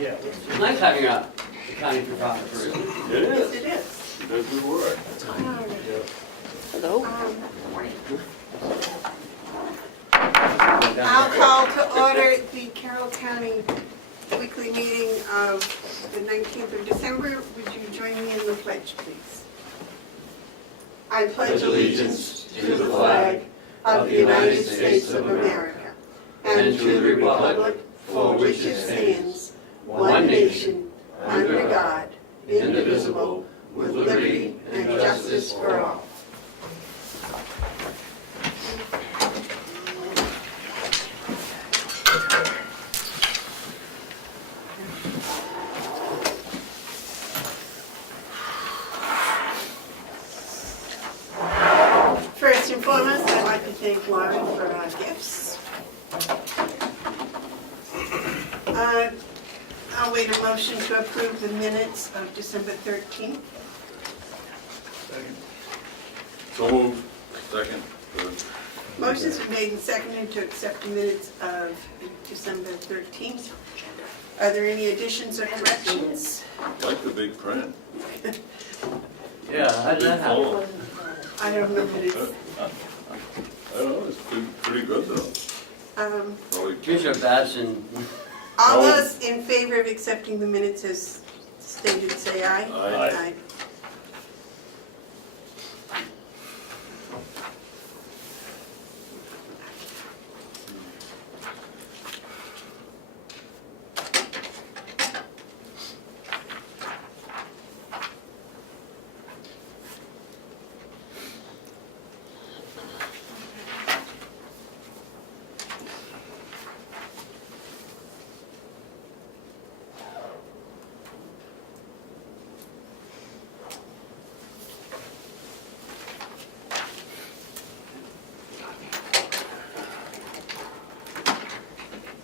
Yeah. It's nice having a county for profit person. It Yes, is. it is. He does good work. Hello? I'll call to order the Carroll County weekly meeting of the 19th of December. Would you join me in the pledge, please? I pledge allegiance to the flag of the United States of America and to the republic for which it stands, one nation, under God, indivisible, with liberty and justice for all. First and foremost, I'd like to thank Lauren for our gifts. I'll wait a motion to approve the minutes of December 13th. Second. So moved. Second. Third. Motions are made and seconded to accept the minutes of December 13th. Are there any additions or corrections? Like the big print. Yeah, how did that happen? I don't know what it's, I don't know, it's pretty good though. Probably Commissioner Babson, all those in favor of accepting the minutes as stated, say aye. Aye.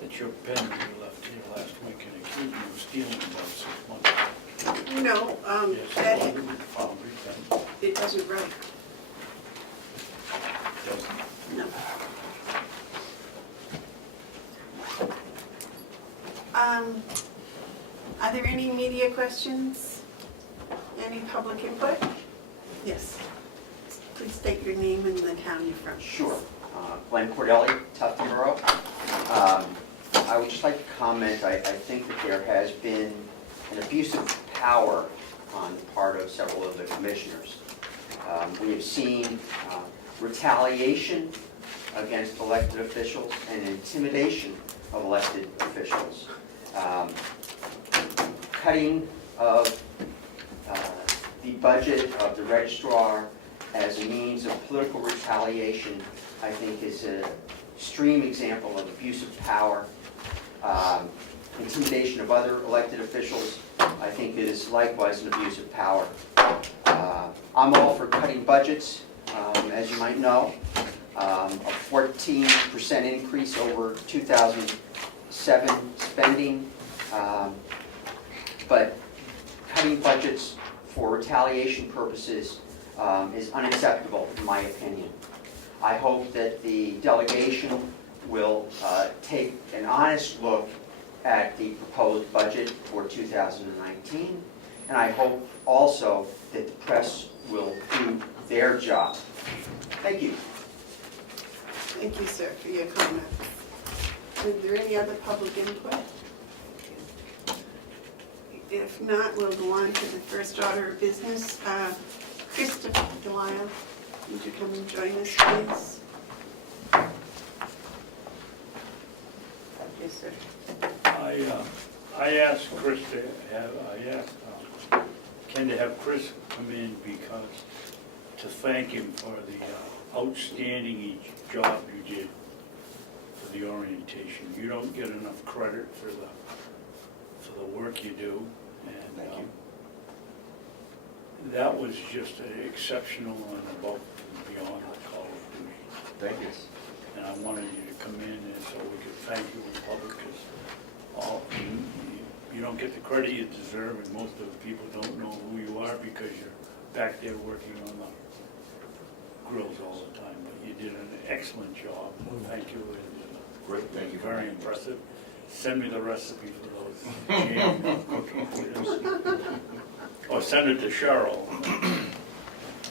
That's your pen you left here last week and accused me of stealing about 6 months. No, Yes, that, foundry pen. it doesn't write, Doesn't. no. Are there any media questions? Any public input? Yes. Please state your name and the town you're from. Sure. Glenn Cordelli, Tufton Borough. I would just like to comment, I think that there has been an abuse of power on the part of several of the commissioners. We have seen retaliation against elected officials and intimidation of elected officials. Cutting of the budget of the registrar as a means of political retaliation, I think is an extreme example of abuse of power. Intimidation of other elected officials, I think is likewise an abuse of power. I'm all for cutting budgets, as you might know. A 14% increase over 2007 spending. But cutting budgets for retaliation purposes is unacceptable, in my opinion. I hope that the delegation will take an honest look at the proposed budget for 2019, and I hope also that the press will do their job. Thank you. Thank you, sir, for your comment. Is there any other public input? If not, we'll go on to the first order of business. Christopher Delisle, would you come and join us, please? Yes, sir. I asked Chris to have, Ken to have Chris come in because, to thank him for the outstanding job you did for the orientation. You don't get enough credit for the work you do. And Thank you. that was just exceptional and above and beyond the call of duty. Thank you. And I wanted you to come in and so we could thank you in public, because you don't get the credit you deserve, and most of the people don't know who you are because you're back there working on the grills all the time. But you did an excellent job. Thank you. Great, thank you. Very impressive. send me the recipe for those jam cookies. Or send it to Cheryl.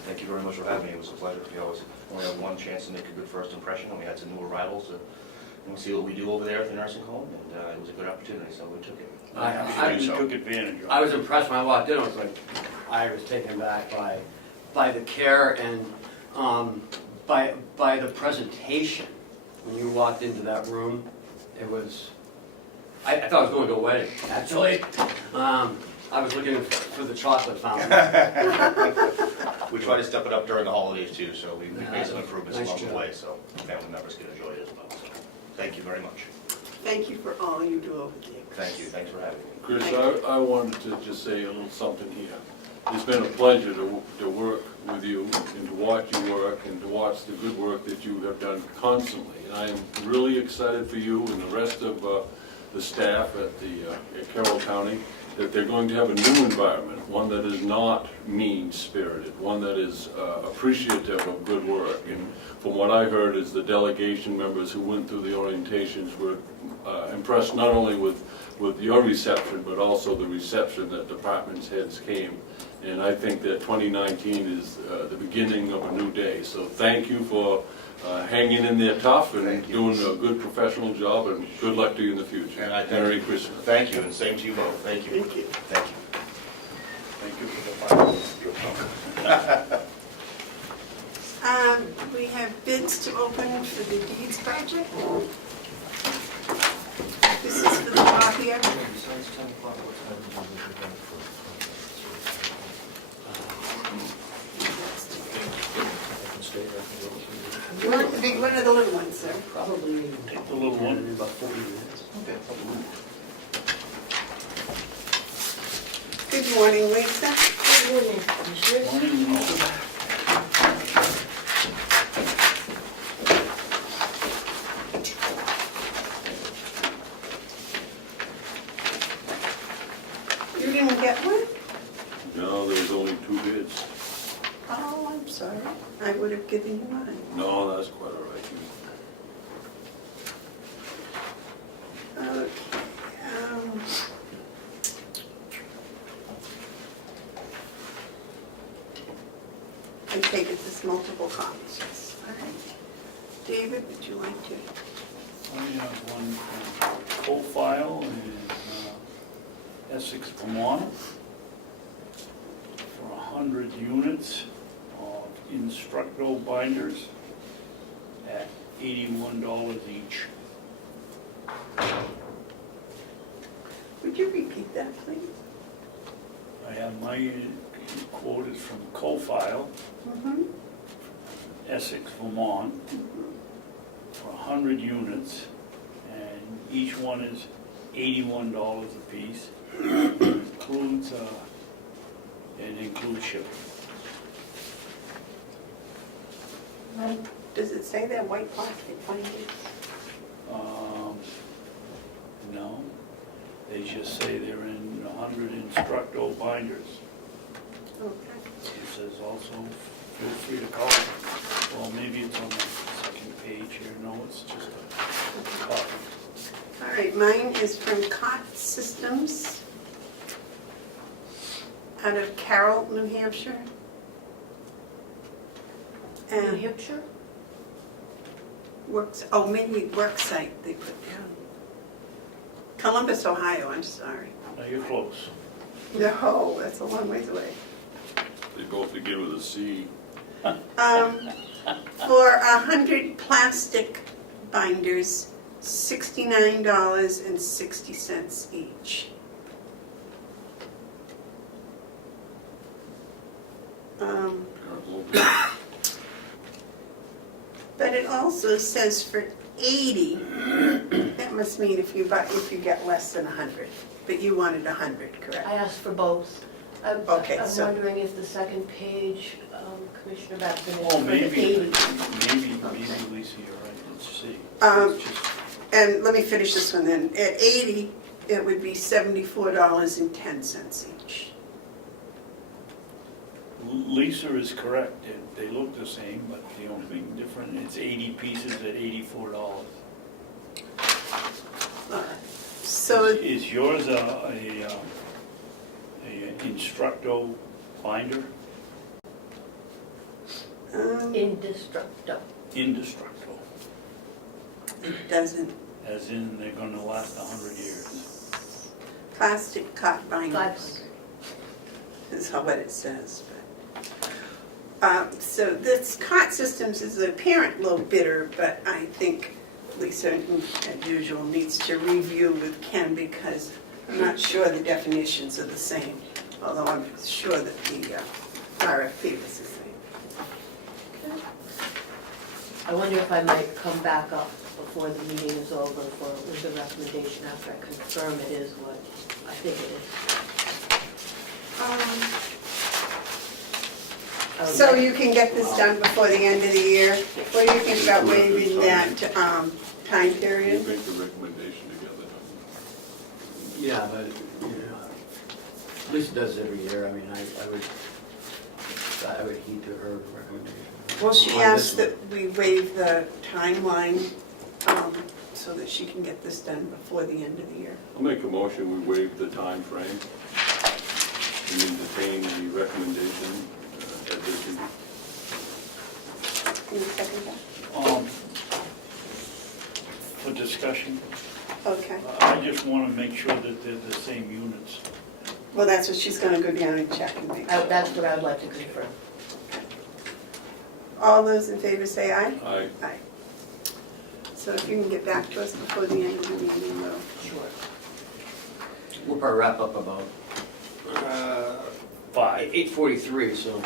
Thank you very much for having me. It was a pleasure. We always only have one chance to make a good first impression, and we had some new arrivals to see what we do over there at the nursing home, and it was a good opportunity, so we took it. You took advantage of it. I was impressed when I walked in. I was like, I was taken back by the care and by the presentation. When you walked into that room, it was, I thought I was going to a wedding, actually. I was looking for the chocolate fountain. We try to step it up during the holidays too, so we made some improvements Nice along the job. way, so family members can enjoy it as well. So, thank you very much. Thank you for all you do over there. Thank you. Thanks for having me. Chris, I wanted to just say a little something here. It's been a pleasure to work with you and to watch you work and to watch the good work that you have done constantly. And I am really excited for you and the rest of the staff at Carroll County that they're going to have a new environment, one that is not mean-spirited, one that is appreciative of good work. And from what I heard is the delegation members who went through the orientations were impressed not only with your reception, but also the reception that departments heads came. And I think that 2019 is the beginning of a new day. So thank you for hanging in there tough and doing a good professional job, and good luck to you in the future. And I Merry Christmas. Thank you, and same to you both. Thank you. Thank you. Thank you. Thank you for the file. We have bids to open for the deeds project. This is for the copier. You want the big one or the little one, sir? Probably Take the little one. about 40 minutes. Good morning, Lisa. Good morning, Commissioners. You didn't get one? No, there was only 2 bids. Oh, I'm sorry. I would have given you mine. No, that's quite all right. Okay. I take it there's multiple copies. Yes. All right. David, would you like to? I have one from Profile in Essex, Vermont, for 100 units of Instructo binders at $81 each. Would you repeat that, please? I have my quote is from Profile, Mm-hmm. Essex, Vermont, for 100 units, and each one is $81 a piece. It includes shipping. Does it say that white plastic binders? No, they just say they're in 100 Instructo binders. Okay. It says also, feel free to call. Well, maybe it's on the second page here. No, it's just a copy. All right, mine is from Cot Systems out of Carroll, New Hampshire. New And Hampshire? maybe work site they put down. Columbus, Ohio, I'm sorry. Now you're close. No, that's a long ways away. They both begin with a C. For 100 plastic binders, $69.60 each. But it also says for 80, that must mean if you get less than 100, but you wanted 100, correct? I asked for both. Okay, I'm so- wondering if the second page, Commissioner Babson, is Oh, for the maybe, 80. maybe, Lisa, you're right. Let's see. It's just- And let me finish this one then. At 80, it would be $74.10 each. Lisa is correct. They look the same, but the only thing different, it's 80 pieces at $84. All right. So, Is yours a instructo binder? Indestructible. Indestructible, it doesn't, as in they're gonna last 100 years. plastic cot binders 500. is what it says. But so this cot systems is the apparent low bidder, but I think Lisa, as usual, needs to review with Ken because I'm not sure the definitions are the same, although I'm sure that the RFP was the same. I wonder if I might come back up before the meeting is over with a recommendation after I confirm it is what I think it is. I would So like- you can get this done before the end of the year? What do you think about waiving that time We'll period? make the recommendation together. Yeah, but, you know, Lisa does it every year, I mean, I would heed to her recommendation. Well, she On asked this that we waive the timeline so that she can get this done before the end of the year. I'll make a motion, we waive the time frame and entertain the recommendation at this meeting. Can you second that? For discussion, Okay. I just wanna make sure that they're the same units. Well, that's what she's gonna go down and check and make sure. That's what I would like to confirm. All those in favor say aye? Aye. Aye. So if you can get back to us before the end of the meeting, we'll. Sure. We'll probably wrap up about 5. 8:43, so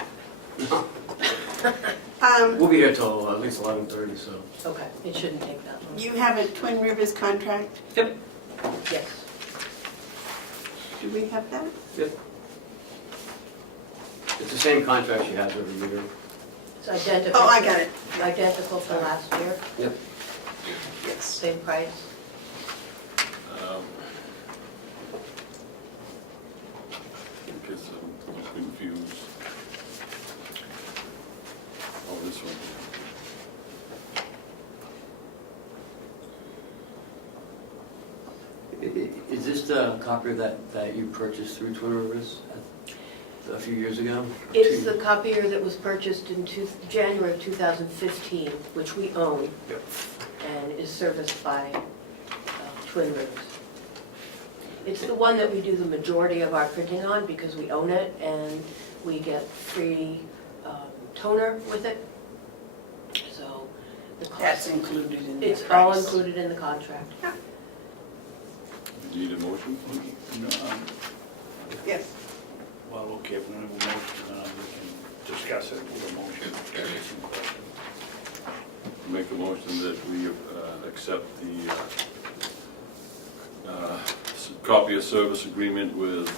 Um, we'll be here till at least 11:30, so. Okay, it shouldn't take that long. You have a Twin Rivers contract? Yes. Do we have that? Yep. It's the same contract she has every year. It's identical. Oh, I got it. Identical to last year, Yep. Yes. same price. I guess I'm confused. Oh, this one. Is this the copier that you purchased through Twin Rivers a few years ago? It's the copier that was purchased in January of 2015, which we own. Yep. And is serviced by Twin Rivers. It's the one that we do the majority of our printing on because we own it and we get free toner with it. So the cost. That's included in the It's price. all included in the contract. Need a motion? No, Yes. well, okay, if we don't have a motion, we can discuss it with a motion. There is some question. Make a motion that we accept the copy of service agreement with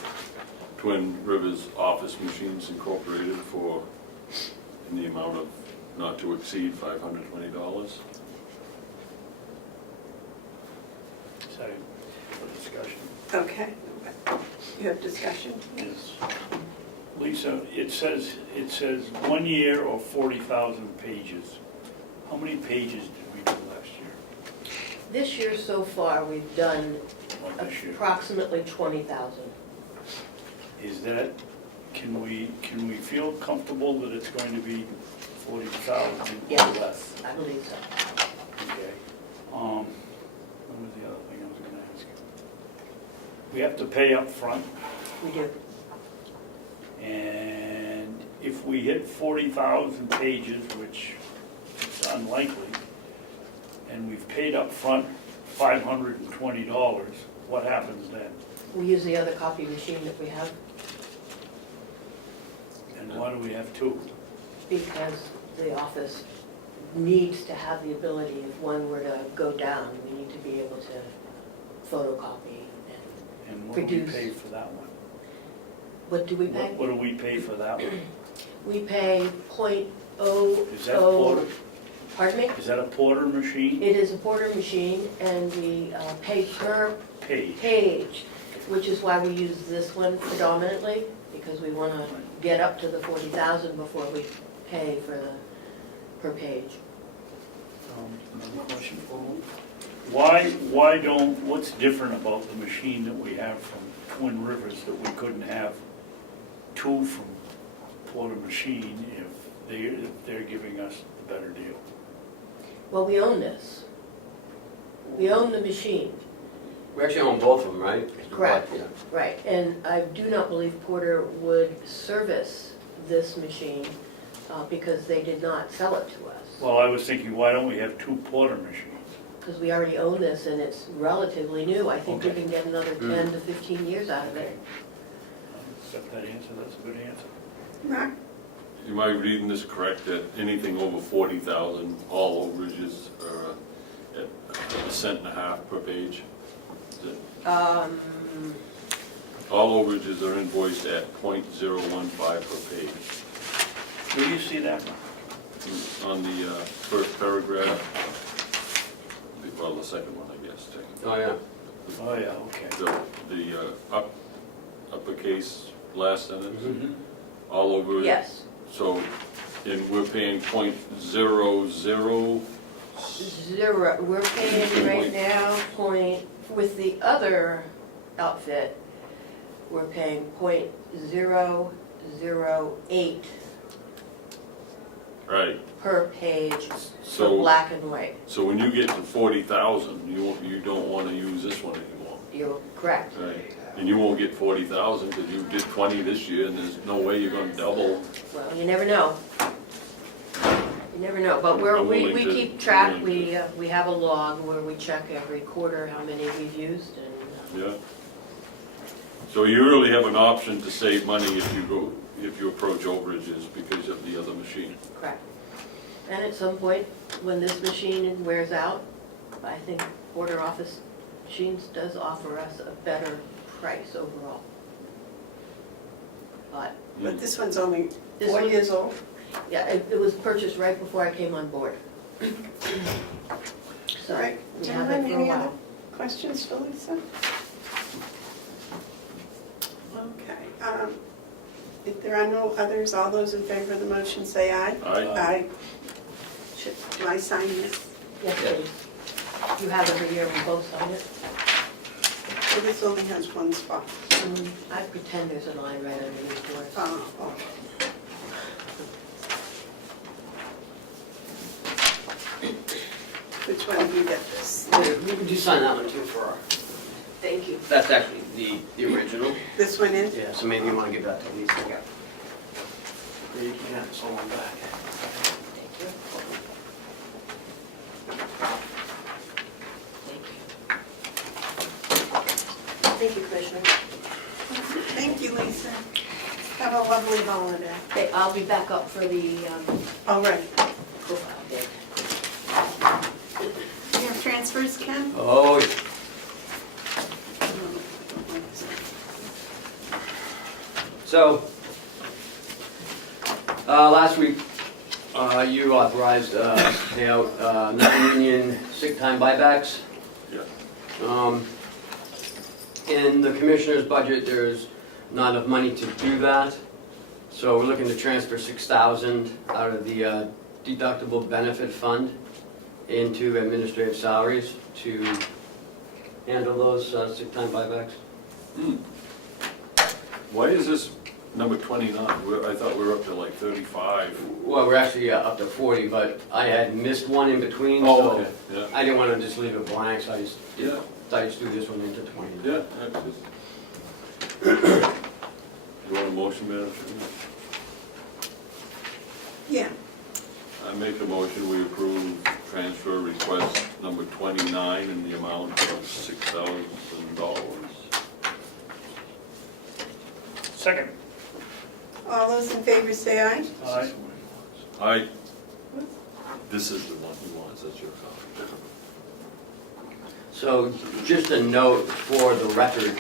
Twin Rivers Office Machines Incorporated for, in the amount of not to exceed $520. Second, for discussion. Okay. You have discussion? Yes. Lisa, it says 1 year or 40,000 pages. How many pages did we do last year? This year so far, we've done Or this year? approximately 20,000. Is that, can we feel comfortable that it's going to be 40,000 or Yes. less? I believe so. Okay. What was the other thing I was gonna ask you? We have to pay up front, We do. and if we hit 40,000 pages, which is unlikely, and we've paid up front $520, what happens then? We use the other copy machine that we have And why do we have two? because the office needs to have the ability, if one were to go down, we need to be able to photocopy. And what do we Produce. pay for that one? What do we pay? What do we pay for that one? We pay .00. Is that Porter? Pardon me? Is that a Porter machine? It is a Porter machine and we pay per Page. page, which is why we use this one predominantly, because we want to get up to the 40,000 before we pay for the per page. Another question for you? what's different about the machine that we have from Twin Rivers that we couldn't have two from Porter Machine if they're giving us the better deal? Well, we own this. We own the machine, We actually own both of them, right? Correct. Yeah. right, and I do not believe Porter would service this machine because they did not sell it to us. Well, I was thinking, why don't we have two Porter machines? Because we already own this and it's relatively new. I think we Okay. can get another 10 to 15 years out of it. Accept that answer, that's a good answer. Mark? Am I reading this correct, that anything over 40,000, all overages are at $1.50 per page? Is it- All overages are invoiced at .015 per page. Where do you see that? On the first paragraph, well, the second one, I guess, technically. Oh, yeah. Oh, yeah, okay. The uppercase last sentence, Mhm. all over. Yes, So, and we're paying .00, zero, we're paying right now with the other outfit, we're paying .008 right. per page for So, black and white. so when you get to 40,000, you don't wanna use this one anymore, You're correct. right? And you won't get 40,000, because you did 20 this year, and there's no way you're gonna double. Well, you never know. You never know, but I'm we willing to- keep track, I'm willing we have a log where we check every quarter how many we've used and, Yeah. So you really have an option to save money if you approach overages because of the other machine. correct. And at some point, when this machine wears out, I think Porter Office Machines does offer us a better price overall. But, But this one's only This 4 one- years old. yeah, it was purchased right before I came on board. So, All right, we have gentlemen, it for a any other while. questions for Lisa? Okay, if there are no others, all those in favor of the motion say aye. Aye. Do I sign this? Yes, please. You have every year, we both sign it. So this only has one spot. I pretend there's a line right underneath yours. Oh. Which one do you get this? Would you sign that one too for our, Thank you. that's actually the original. This one is? Yeah, so maybe you want to give that to Lisa. Yeah. You can have this whole one back. Thank you. Thank you, Commissioner. Thank you, Lisa. Have a lovely holiday. Okay, I'll be back up for the All right. profile date. You have transfers, Ken? Oh, yeah. So, last week, you authorized payout non-union sick time buybacks. Yeah. In the commissioner's budget, there's not enough money to do that. So we're looking to transfer $6,000 out of the deductible benefit fund into administrative salaries to handle those sick time buybacks. Why is this number 29? I thought we were up to like 35. Well, we're actually up to 40, but I had missed one in between, Oh, so okay, yeah. I didn't want to just leave it blank, so I just Yeah, threw this one into 20. yeah, that's just. You want a motion, Madam Chairman? Yeah. I make a motion, we approve transfer request number 29 in the amount of $6,000. Second. All those in favor say aye. Aye. This is the one he wants, that's your copy. So just a note for the record,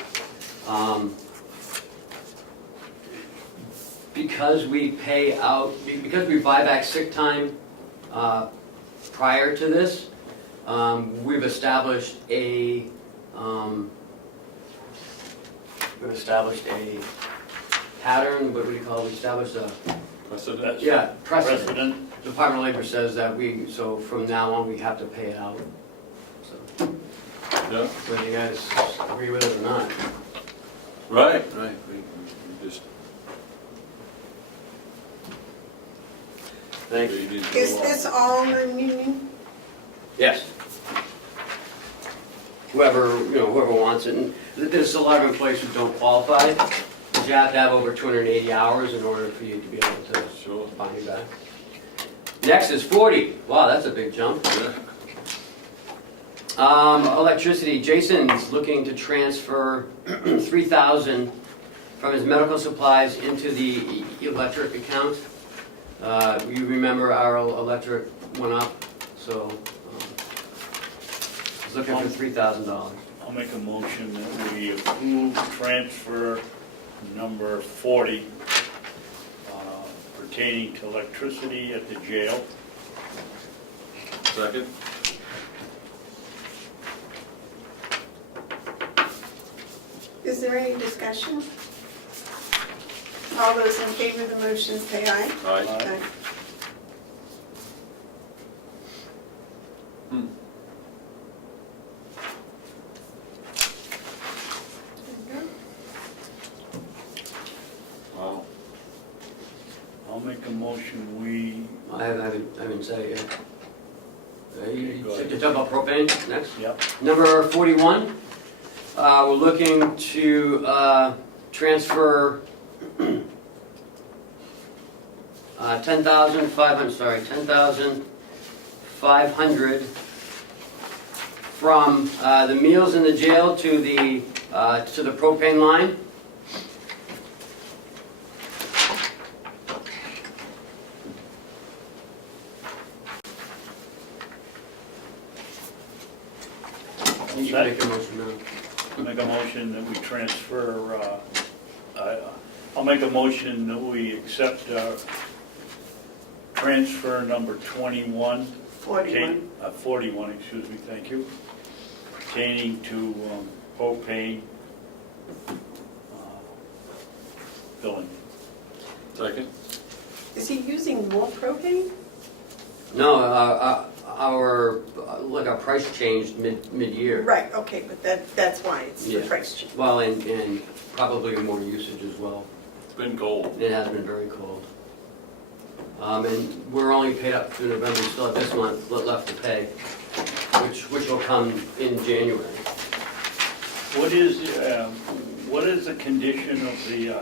because we pay out, because we buy back sick time prior to this, we've established a pattern, what do you call it? We established a, Precedent? yeah, precedent. Precedent. Department of Labor says that so from now on, we have to pay it out. So Yeah, whether you guys agree with it or not. right. We just, Thank you. they didn't Is go this on. all non-union? Yes. Whoever wants it. And there's a lot of employees who don't qualify. But you have to have over 280 hours in order for you to be able to Sure. buy it back. Next is 40. Wow, that's a big jump. Yeah. Electricity, Jason's looking to transfer 3,000 from his medical supplies into the electric account. You remember our electric went up, so he's looking for $3,000. I'll make a motion that we approve transfer number 40 pertaining to electricity at the jail. Second? Is there any discussion? All those in favor of the motion say aye. Aye. Aye. Hmm. There you Wow. I'll make a motion, we, I haven't said it yet. You go ahead. to talk about propane next? yep, Number 41, we're looking to transfer 10,500 from the meals in the jail to the propane line. You can make a motion now. make a motion that we transfer, I'll make a motion that we accept transfer number 21. 41. 41, excuse me, thank you, pertaining to propane billing. Second? Is he using more propane? No, our price changed mid-year. Right, okay, but that's why it's the Yeah. price change. Well, and probably more usage as well. It's been cold. It has been very cold. And we're only paid up through November, we still have this month left to pay, which will come in January. What is the condition of the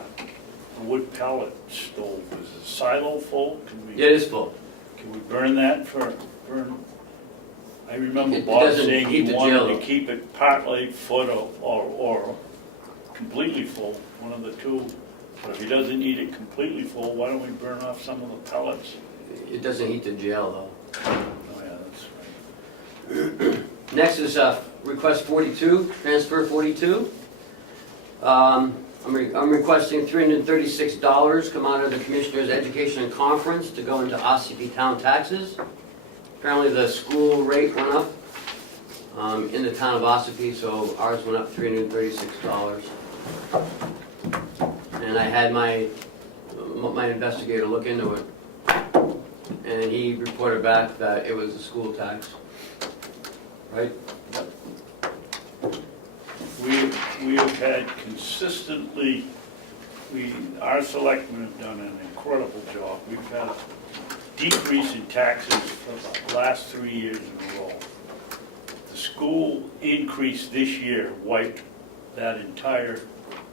wood pellet stove? Is the silo full? It is full. Can we burn that burn? I remember It Bob doesn't saying heat he the wanted jail, to though. keep it partly full or completely full, one of the two. But if he doesn't need it completely full, why don't we burn off some of the pellets? It doesn't heat the jail, Oh, yeah, that's right. though. Next is request 42, transfer 42. I'm requesting $336 come out of the Commissioners' Education and Conference to go into Ossipee town taxes. Apparently the school rate went up in the town of Ossipee, so ours went up $336. And I had my investigator look into it, and he reported back that it was a school tax. Right? We have had consistently, our selectmen have done an incredible job. We've had a decrease in taxes for the last 3 years in a row. The school increase this year wiped that entire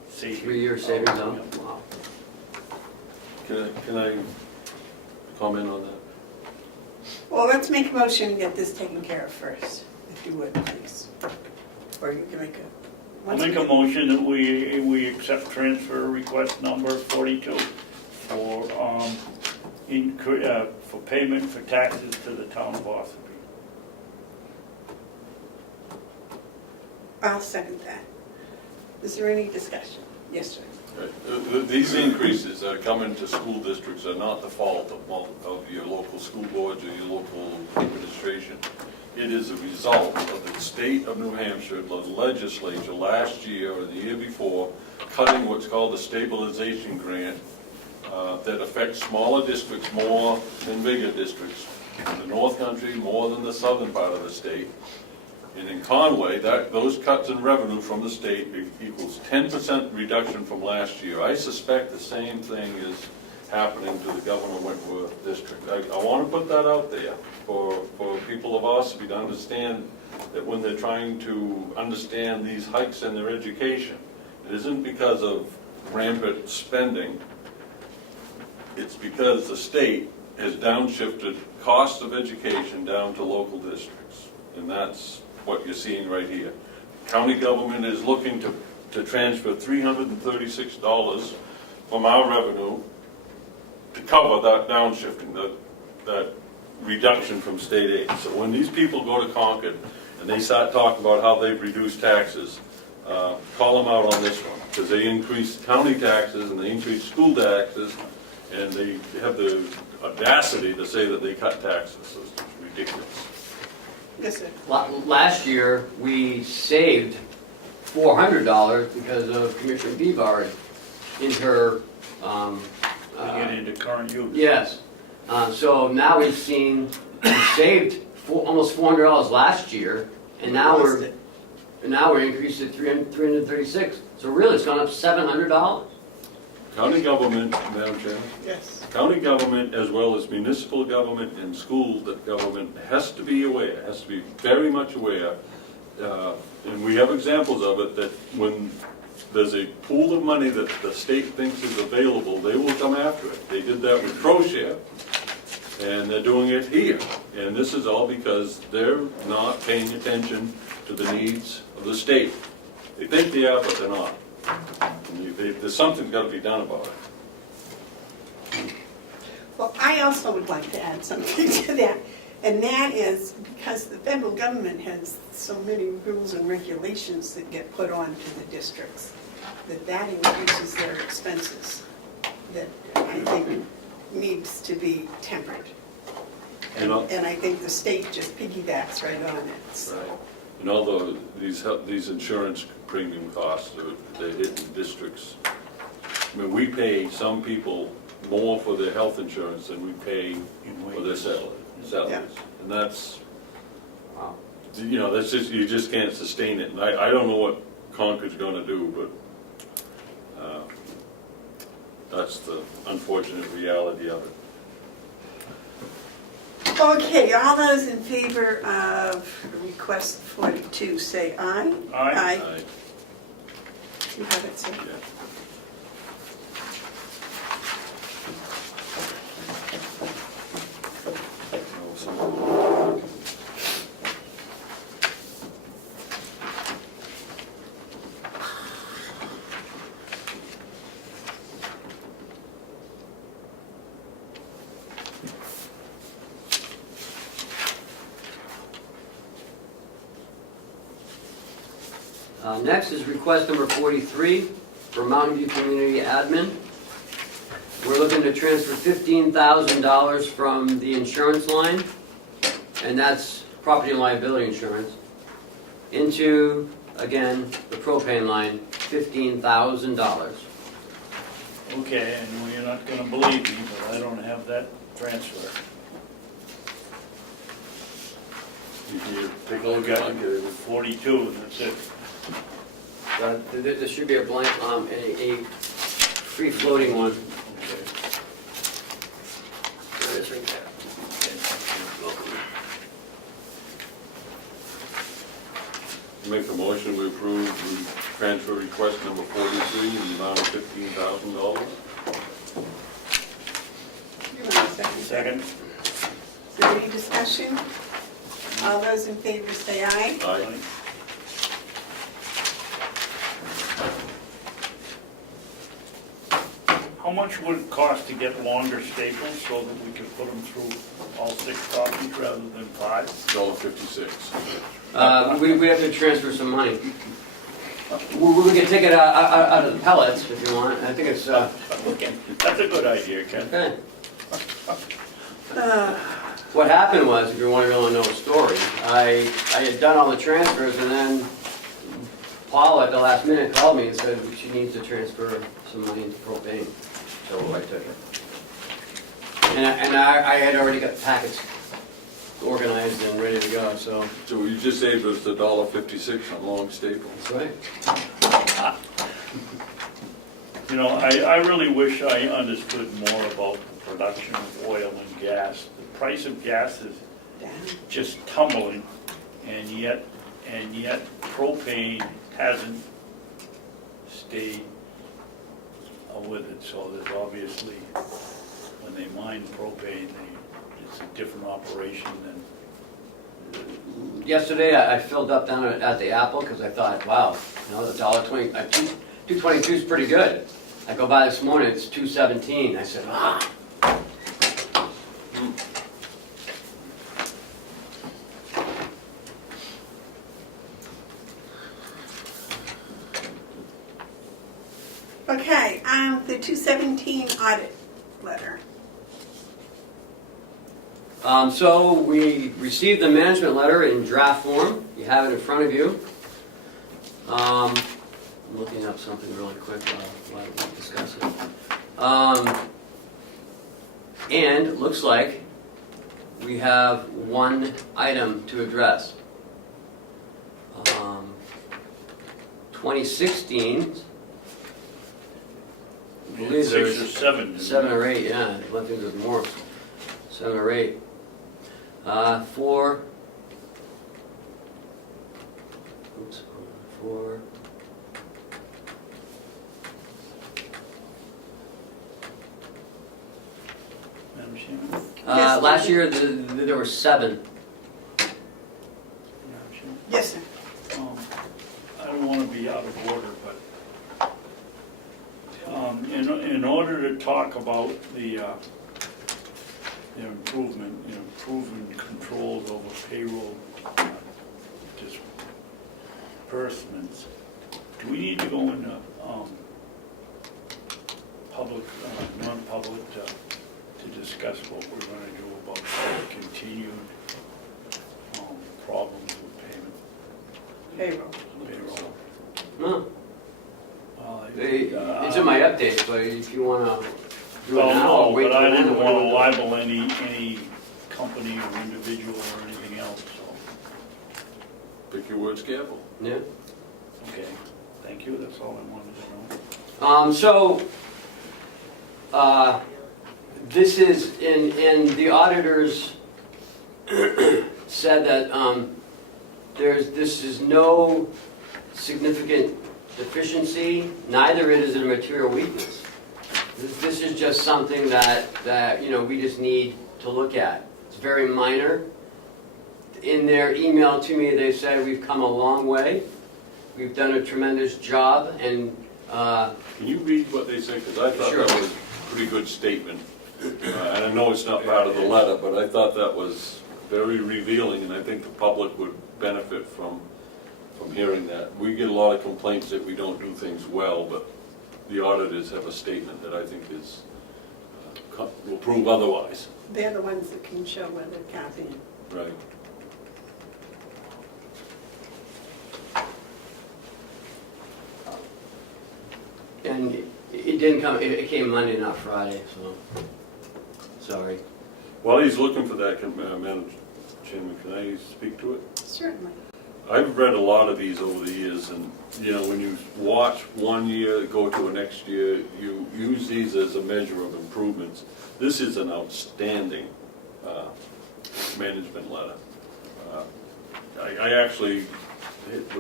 savings. 3-year savings out. out? Wow. Can I comment on that? Well, let's make a motion and get this taken care of first, if you would, please. Or you can make a... I'll make a motion that we accept transfer request number 42 for payment for taxes to the town of Ossipee. I'll second that. Is there any discussion? Yes, sir. Right. These increases that are coming to school districts are not the fault of your local school boards or your local administration. It is a result of the state of New Hampshire, the legislature last year or the year before, cutting what's called a stabilization grant that affects smaller districts more than bigger districts. The North Country more than the southern part of the state. And Conway, those cuts in revenue from the state equals 10% reduction from last year. I suspect the same thing is happening to the Governor Wentworth district. I want to put that out there for people of Ossipee to understand that when they're trying to understand these hikes in their education, it isn't because of rampant spending. It's because the state has downshifted cost of education down to local districts. And that's what you're seeing right here. County government is looking to transfer $336 from our revenue to cover that downshifting, that reduction from state aid. So when these people go to Concord and they start talking about how they've reduced taxes, call them out on this one, because they increased county taxes and they increased school taxes, and they have the audacity to say that they cut taxes. It's ridiculous. Yes, sir. Last year, we saved $400 because of Commissioner Bevard in her, To get into current use. yes. So now we saved almost $400 last year, and now we're increased to $336. So really, it's gone up $700. County government, Madam Chairman, Yes. county government as well as municipal government and school government has to be aware, has to be very much aware. And we have examples of it, that when there's a pool of money that the state thinks is available, they will come after it. They did that with ProShare, and they're doing it here. And this is all because they're not paying attention to the needs of the state. They think they are, but they're not. There's something's got to be done about it. Well, I also would like to add something to that, and that is because the federal government has so many rules and regulations that get put on to the districts, that increases their expenses, that I think needs to be tempered. You know? And I think the state just piggybacks right on it. So. Right. And although these insurance premium costs, they're hitting districts. I mean, we pay some people more for their health insurance than we pay for their salaries. Yeah. And that's, Wow. you know, that's just, you just can't sustain it. And I don't know what Concord's gonna do, but that's the unfortunate reality of it. Okay, all those in favor of request 42, say aye. Aye. You have it, sir. Yeah. Next is request number 43 for Mountain View Community Admin. We're looking to transfer $15,000 from the insurance line, and that's property and liability insurance, into, again, the propane line, $15,000. Okay, I know you're not gonna believe me, but I don't have that transfer. You take a I look got at it. 42, and that's it. There should be a blank, a free-floating one. Okay. There it is right there. Make a motion to approve the transfer request number 43 in the amount of $15,000. You want a second? Second? Is there any discussion? All those in favor say aye. Aye. How much would it cost to get longer staples so that we could put them through all 6 copies rather than 5? $1.56. We have to transfer some money. We can take it out of the pellets if you want. I think it's, Okay, that's a good idea, Ken. okay. Uh, What happened was, if you want to really know a story, I had done all the transfers, and then Paula at the last minute called me and said she needs to transfer some money into propane. So I took it. And I had already got packets organized and ready to go, so. So you just saved us $1.56 on long staple. That's right. You know, I really wish I understood more about the production of oil and gas. The price of gas is Down. just tumbling, and yet propane hasn't stayed with it. So there's obviously, when they mine propane, it's a different operation than. Yesterday, I filled up down at the Apple, because I thought, wow, you know, the $1.20, $2.22 is pretty good. I go by this morning, it's $2.17. I said, ah. Okay, the 217 audit letter. So we received the management letter in draft form. You have it in front of you. I'm looking up something really quick while we discuss it. And it looks like we have one item to address. 2016, I believe 6 there's or 7. 7 or 8, yeah, I think there's more, 7 or 8. For Madam Chairman? Yes, last year there were 7. Madam Chairman? Yes, sir. I don't want to be out of order, but in order to talk about the improvement controls over payroll disbursements, do we need to go into public, non-public to discuss what we're going to do about continued problems with payment? Payroll. Payroll. No, Well, it's in my updates, but if you want to do it Well, now, I'll no, wait but I till didn't then. want to libel any company or individual or anything else, so, Pick your words careful. Yeah. okay, thank you, that's all I wanted to know. This is, in the auditors said that this is no significant deficiency, neither is it a material weakness. This is just something that we just need to look at. It's very minor. In their email to me, they said we've come a long way. We've done a tremendous job, and Can you read what they say? Because I thought Sure. that was a pretty good statement. And I know it's not part of the letter, but I thought that was very revealing, and I think the public would benefit from hearing that. We get a lot of complaints that we don't do things well, but the auditors have a statement that I think will prove otherwise. They're the ones that can show whether Kathy. Right. and it didn't come. It came Monday, not Friday. So sorry. While he's looking for that, Madam Chairman, can I speak to it? Certainly. I've read a lot of these over the years, and when you watch one year go to a next year, you use these as a measure of improvements. This is an outstanding management letter. I actually,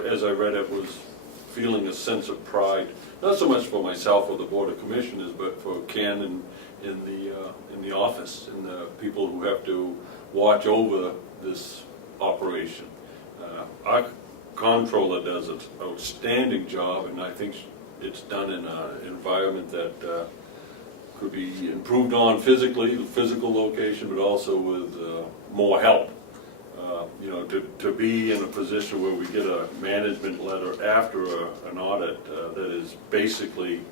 as I read it, was feeling a sense of pride, not so much for myself or the Board of Commissioners, but for Ken and in the office and the people who have to watch over this operation. Our comptroller does an outstanding job, and I think it's done in an environment that could be improved on physically, the physical location, but also with more help. To be in a position where we get a management letter after an audit that is basically,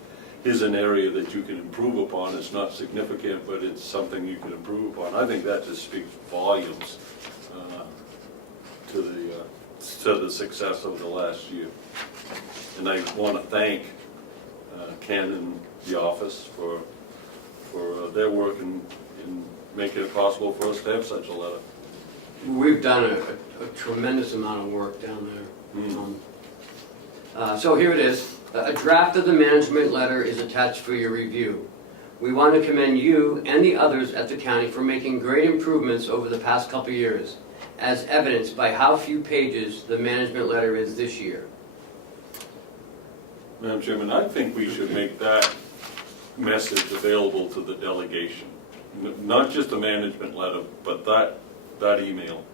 here's an area that you can improve upon. It's not significant, but it's something you can improve upon. I think that just speaks volumes to the success of the last year. And I want to thank Ken and the office for their work in making it possible for us to have such a letter. We've done a tremendous amount of work down there. So here it is. A draft of the management letter is attached for your review. We want to commend you and the others at the county for making great improvements over the past couple of years, as evidenced by how few pages the management letter is this year. Madam Chairman, I think we should make that message available to the delegation. Not just a management letter, but that email.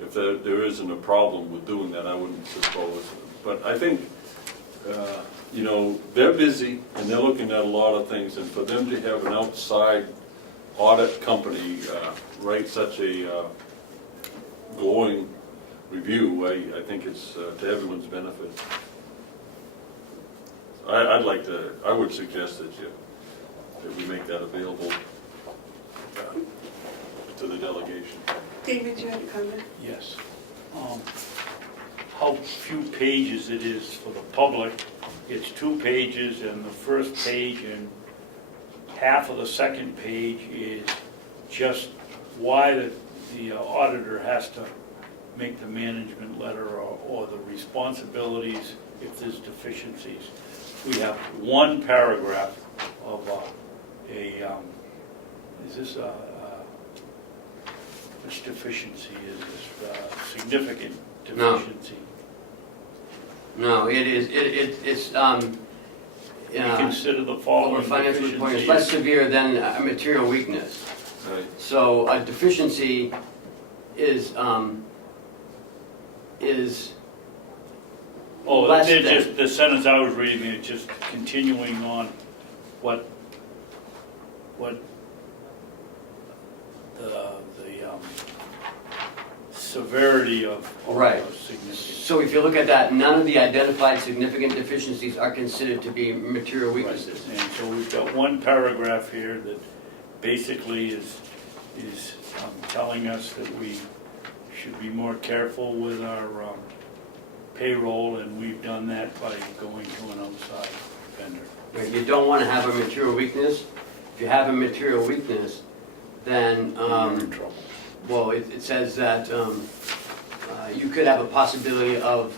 If there isn't a problem with doing that, I wouldn't suppose. But I think, you know, they're busy and they're looking at a lot of things, and for them to have an outside audit company write such a glowing review, I think it's to everyone's benefit. I would suggest that we make that available to the delegation. David, you had a comment? Yes. How few pages it is for the public. It's 2 pages, and the first page and half of the second page is just why the auditor has to make the management letter or the responsibilities if there's deficiencies. We have 1 paragraph of is this which deficiency is this? Significant deficiency? No, it is, it's, We consider the following over financial reporting is deficiencies. less severe than a material weakness. Right. So a deficiency is Oh, less they're than. just, the sentence I was reading, it's just continuing on what the severity of Right. significance. So if you look at that, none of the identified significant deficiencies are considered to be material weaknesses. And so we've got 1 paragraph here that basically is telling us that we should be more careful with our payroll, and we've done that by going to an outside vendor. Right, you don't want to have a material weakness. If you have a material weakness, then, We're in trouble. well, it says that you could have a possibility of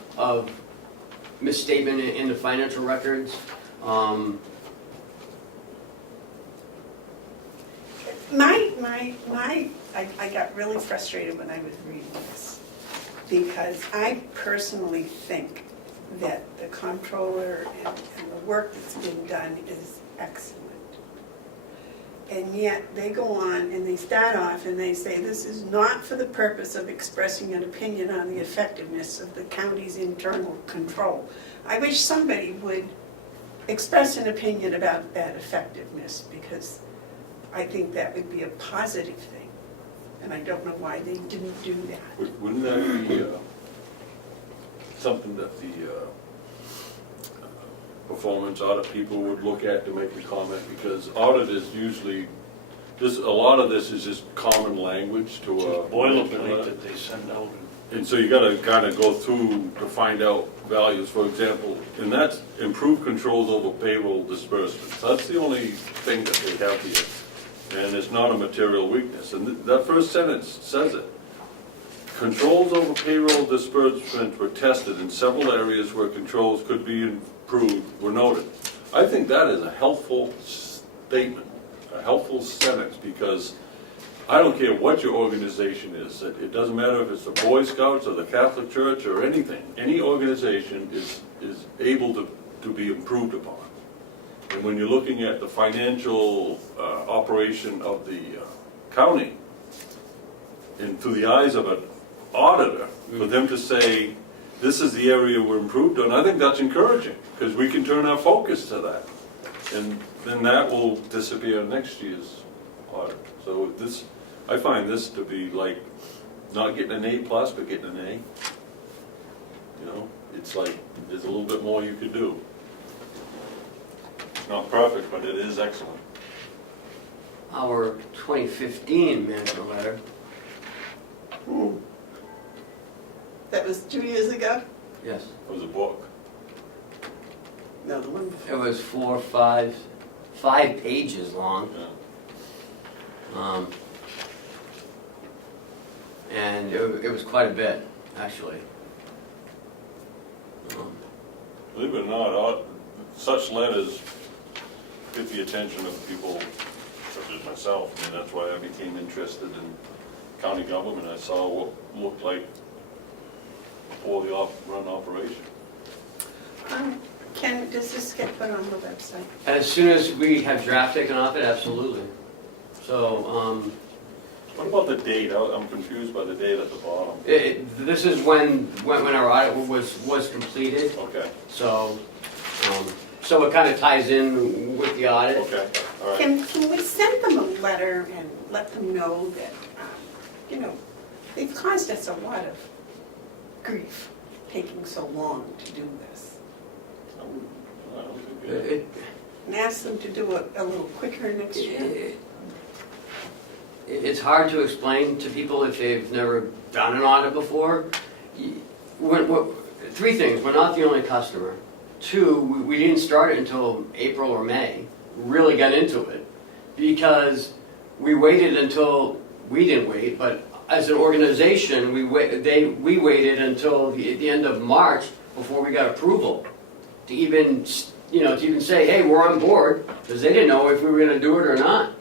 misstatement in the financial records. I got really frustrated when I was reading this, because I personally think that the comptroller and the work that's been done is excellent. And yet they go on and they start off and they say, this is not for the purpose of expressing an opinion on the effectiveness of the county's internal control. I wish somebody would express an opinion about that effectiveness, because I think that would be a positive thing. And I don't know why they didn't do that. Wouldn't that be something that the performance audit people would look at to make a comment? Because audit is usually, a lot of this is just common language to a Boilerplate that they send out. and so you gotta kind of go through to find out values, for example, and that's improved controls over payroll disbursements. That's the only thing that they have here. And it's not a material weakness. And that first sentence says it. Controls over payroll disbursements were tested in several areas where controls could be improved were noted. I think that is a helpful statement, a helpful sentence, because I don't care what your organization is. It doesn't matter if it's the Boy Scouts or the Catholic Church or anything. Any organization is able to be improved upon. And when you're looking at the financial operation of the county, and through the eyes of an auditor, for them to say, this is the area we're improved on, I think that's encouraging, because we can turn our focus to that. And then that will disappear next year's audit. So this, I find this to be like, not getting an A+, but getting an A. You know, it's like, there's a little bit more you could do. Not perfect, but it is excellent. Our 2015 management letter, That was 2 years ago? yes, It was a book. No, the one before. it was 5 pages long. Yeah. And it was quite a bit, actually. Believe it or not, such letters get the attention of people such as myself. I mean, that's why I became interested in county government. I saw what looked like before the run operation. Ken, does this get put on the website? As soon as we have draft taken off it, absolutely. So, What about the date? I'm confused by the date at the bottom. this is when our audit was completed, Okay, so, so it kind of ties in with the audit. okay, all right. Can we send them a letter and let them know that, you know, they've caused us a lot of grief taking so long to do this? I don't think It- And ask them to do it a little quicker next year? It's hard to explain to people if they've never done an audit before. Three things, we're not the only customer. Two, we didn't start it until April or May, really got into it, because we waited until, we didn't wait, but as an organization, we waited until the end of March before we got approval to even, to even say, hey, we're on board, because they didn't know if we were gonna do it or not.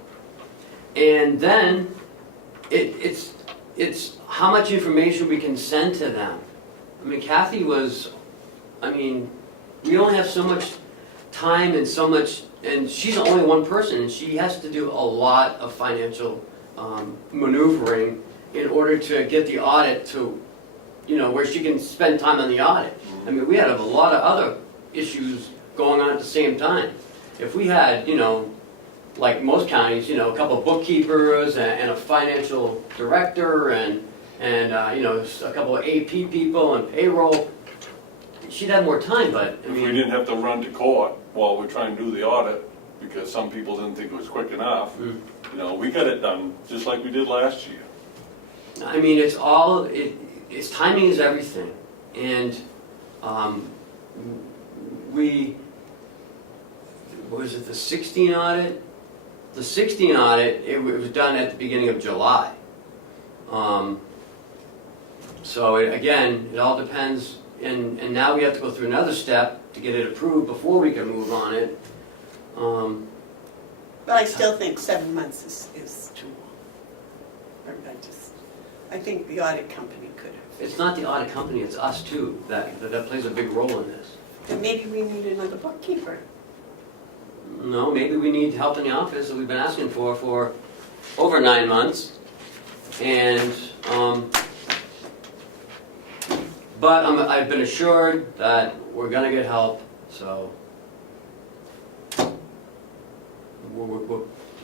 And then, it's how much information we can send to them. I mean, Kathy we only have so much time and so much, and she's only one person, and she has to do a lot of financial maneuvering in order to get the audit to, where she can spend time on the audit. I mean, we had a lot of other issues going on at the same time. If we had, like most counties, a couple of bookkeepers and a financial director and a couple of AP people and payroll, she'd have more time, but I If we mean, didn't have to run to court while we're trying to do the audit, because some people didn't think it was quick enough, we got it done just like we did last year. I mean, it's timing is everything. And what was it, the 16 audit? The 16 audit, it was done at the beginning of July. So again, it all depends, and now we have to go through another step to get it approved before we can move on it. But I still think 7 months is too long. I think the audit company could have. It's not the audit company, it's us too, that plays a big role in this. And maybe we need another bookkeeper. No, maybe we need help in the office that we've been asking for over 9 months. And, but I've been assured that we're gonna get help, so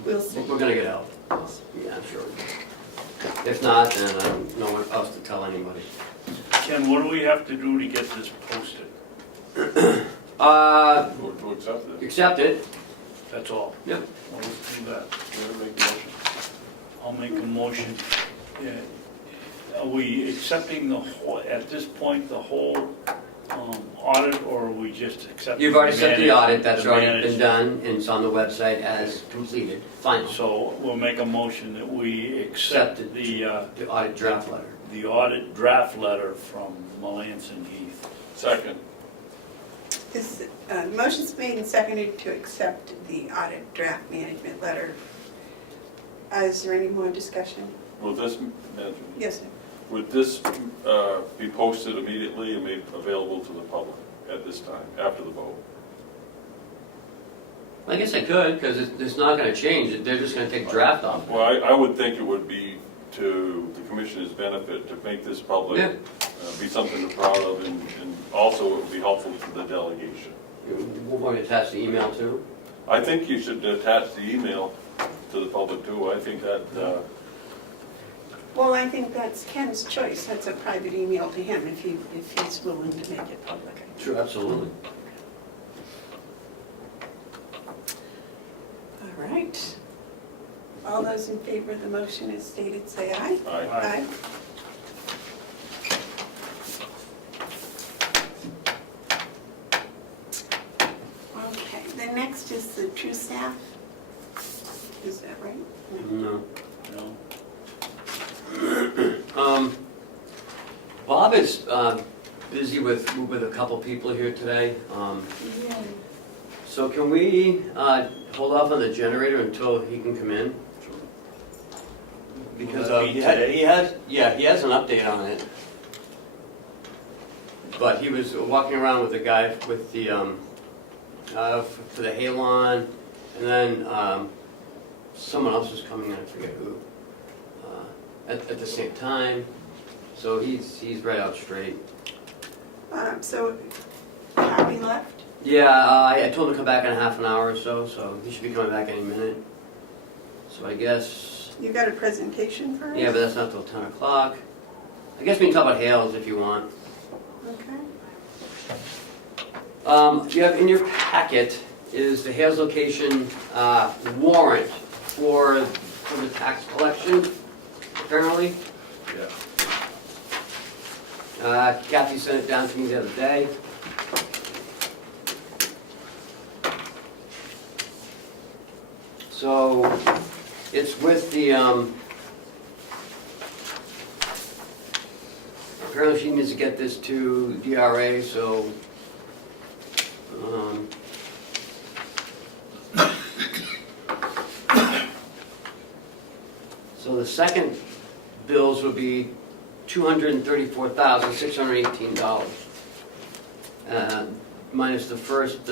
We'll see. we're gonna get help. Yeah, I'm sure. If not, then I don't know what else to tell anybody. Ken, what do we have to do to get this posted? To accept it. Accept it. That's all? Yep. Well, let's do that. Yeah, make a motion. I'll make a motion. Yeah. Are we accepting at this point, the whole audit, or are we just accepting? You've already accepted the audit, that's the already been managed? done, and it's on the website as completed, final. So we'll make a motion that we accept Accepted. the The audit draft letter. the audit draft letter from Melanson Heath. Second. This, motion's made and seconded to accept the audit draft management letter. Is there any more discussion? Will this, Yes, sir. would this be posted immediately and made available to the public at this time, after the vote? I guess I could, because it's not gonna change, they're just gonna take draft off. Well, I would think it would be to the commissioner's benefit to make this public, Yeah. Be something to be proud of, and also it would be helpful to the delegation. We're going to attach the email too. I think you should attach the email to the public too. I think that, Well, I think that's Ken's choice. That's a private email to him if he's willing to make it public. Sure, absolutely. All right. All those in favor of the motion as stated, say aye. I, Okay, the next is the true staff. Is that right? No. You know? Bob is busy with a couple people here today. So can we hold off on the generator until he can come in? Because Will that be today? he has an update on it. But he was walking around with the guy with the for the Halon, and then someone else was coming in, I forget who, at the same time. So he's right out straight. So, have you left? Yeah, I told him to come back in half an hour or so, so he should be coming back any minute. So I guess, You got a presentation for us? yeah, but that's not till 10 o'clock. I guess we can talk about Hales if you want. Okay. You have in your packet is the Hales location warrant for the tax collection, apparently. Yeah. Kathy sent it down to me the other day. So it's with the, apparently she needs to get this to DRA, so, so the second bills would be $234,618, minus the first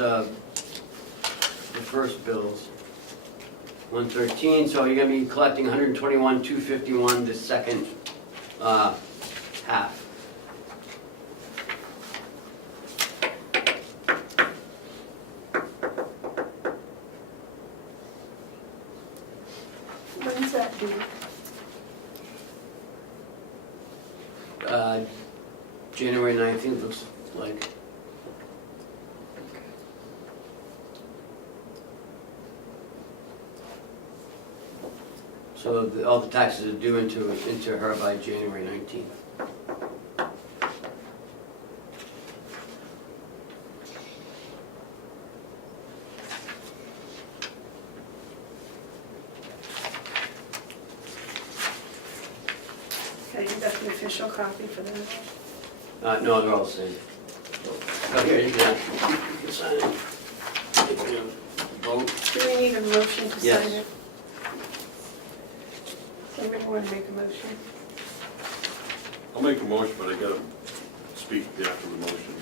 bills, 113. So you're going to be collecting 121,251 the second half. When's that due? January 19th looks like. So all the taxes are due into her by January 19th. Okay, you got the official copy for that? No, they're all the same. Oh, here, you can sign it. You can vote. Do we need a motion to Yes. sign it? Somebody want to make a motion? I'll make a motion, but I gotta speak after the motion.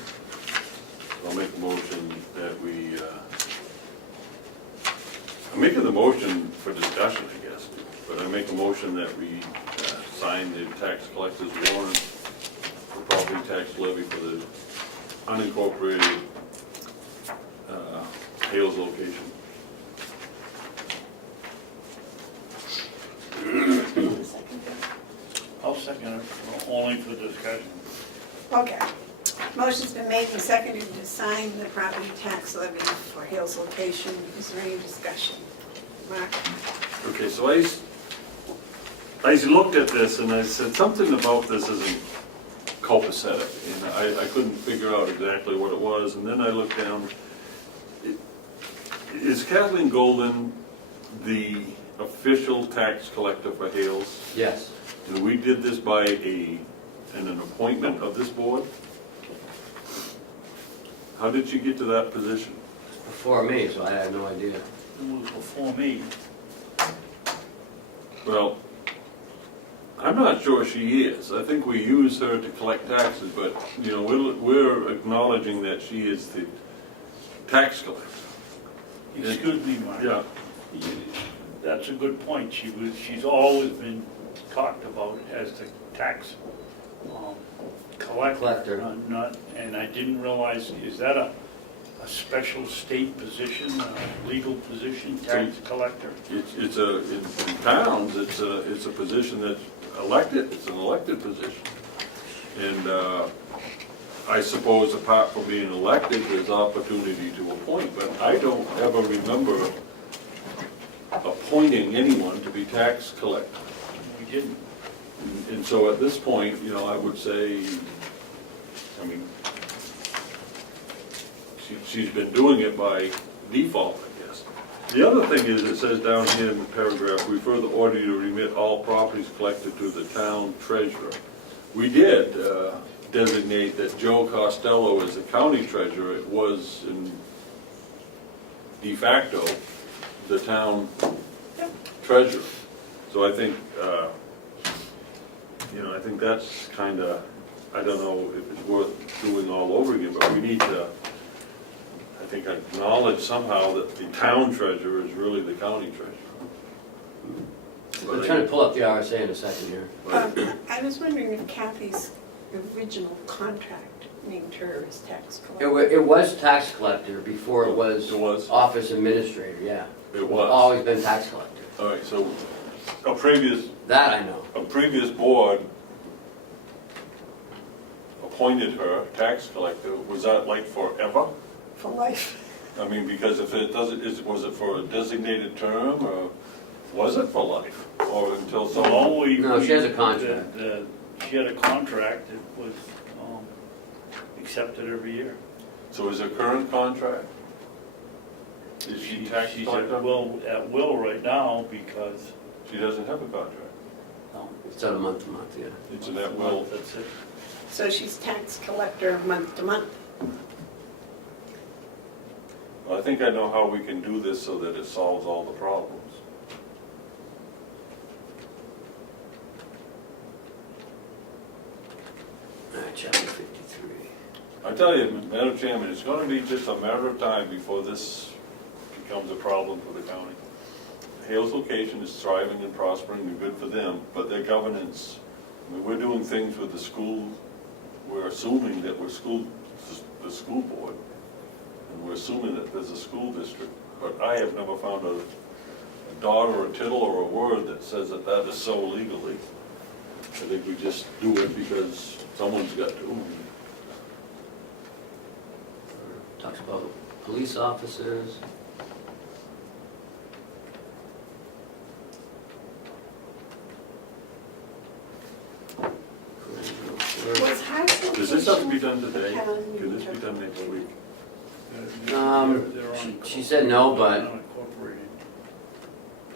I'll make a motion that we, I'm making the motion for discussion, I guess, but I make a motion that we sign the tax collector's warrant for property tax levy for the unincorporated Hales location. I'll second it, only for discussion. Okay. Motion's been made and seconded to sign the property tax levy for Hales location. Is there any discussion? Mark? Okay, so I looked at this and I said, something about this isn't copacetic, and I couldn't figure out exactly what it was, and then I looked down. Is Kathleen Golden the official tax collector for Hales? Yes. And we did this by an appointment of this board? How did she get to that position? Before me, so I have no idea. It was before me. Well, I'm not sure she is. I think we use her to collect taxes, but, you know, we're acknowledging that she is the tax collector. Excuse me, Mark. Yeah. That's a good point. She's always been talked about as the tax collector. And I didn't realize, is that a special state position, a legal position, tax collector? It's in towns, it's a position that's elected, it's an elected position. And I suppose apart from being elected, there's opportunity to appoint, but I don't ever remember appointing anyone to be tax collector. We didn't. And so at this point, you know, I would say, I mean, she's been doing it by default, I guess. The other thing is, it says down here in the paragraph, we further order you to remit all properties collected to the town treasurer. We did designate that Joe Costello as the county treasurer. It was in de facto the town treasurer. So I think, I think that's kind of, I don't know if it's worth doing all over again, but we need to, I think, acknowledge somehow that the town treasurer is really the county treasurer. I'm trying to pull up the RSA in a second here. I was wondering if Kathy's original contract named her as tax It collector. it was tax collector before it was It was? office administrator, yeah. It was. Always been tax collector. All right, so a That I know. previous board appointed her tax collector. Was that like forever? For life. I mean, because if it doesn't, was it for a designated term, or was it for life? Or until So some, all we. No, she has a contract. She had a contract that was accepted every year. so is her current contract? Is she tax She's collector? at will right now because, She doesn't have a contract. It's on a month to month, yeah. It's an at will. that's it. So she's tax collector month to month. I think I know how we can do this so that it solves all the problems. All right, chapter 53. I tell you, Madam Chairman, it's gonna be just a matter of time before this becomes a problem for the county. Hale's location is thriving and prospering, and good for them, but their governance, I mean, we're doing things with the school, we're assuming that we're the school board, and we're assuming that there's a school district, but I have never found a dot or a tittle or a word that says that that is so legally. I think we just do it because someone's got to. Talks about police officers. Was Hounsell Does this have to be done today? Town Can this be meeting. done next week? She said no, but Unincorporated.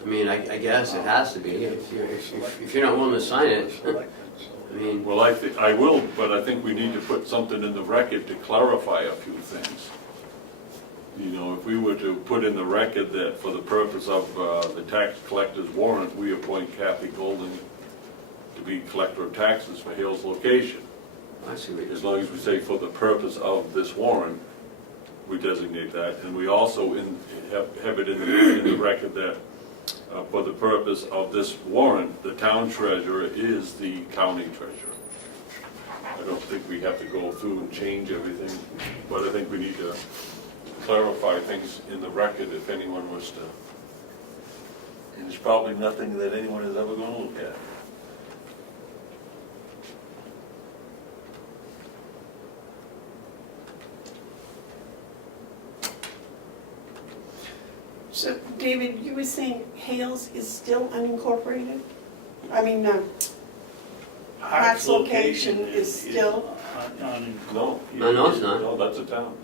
I mean, I guess it has to be. If you're not willing to sign it, I mean, Well, I will, but I think we need to put something in the record to clarify a few things. You know, if we were to put in the record that for the purpose of the tax collector's warrant, we appoint Kathy Golden to be collector of taxes for Hale's location. I see what you're As long as we say for the purpose of this warrant, we designate that, and we also have it in the record that for the purpose of this warrant, the town treasurer is the county treasurer. I don't think we have to go through and change everything, but I think we need to clarify things in the record if anyone was to. And it's probably nothing that anyone is ever going to look at. So, David, you were saying Hales is still unincorporated? I mean, Hart's location is still- No. No, it's not. No, that's a town.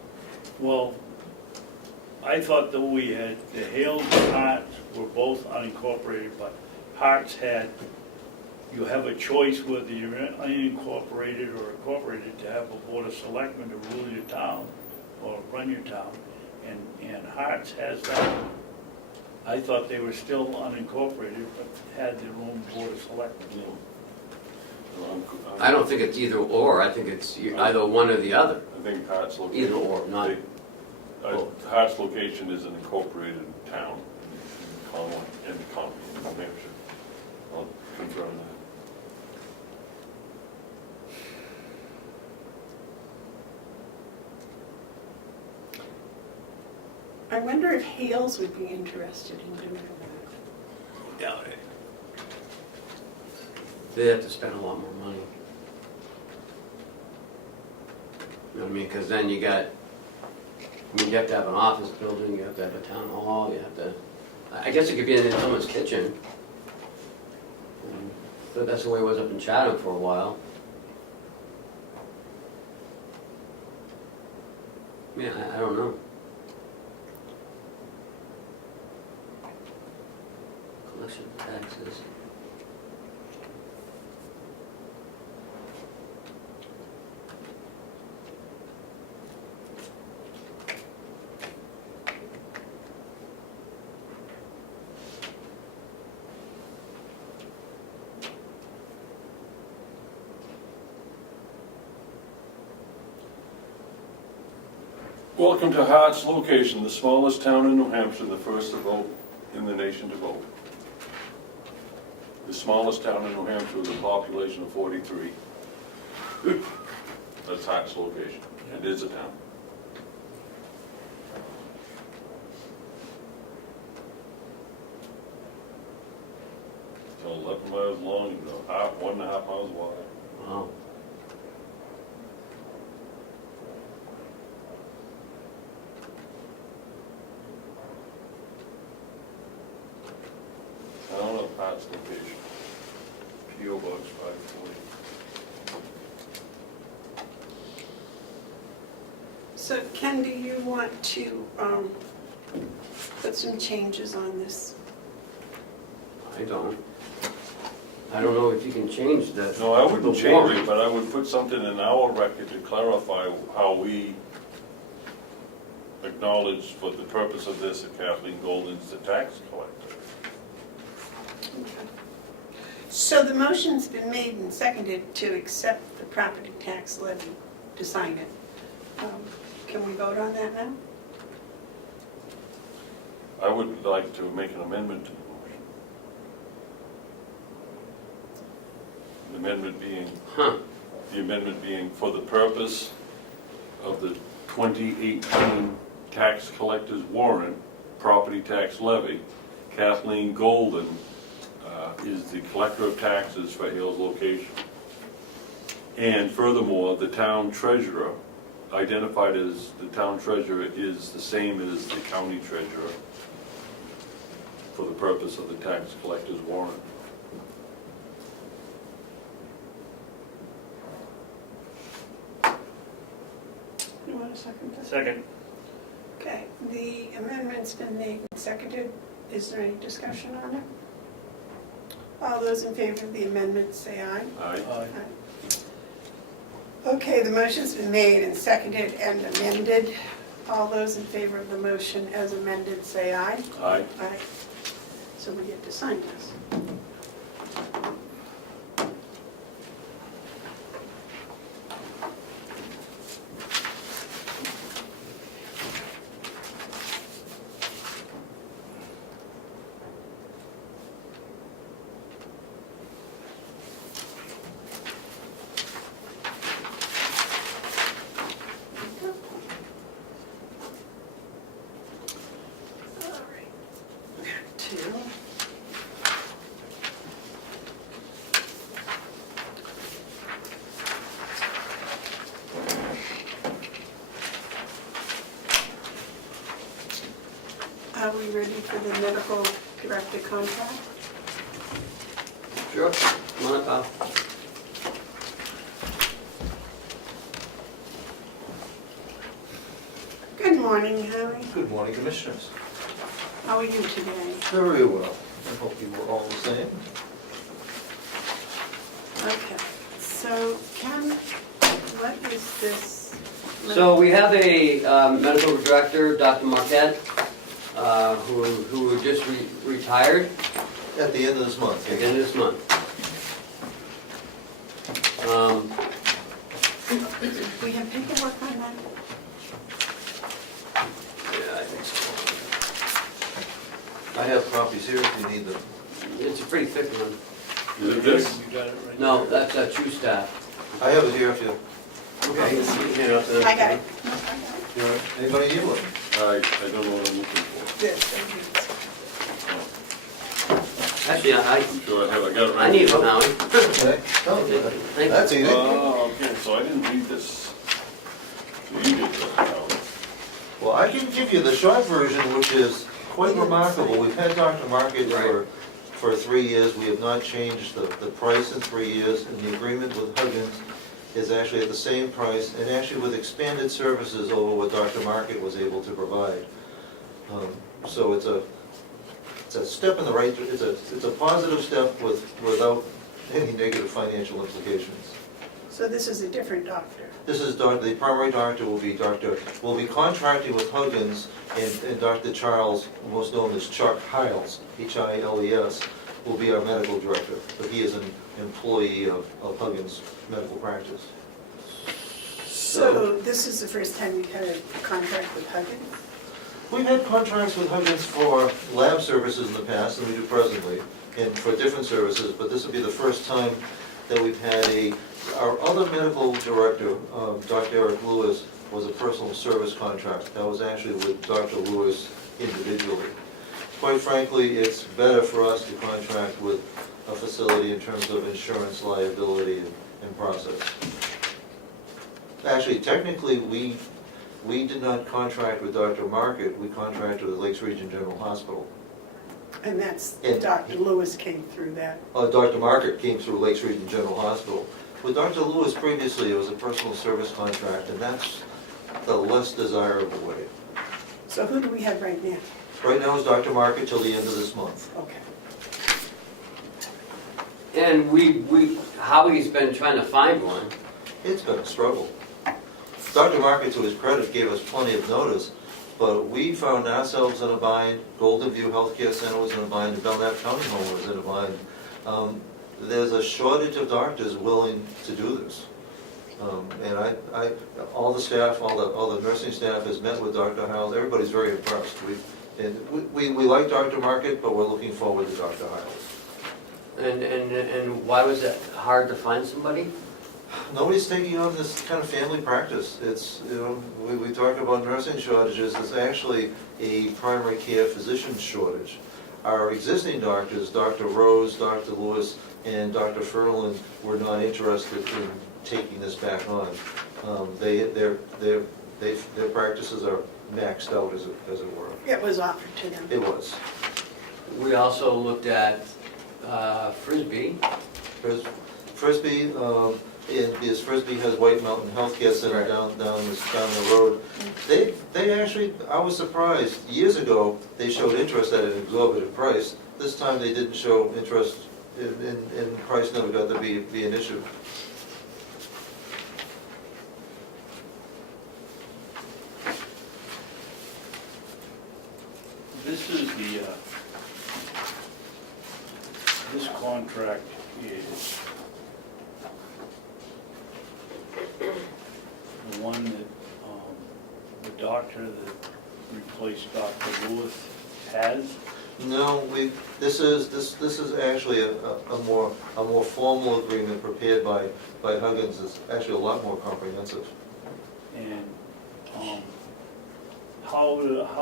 Well, I thought that we had, the Hales and Harts were both unincorporated, but Harts had, you have a choice whether you're unincorporated or incorporated to have a board of selectmen to rule your town or run your town, and Harts has that. I thought they were still unincorporated, but had their own board of selectmen. I don't think it's either or. I think it's either one or the other. I think Hart's location. Either or, not. Hart's location is an incorporated town in Comeau, in New Hampshire. I'll confirm that. I wonder if Hales would be interested in doing that. Doubt it. They have to spend a lot more money. You know what I mean? Because then you got, I mean, you have to have an office building, you have to have a town hall, you have to, I guess it could be in someone's kitchen. But that's the way it was up in Chatham for a while. Yeah, I don't know. collection of taxes. Welcome to Hart's location, the smallest town in New Hampshire, the first to vote in the nation to vote. The smallest town in New Hampshire with a population of 43. That's Hart's location. It is a town. It's 11 miles long and 1.5 miles wide. Wow. Town of Hart's location. P.O. Box 540. So Ken, do you want to put some changes on this? I don't know if you can change that. No, I wouldn't the change warrant. it, but I would put something in our record to clarify how we acknowledge for the purpose of this that Kathleen Golden's the tax collector. So the motion's been made and seconded to accept the property tax levy, to sign it. Can we vote on that now? I would like to make an amendment to the motion. The amendment being for the purpose of the 2018 tax collector's warrant, property tax levy, Kathleen Golden is the collector of taxes for Hale's location. And furthermore, the town treasurer, identified as the town treasurer, is the same as the county treasurer for the purpose of the tax collector's warrant. You want a second? Second. Okay, the amendment's been made and seconded. Is there any discussion on it? All those in favor of the amendment say aye. Aye. Aye. Okay, the motion's been made and seconded and amended. All those in favor of the motion as amended say aye. Aye. Aye. So we get to sign this. Are we ready for the medical director contract? Sure, come on up, Al. Good morning, Harry. Good morning, Commissioners. How are you today? Very well. I hope you were all the same. Okay, so Ken, what is this? So we have a medical director, Dr. Marquette, who just retired At the end of this month. at the end of this month. We have paperwork on that? Yeah, I think so. I have copies here if you need them. It's a pretty thick one. Is it this? You got it right No, there. that's true staff. I have it here if you, Okay, you can hand it up to them. I got it. No, I got it. anybody need one? I don't know what I'm looking for. This, I need it. Actually, I'm sure I got it right. I need one, Howie. Okay. Oh, Thank that's you. easy. Oh, okay, so I didn't read this. So you did that. Well, I can give you the short version, which is quite remarkable. We've had Dr. Market for 3 years. We have not changed the price in 3 years, and the agreement with Huggins is actually at the same price, and actually with expanded services over what Dr. Market was able to provide. So it's a it's a step in the right, it's a positive step without any negative financial implications. So this is a different doctor. This is the primary doctor will be contracting with Huggins, and Dr. Charles, most known as Chuck Hiles, Hiles, will be our medical director, but he is an employee of Huggins Medical Practice. So this is the first time you've had a contract with Huggins? We've had contracts with Huggins for lab services in the past, and we do presently, and for different services, but this will be the first time that we've had our other medical director, Dr. Eric Lewis, was a personal service contract. That was actually with Dr. Lewis individually. Quite frankly, it's better for us to contract with a facility in terms of insurance liability and process. Actually, technically, we did not contract with Dr. Market, we contracted with Lakes Region General Hospital. And that's, And- Dr. Lewis came through that. Dr. Market came through Lakes Region General Hospital. With Dr. Lewis previously, it was a personal service contract, and that's the less desirable way. So who do we have right now? Right now is Dr. Market till the end of this month. Okay. And Howie's been trying to find one. It's been a struggle. Dr. Market, to his credit, gave us plenty of notice, but we found ourselves in a bind. Golden View Healthcare Center was in a bind, and Belknap County Home was in a bind. There's a shortage of doctors willing to do this. And all the staff, all the nursing staff has met with Dr. Hiles. Everybody's very impressed. We like Dr. Market, but we're looking forward to Dr. Hiles. And why was it hard to find somebody? Nobody's taking on this kind of family practice. It's, we talk about nursing shortages, it's actually a primary care physician shortage. Our existing doctors, Dr. Rose, Dr. Lewis, and Dr. Ferlin, were not interested in taking this back on. Their practices are maxed out, as it were. It was offered to them. It was. We also looked at Frisbee. Frisbee, because Frisbee has White Mountain Healthcare Center Right. down the road. They actually, I was surprised, years ago, they showed interest at an exorbitant price. This time they didn't show interest, and price never got to be an issue. This is this contract is the one that, the doctor that replaced Dr. Lewis has. No, this is actually a more formal agreement prepared by Huggins. It's actually a lot more comprehensive. And how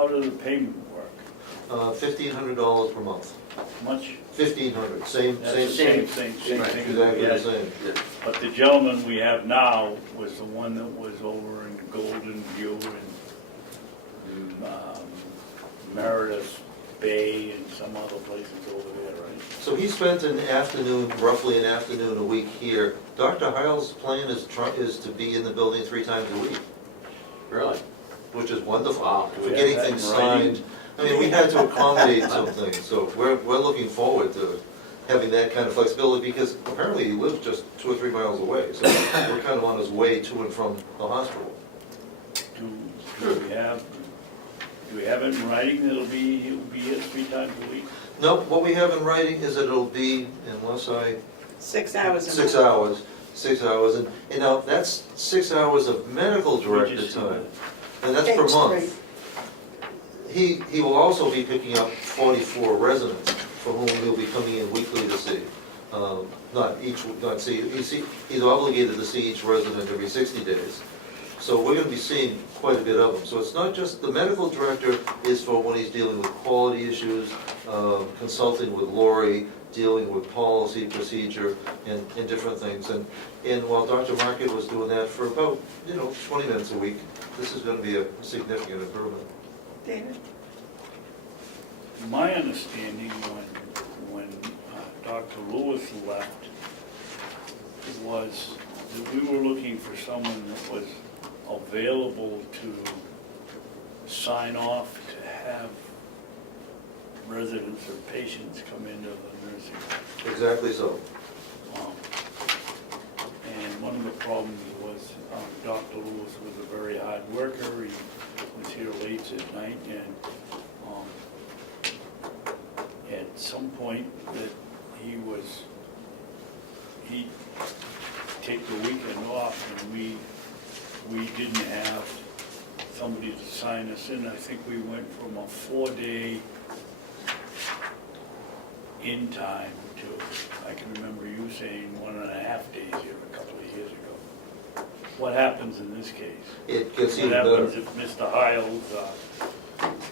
does the payment work? $1,500 per month. Much? $1,500, same That's the same thing Right. as exactly we the had. same. But the gentleman we have now was the one that was over in Golden View and Meredith Bay and some other places over there, right? So he spent roughly an afternoon a week here. Dr. Hiles' plan is to be in the building 3 times a week, Really? which is wonderful. Wow. For We getting have that things in writing. signed. I mean, we had to accommodate some things, so we're looking forward to having that kind of flexibility, because apparently he lives just 2 or 3 miles away, so we're kind of on his way to and from the hospital. Do we have it in writing that he'll be here 3 times a week? No, what we have in writing is that it'll be, unless 6 hours a 6 month. hours, 6 hours, and now that's 6 hours of medical director We just- time, and that's per It's month. great. He will also be picking up 44 residents for whom he'll be coming in weekly to see. He's obligated to see each resident every 60 days. So we're gonna be seeing quite a bit of them. So it's not just, the medical director is for when he's dealing with quality issues, consulting with Lori, dealing with policy, procedure, and different things. And while Dr. Market was doing that for about, 20 minutes a week, this is gonna be a significant improvement. David? My understanding when Dr. Lewis left was that we were looking for someone that was available to sign off to have residents or patients come into the nursing home. Exactly so. Um, And one of the problems was Dr. Lewis was a very hard worker. He was here late at night, and at some point that he'd take the weekend off, and we didn't have somebody to sign us in. I think we went from a 4-day in time to, I can remember you saying 1.5 days here a couple of years ago. What happens in this case? It gets What even better. happens if Mr. Hiles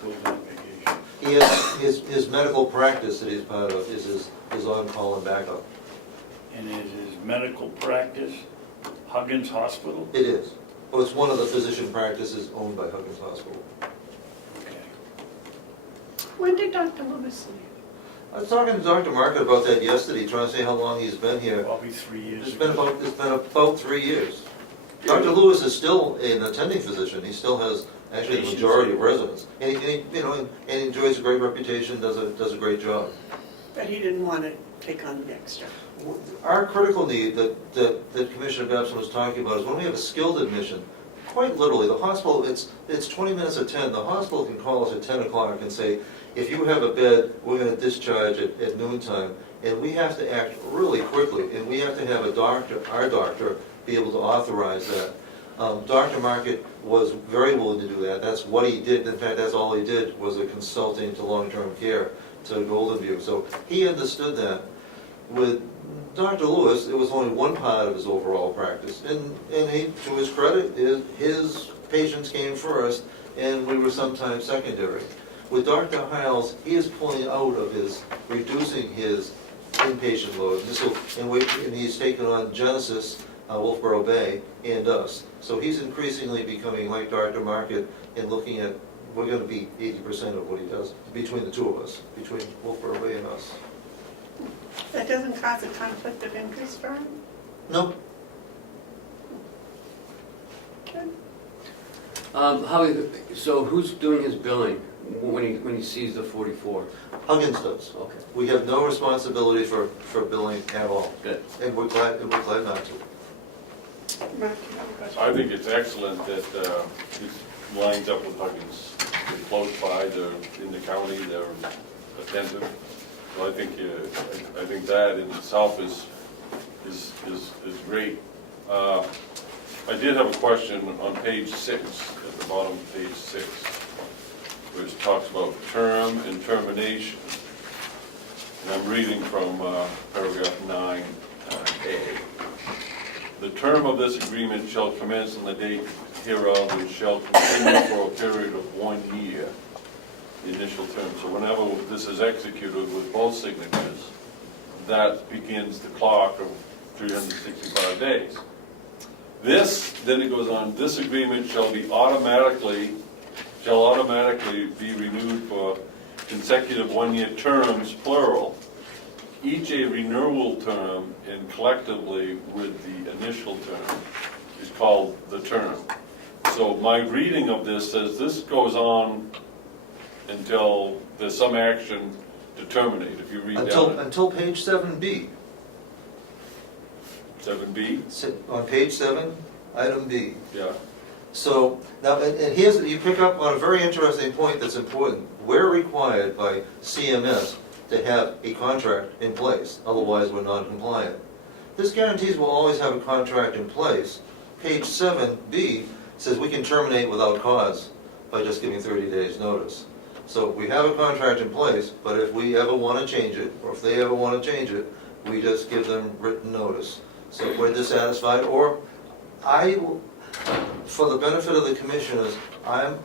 goes on vacation? He has, his medical practice that he's part of is his on-call and backup. And is his medical practice Huggins Hospital? It is. Well, it's one of the physician practices owned by Huggins Hospital. Okay. When did Dr. Lewis leave? I was talking to Dr. Market about that yesterday, trying to say how long he's been here. Probably 3 years It's ago. been about 3 years. Dr. Lewis is still an attending physician. He still has actually the majority of residents. And he you know, and he enjoys a great reputation, does a great job. But he didn't want to take on the extra. Our critical need that Commissioner Babson was talking about is when we have a skilled admission, quite literally, the hospital, it's 20 minutes to 10. The hospital can call us at 10 o'clock and say, if you have a bed, we're going to discharge at noontime. And we have to act really quickly, and we have to have a doctor, our doctor, be able to authorize that. Dr. Market was very willing to do that. That's what he did. In fact, that's all he did, was a consulting to long-term care to Golden View. So he understood that. With Dr. Lewis, it was only one part of his overall practice. And he, to his credit, his patients came first, and we were sometimes secondary. With Dr. Hiles, he is pulling out of reducing his inpatient load. And he's taken on Genesis, Wolfboro Bay, and us. So he's increasingly becoming like Dr. Market and looking at, we're going to be 80% of what he does, between the two of us, between Wolfboro Bay and us. That doesn't cause a conflict of interest for him? No, Good. So who's doing his billing when he sees the 44? Huggins does. Okay, We have no responsibility for billing at all, good. and we're glad not to. Mark, you have a question? I think it's excellent that it lines up with Huggins. They're close by, they're in the county, they're attentive. So I think that in itself is great. I did have a question on page 6, at the bottom of page 6, which talks about term and termination. And I'm reading from paragraph 9A. The term of this agreement shall commence on the date hereof and shall continue for a period of 1 year, the initial term. So whenever this is executed with both signatures, that begins the clock of 365 days. Then it goes on, this agreement shall automatically be renewed for consecutive 1-year terms, plural, each a renewal term, and collectively with the initial term is called the term. So my reading of this says this goes on until there's some action to terminate, if you read down Until page 7B. 7B, On page 7, item B. yeah. So, now, and here's, you pick up on a very interesting point that's important. We're required by CMS to have a contract in place, otherwise we're non-compliant. This guarantees we'll always have a contract in place. Page 7B says we can terminate without cause by just giving 30 days notice. So we have a contract in place, but if we ever want to change it, or if they ever want to change it, we just give them written notice. So if we're dissatisfied, or for the benefit of the commissioners, I'm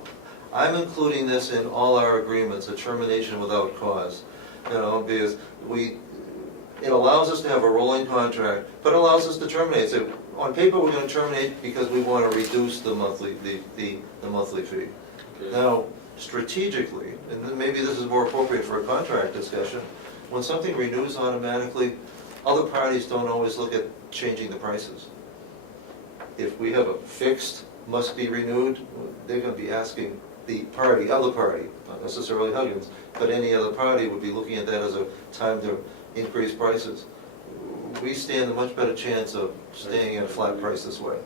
including this in all our agreements, a termination without cause. You know, because it allows us to have a rolling contract, but allows us to terminate. So on paper, we're going to terminate because we want to reduce the monthly fee. Okay. Now, strategically, and then maybe this is more appropriate for a contract discussion, when something renews automatically, other parties don't always look at changing the prices. If we have a fixed must be renewed, they're going to be asking the other party, not necessarily Huggins, but any other party would be looking at that as a time to increase prices. We stand a much better chance of staying at a flat price this way.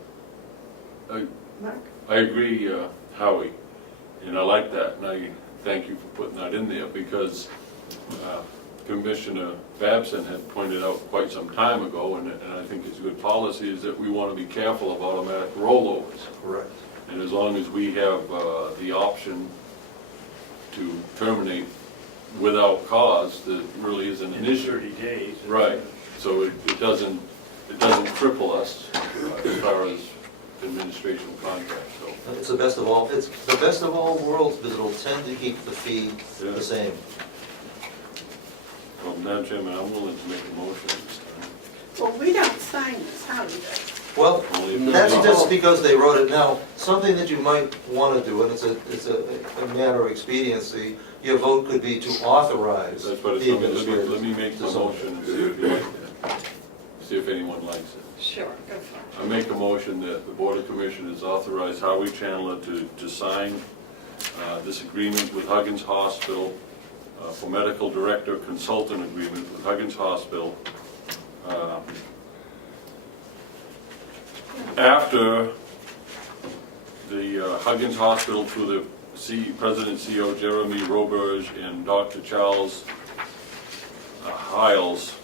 Mark? I agree, Howie, and I like that, and I thank you for putting that in there, because Commissioner Babson had pointed out quite some time ago, and I think it's good policy, is that we want to be careful of automatic rollovers. Correct. And as long as we have the option to terminate without cause, that really isn't an In issue. 30 days. Right, so it doesn't cripple us as far as administration of contracts, so. It's the best of all worlds, but it'll tend to keep the fee Yeah. the same. Well, Madam Chairman, I'm willing to make a motion this time. Well, we don't sign this, Howie does. Well, Only if No. that's we- just because they wrote it. Now, something that you might want to do, and it's a matter of expediency, your vote could be to authorize That's what it's, the let administrator. me make the motion and see if you like that. See if anyone likes it. Sure, go for I make a motion that the Board of Commissioners authorize Howie Chandler to sign this agreement with Huggins Hospital for medical director consultant agreement with Huggins Hospital after the Huggins Hospital through the President CEO Jeremy Roberge and Dr. Charles Hiles,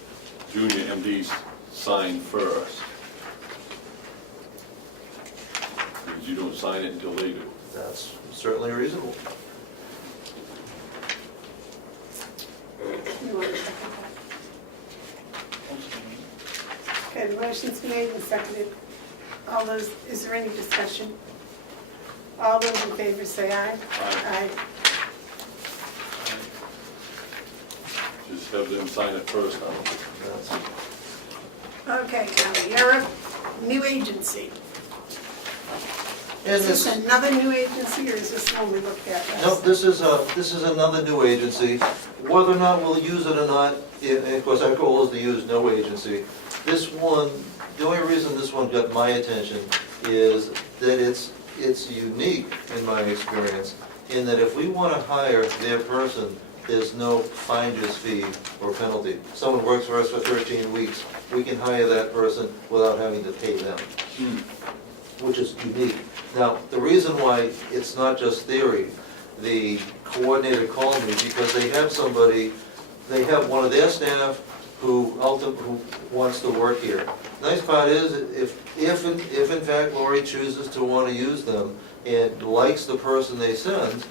Jr. MD, sign first. Because you don't sign it until they do. That's certainly reasonable. it. You want to second that? Okay, the motion's made and seconded. All those, is there any discussion? All those in favor say aye. Aye. Just have them sign it first, Howard. That's- Okay, Howie, you're a new agency. And Is this this, another new agency, or is this one we looked at last? no, this is another new agency. Whether or not we'll use it or not, and of course, our goal is to use no agency. This one, the only reason this one got my attention is that it's unique in my experience, in that if we want to hire their person, there's no finder's fee or penalty. Someone works for us for 13 weeks, we can hire that person without having to pay them, which is unique. Now, the reason why it's not just theory, the coordinator called me because they have somebody, they have one of their staff who wants to work here. Nice part is, if in fact Lori chooses to want to use them and likes the person they send,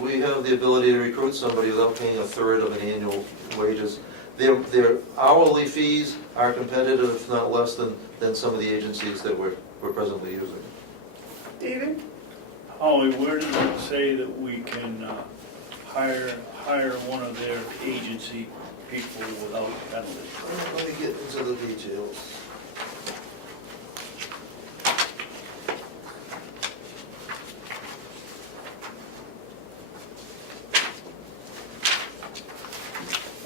we have the ability to recruit somebody without paying a third of an annual wages. Their hourly fees are competitive, if not less than some of the agencies that we're presently using. David? Holly, where does it say that we can hire one of their agency people without penalty? Let me get into the details.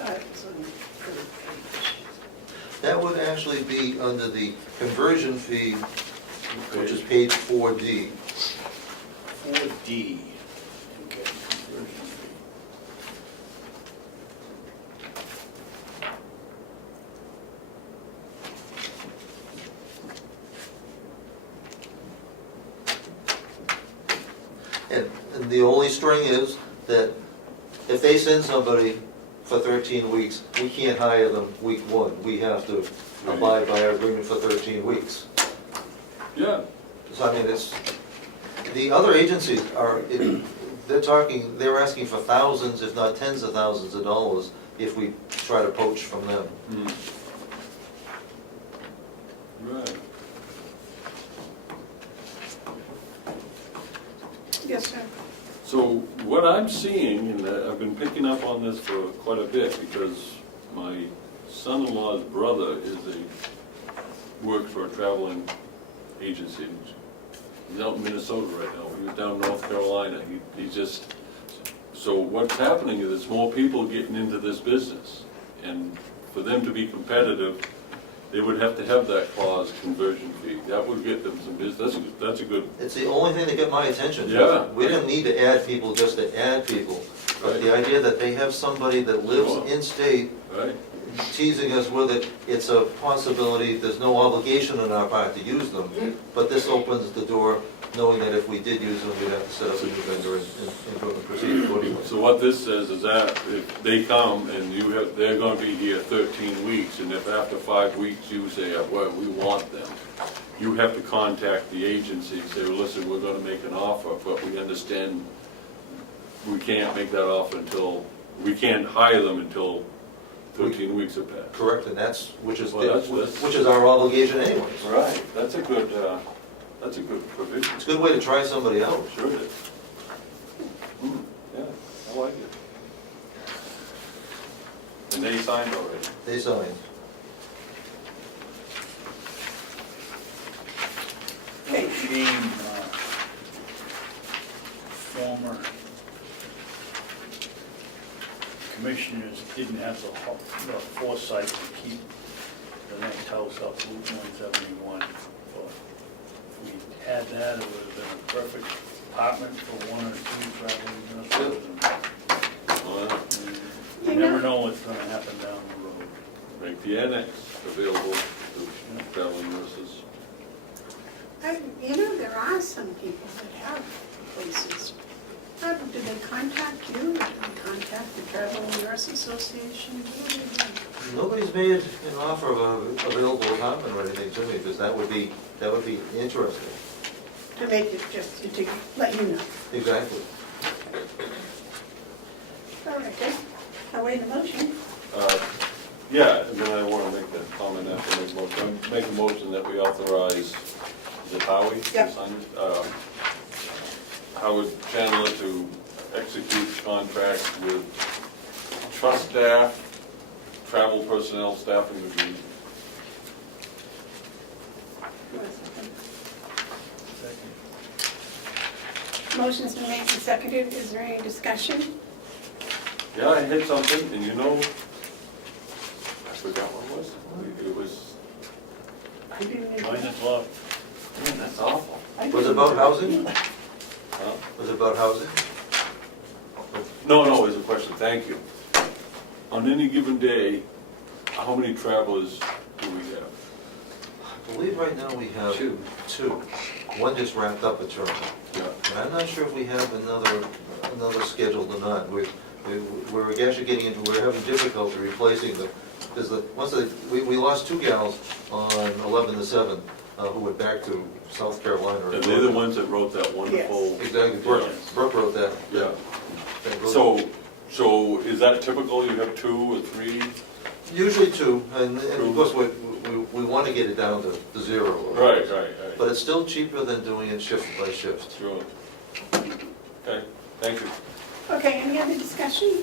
It's on the third page. That would actually be under the conversion fee, which is page 4D. 4D. Okay, conversion fee. And the only string is that if they send somebody for 13 weeks, we can't hire them week one. We have to abide by our agreement for 13 weeks. Yeah, So I mean, the other agencies they're asking for thousands, if not tens of thousands of dollars if we try to poach from them. right. Yes, sir. So what I'm seeing, and I've been picking up on this for quite a bit, because my son-in-law's brother works for a traveling agency. He's out in Minnesota right now. He was down in North Carolina. So what's happening is there's more people getting into this business. And for them to be competitive, they would have to have that clause, conversion fee. That would get them some business. That's a good, It's the only thing that got my attention. Yeah. We didn't need to add people just to add people, but the idea that they have somebody that lives Sure. in state right? teasing us with it, it's a possibility, there's no obligation on our part to use them, but this opens the door, knowing that if we did use them, we'd have to set up a new vendor and go and proceed accordingly. So what this says is that if they come and they're gonna be here 13 weeks, and if after 5 weeks you say, well, we want them, you have to contact the agency and say, well, listen, we're gonna make an offer, but we understand we can't make that offer until, we can't hire them until 13 weeks have passed. Correct, and that's, which is Well, that's- which is our obligation anyways. Right, that's a good provision. It's a good way to try somebody out. Sure it is. Yeah, I like it. And they signed already. They signed. Okay. Shame, former commissioners didn't have the foresight to keep the next house up Route 171. But if we had that, it would have been a perfect apartment for one or two traveling nurses. Well, And you never know what's gonna happen down the road. make the annex available to traveling nurses. You know, there are some people that have places. How do they contact you? Do they contact the Travel Nurse Association? What do they do? Nobody's made an offer of a available apartment or anything to me, because that would be interesting. To make it just, to let you know. Exactly. All right, good. I'll wait a motion. Yeah, and then I want to make that comment after I make a motion. Make a motion that we authorize, is it Howie? to Yep. sign it? Howard Chandler to execute contract with trust staff, travel personnel staffing agreement. Motion's been made and seconded. Is there any discussion? Yeah, I had something, and you know, I forgot what it was. It was, I didn't Join know. the club. man, that's awful. Was it about housing? Huh? Was it about housing? No, it's a question, thank you. On any given day, how many travelers do we have? I believe right now we have Two. two. One just wrapped up a term. Yeah. And I'm not sure if we have another scheduled or not. We're actually getting into, we're having difficulty replacing them. Because we lost two gals on 11/7 who went back to South Carolina. And they're the ones that wrote that wonderful. Exactly, Brooke wrote that. Yeah. That wrote- So is that typical, you have 2 or 3? Usually two, and of course, we want to get it down to zero. Right. But it's still cheaper than doing it shift by shift. Sure. Okay, thank you. Okay, any other discussion?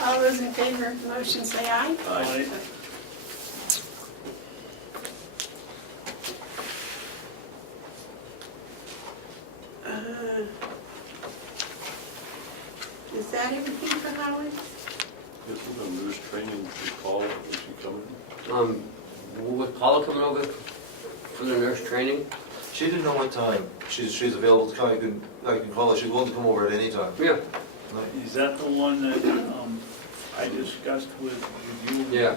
All those in favor of the motion say aye. Aye. Is that everything for Howard? This is a nurse training call, is she coming? Was Paula coming over for the nurse training? She didn't know what time she's available to come. I can call her. She's willing to come over at any time. Yeah. Is that the one that I discussed with you? Yeah.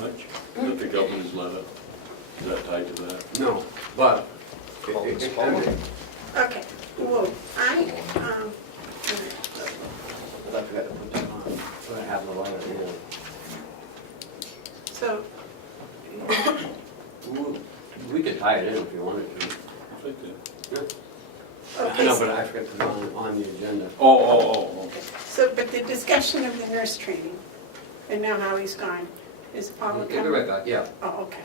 Much? Is that the governor's letter? Is that tied to that? No, but. Call Miss Paula. Okay, well, I forgot to put that on. I have the letter, so, We could tie it in if you wanted to. It's right there. okay, No, but I forgot to put it on the agenda. Oh. okay. So, but the discussion of the nurse training, and now how he's gone, is Paula Give it coming? right back, yeah. Oh, okay.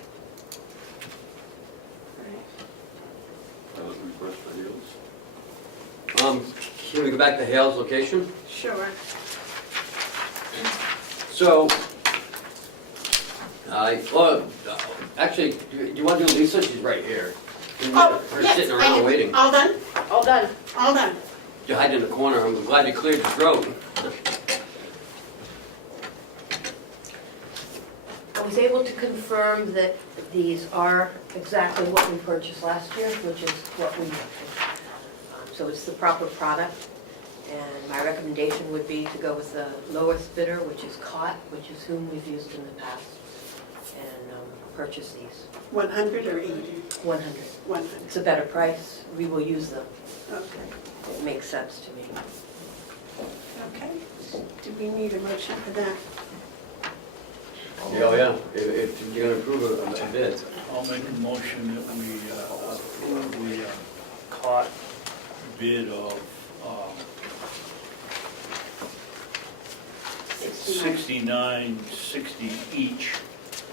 All right. Request for heels. Can we go back to Hale's location? Sure. So, actually, do you want to do Lisa? She's right here. Oh, We're yes, sitting I around am. waiting. All done? All done. All done. You hide in the corner. I'm glad you cleared your throat. I was was able to confirm that these are exactly what we purchased last year, which is what we, so it's the proper product. And my recommendation would be to go with the lowest bidder, which is COT, which is whom we've used in the past, and purchase these. 100 or 80? 100. 100, It's a better price, we will use them. okay. It makes sense to me. Okay, do we need a motion for that? Yeah, oh yeah, if you're gonna approve a bid. I'll make a motion that we approve the COT bid of 69.60 each.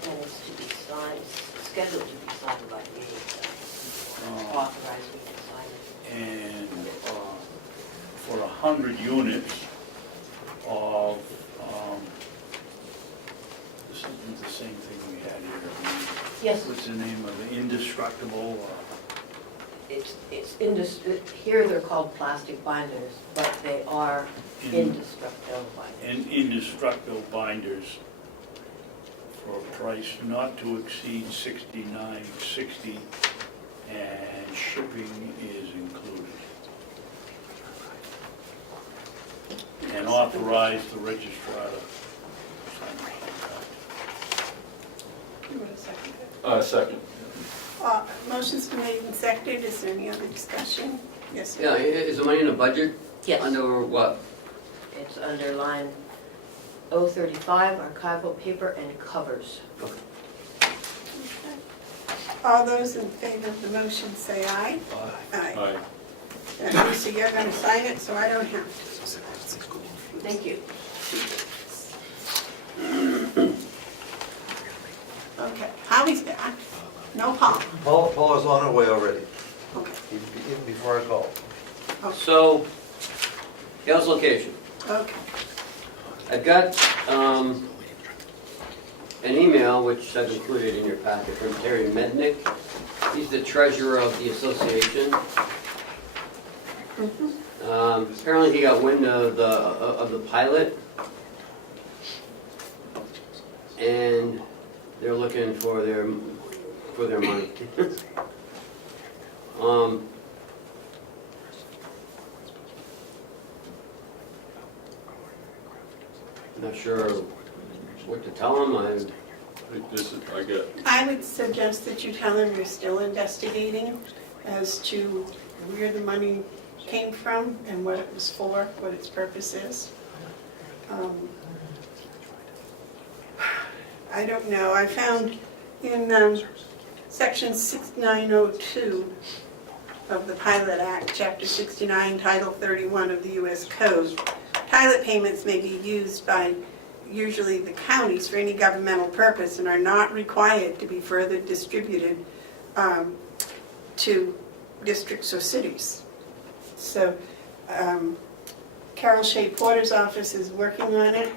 And it's to be signed, scheduled to be signed by me, authorized me to sign it. And for 100 units of, this isn't the same thing we had here. Yes, What's the name of it? Indestructible? here they're called plastic binders, but they are indestructible binders. And indestructible binders for a price not to exceed $69.60, and shipping is included. And authorize the registrar to sign the contract. You want to second it? Second. Motion's been made and seconded, is there any other discussion? Yes, sir. Yeah, is the money in the budget? Yes, Under what? it's under line 035, archival paper and covers. Okay. All those in favor of the motion say aye. Aye. Aye. And Lisa, you're going to sign it, so I don't have to. Thank you. Okay, Howie's back. No Paul. Paul is on her way already, Okay, even before I called. So, Hale's location. okay. I've got an email, which I've included in your packet, from Terry Mednick. He's the treasurer of the association. Apparently he got wind of the pilot, and they're looking for their money. I'm not sure what to tell him. I would suggest that you tell him you're still investigating as to where the money came from and what it was for, what its purpose is. I don't know, I found in section 6902 of the Pilot Act, chapter 69, title 31 of the U.S. Code, pilot payments may be used by usually the counties for any governmental purpose and are not required to be further distributed to districts or cities. So Carroll Shea Porter's office is working on it.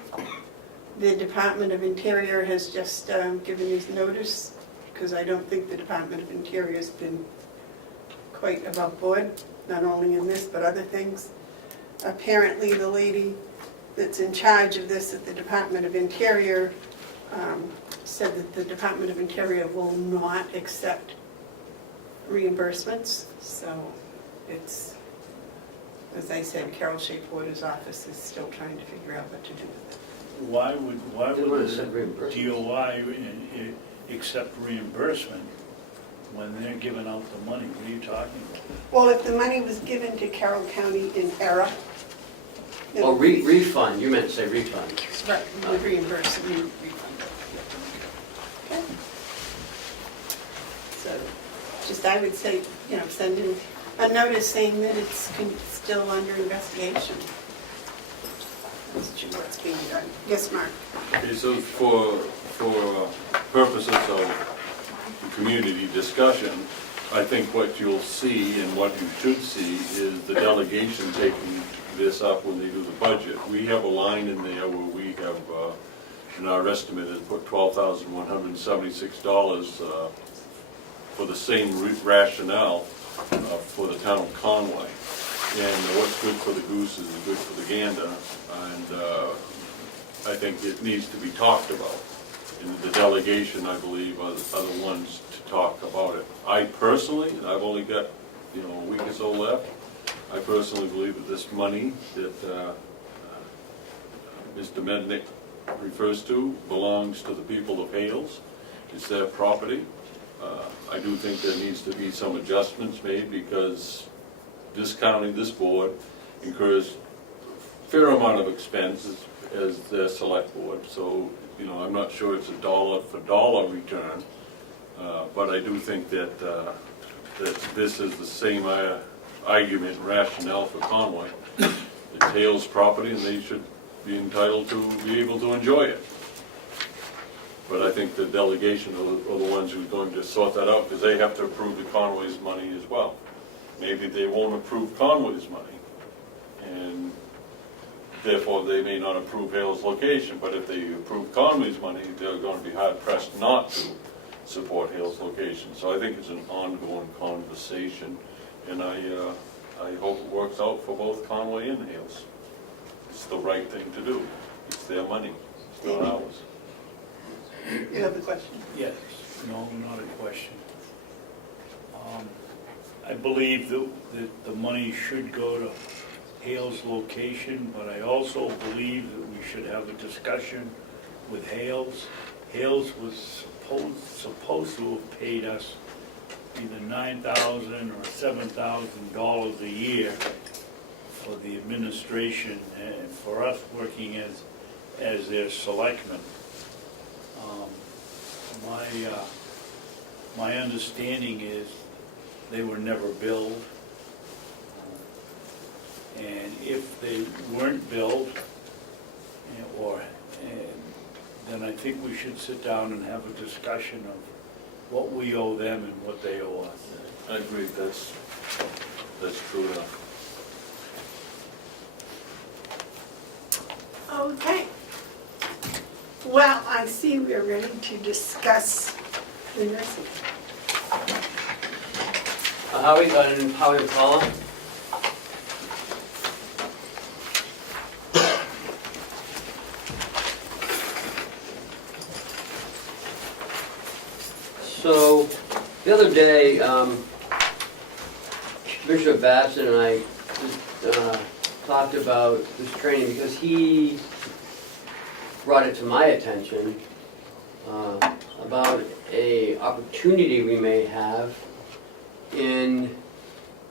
The Department of Interior has just given his notice, because I don't think the Department of Interior has been quite above board, not only in this but other things. Apparently the lady that's in charge of this at the Department of Interior said that the Department of Interior will not accept reimbursements. So it's, as I said, Carroll Shea Porter's office is still trying to figure out what to do with it. Why would They would've the said reimbursement. DOI accept reimbursement when they're giving out the money? What are you talking about? Well, if the money was given to Carroll County in error. Oh, refund, you meant to say refund. Right, we would reimburse and refund. Okay. So, just I would say, send in a notice saying that it's still under investigation as to what's being done. Yes, Mark? Okay, so for purposes of the community discussion, I think what you'll see and what you should see is the delegation taking this up when they do the budget. We have a line in there where we have, in our estimate, is put $12,176 for the same rationale for the town of Conway. And what's good for the goose is good for the gander, and I think it needs to be talked about. and the delegation, I believe, are the ones to talk about it. I personally, and I've only got, a week or so left, I personally believe that this money that Mr. Mednick refers to belongs to the people of Hales. It's their property. I do think there needs to be some adjustments made because this county, this board, incurs a fair amount of expenses as their select board. So, I'm not sure it's a dollar for dollar return, but I do think that this is the same argument and rationale for Conway. It's Hales' property and they should be entitled to be able to enjoy it. But I think the delegation are the ones who are going to sort that out because they have to approve the Conway's money as well. Maybe they won't approve Conway's money, and therefore they may not approve Hale's location. But if they approve Conway's money, they're going to be hard pressed not to support Hale's location. So I think it's an ongoing conversation, and I hope it works out for both Conway and Hale's. It's the right thing to do. It's their money. It's not ours. You have a question? Yes, no, not a question. I believe that the money should go to Hale's location, but I also believe that we should have a discussion with Hale's. Hale's was supposed to have paid us either $9,000 or $7,000 a year for the administration and for us working as their selectmen. My understanding is they were never billed. And if they weren't billed, then I think we should sit down and have a discussion of what we owe them and what they owe us. I agree, that's true enough. Okay. Well, I see we're ready to discuss the nursing. Howie and Paula? So, the other day, Commissioner Babson and I just, talked about this training because he brought it to my attention about a opportunity we may have in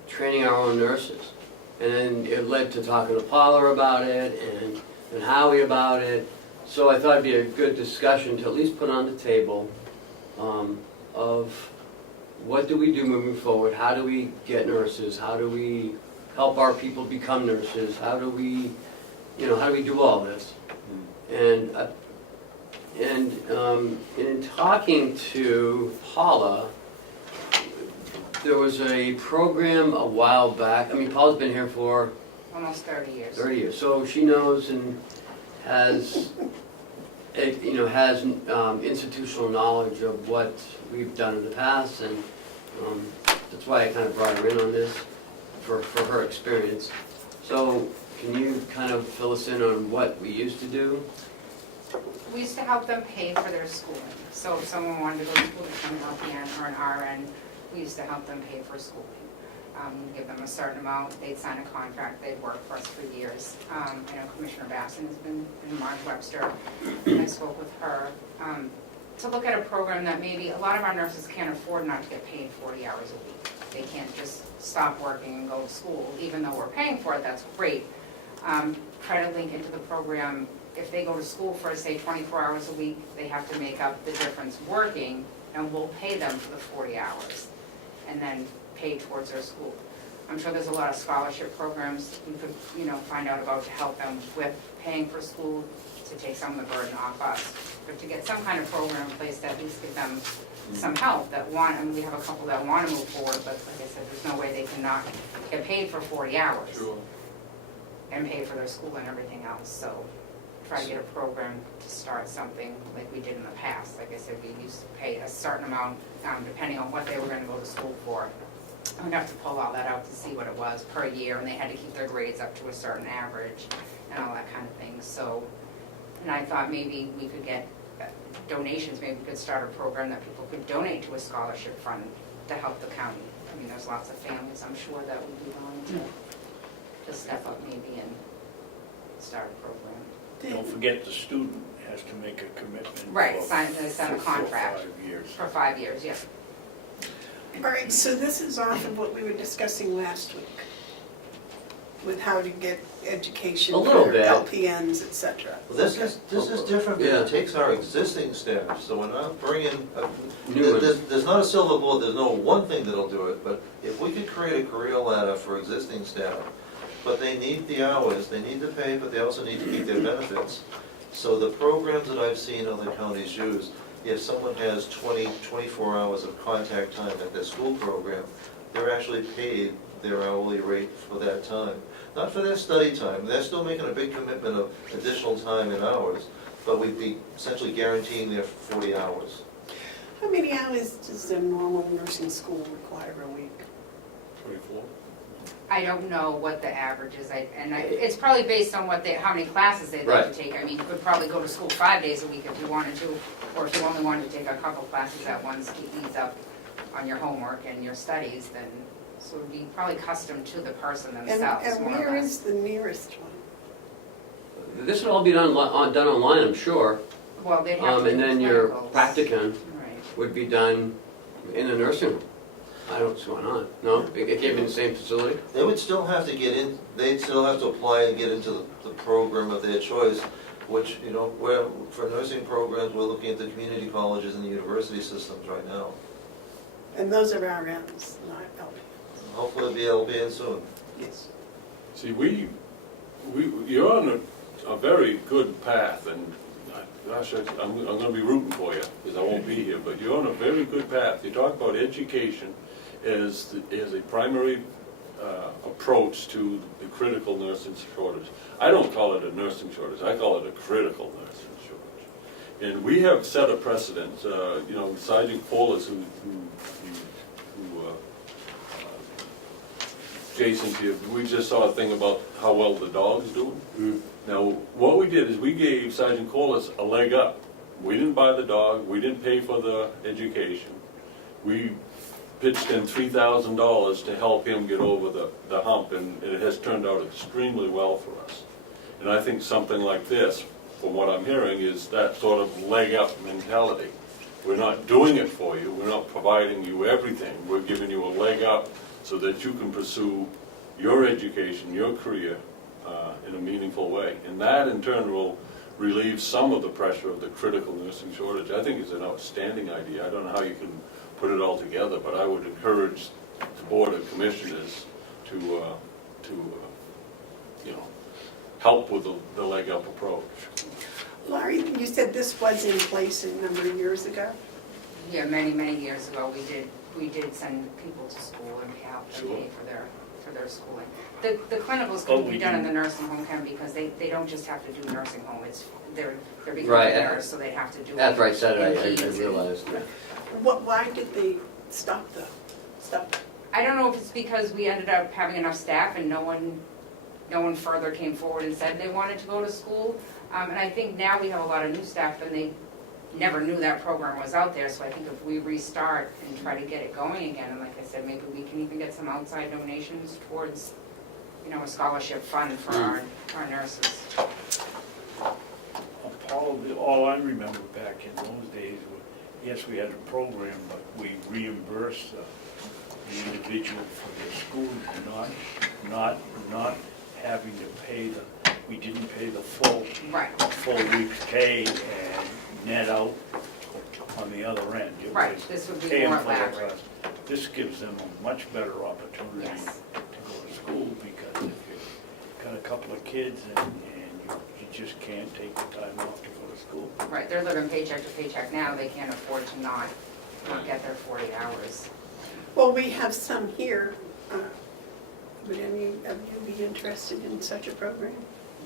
training our own nurses. And then it led to talking to Paula about it and Howie about it. So I thought it'd be a good discussion to at least put on the table of what do we do moving forward? How do we get nurses? How do we help our people become nurses? How do we do all this? And in talking to Paula, there was a program a while back. I mean, Paula's been here for almost 30 years. 30 years, so she knows and has institutional knowledge of what we've done in the past, and that's why I kind of brought her in on this for her experience. So, can you kind of fill us in on what we used to do? We used to help them pay for their schooling. So if someone wanted to go to school to become an LPN or an RN, we used to help them pay for schooling. We'd give them a certain amount, they'd sign a contract, they'd work for us for years. I know Commissioner Babson has been in Marge Webster, and I spoke with her to look at a program that maybe a lot of our nurses can't afford not to get paid 40 hours a week. They can't just stop working and go to school. Even though we're paying for it, that's great. Try to link into the program. If they go to school for, say, 24 hours a week, they have to make up the difference working, and we'll pay them for the 40 hours, and then pay towards their school. I'm sure there's a lot of scholarship programs we could, find out about to help them with paying for school, to take some of the burden off us, but to get some kind of program in place to at least give them some help that want, and we have a couple that want to move forward, but like I said, there's no way they can not get paid for 40 hours. Sure. And pay for their school and everything else, so try to get a program to start something like we did in the past. Like I said, we used to pay a certain amount, depending on what they were gonna go to school for. We'd have to pull all that out to see what it was per year, and they had to keep their grades up to a certain average and all that kind of thing. So, and I thought maybe we could get donations, maybe we could start a program that people could donate to a scholarship fund to help the county. I mean, there's lots of families, I'm sure, that would be willing to step up maybe and start a program. Don't forget the student has to make a commitment. Right, for- sign a for contract. 5 years. For 5 years, yeah. All right, so this is off of what we were discussing last week, with how to get education A little for bit. LPNs, et cetera. Well, this is different because it takes our existing staff, so we're not bringing, New ones. there's not a silver bullet, there's no one thing that'll do it, but if we could create a career ladder for existing staff, but they need the hours, they need to pay, but they also need to keep their benefits. So the programs that I've seen other counties use, if someone has 24 hours of contact time at their school program, they're actually paid their hourly rate for that time. Not for their study time, they're still making a big commitment of additional time and hours, but we'd be essentially guaranteeing their 40 hours. How many hours does a normal nursing school require a week? 24? I don't know what the average is, it's probably based on how many classes they'd like to take. I mean, you could probably go to school 5 days a week if you wanted to, or if you only wanted to take a couple classes at once to ease up on your homework and your studies, then, so it would be probably custom to the person themselves, And more or where less. is the nearest one? This would all be done online, I'm sure. Well, they'd have to do And then your clinicals. practicum Right. would be done in a nursing home. I don't see why not. No? It can't be in the same facility? They would still have to get in, they'd still have to apply and get into the program of their choice, which, you know, for nursing programs, we're looking at the community colleges and the university systems right now. And those are RNs, not LPNs. Hopefully it'll be LPN soon. Yes. See, you're on a very good path, and gosh, I'm gonna be rooting for you, because I won't be here, but you're on a very good path. You talk about education as a primary approach to the critical nursing shortage. I don't call it a nursing shortage, I call it a critical nursing shortage. And we have set a precedent, you know, Sergeant Corliss, who Jason, we just saw a thing about how well the dog's doing. Now, what we did is we gave Sergeant Corliss a leg up. We didn't buy the dog, we didn't pay for the education. We pitched in $3,000 to help him get over the hump, and it has turned out extremely well for us. And I think something like this, from what I'm hearing, is that sort of leg up mentality. We're not doing it for you, we're not providing you everything, we're giving you a leg up so that you can pursue your education, your career in a meaningful way. And that in turn will relieve some of the pressure of the critical nursing shortage. I think it's an outstanding idea. I don't know how you can put it all together, but I would encourage the Board of Commissioners to you know, help with the leg up approach. Laurie, you said this was in place a number of years ago? Yeah, many, many years ago, we did send people to school and help them Sure. pay for their schooling. The clinicals Oh, can we be done in do. the nursing home, because they don't just have to do nursing home, they're becoming Right, a nurse, so they have to do. After I said it, I NPs. realized. Why did they stop though? Stop? I don't know if it's because we ended up having enough staff and no one further came forward and said they wanted to go to school. And I think now we have a lot of new staff and they never knew that program was out there. So I think if we restart and try to get it going again, and like I said, maybe we can even get some outside donations towards, you know, a scholarship fund for our nurses. All I remember back in those days was, yes, we had a program, but we reimbursed the individual for their school, not having to pay we didn't pay the full week's pay and net out on the other end. It Right, was this would be paying more for the elaborate. class. This gives them a much better opportunity Yes. to go to school, because if you've got a couple of kids and you just can't take the time off to go to school. Right, they're living paycheck to paycheck now, they can't afford to not get their 40 hours. Well, we have some here. Would any of you be interested in such a program?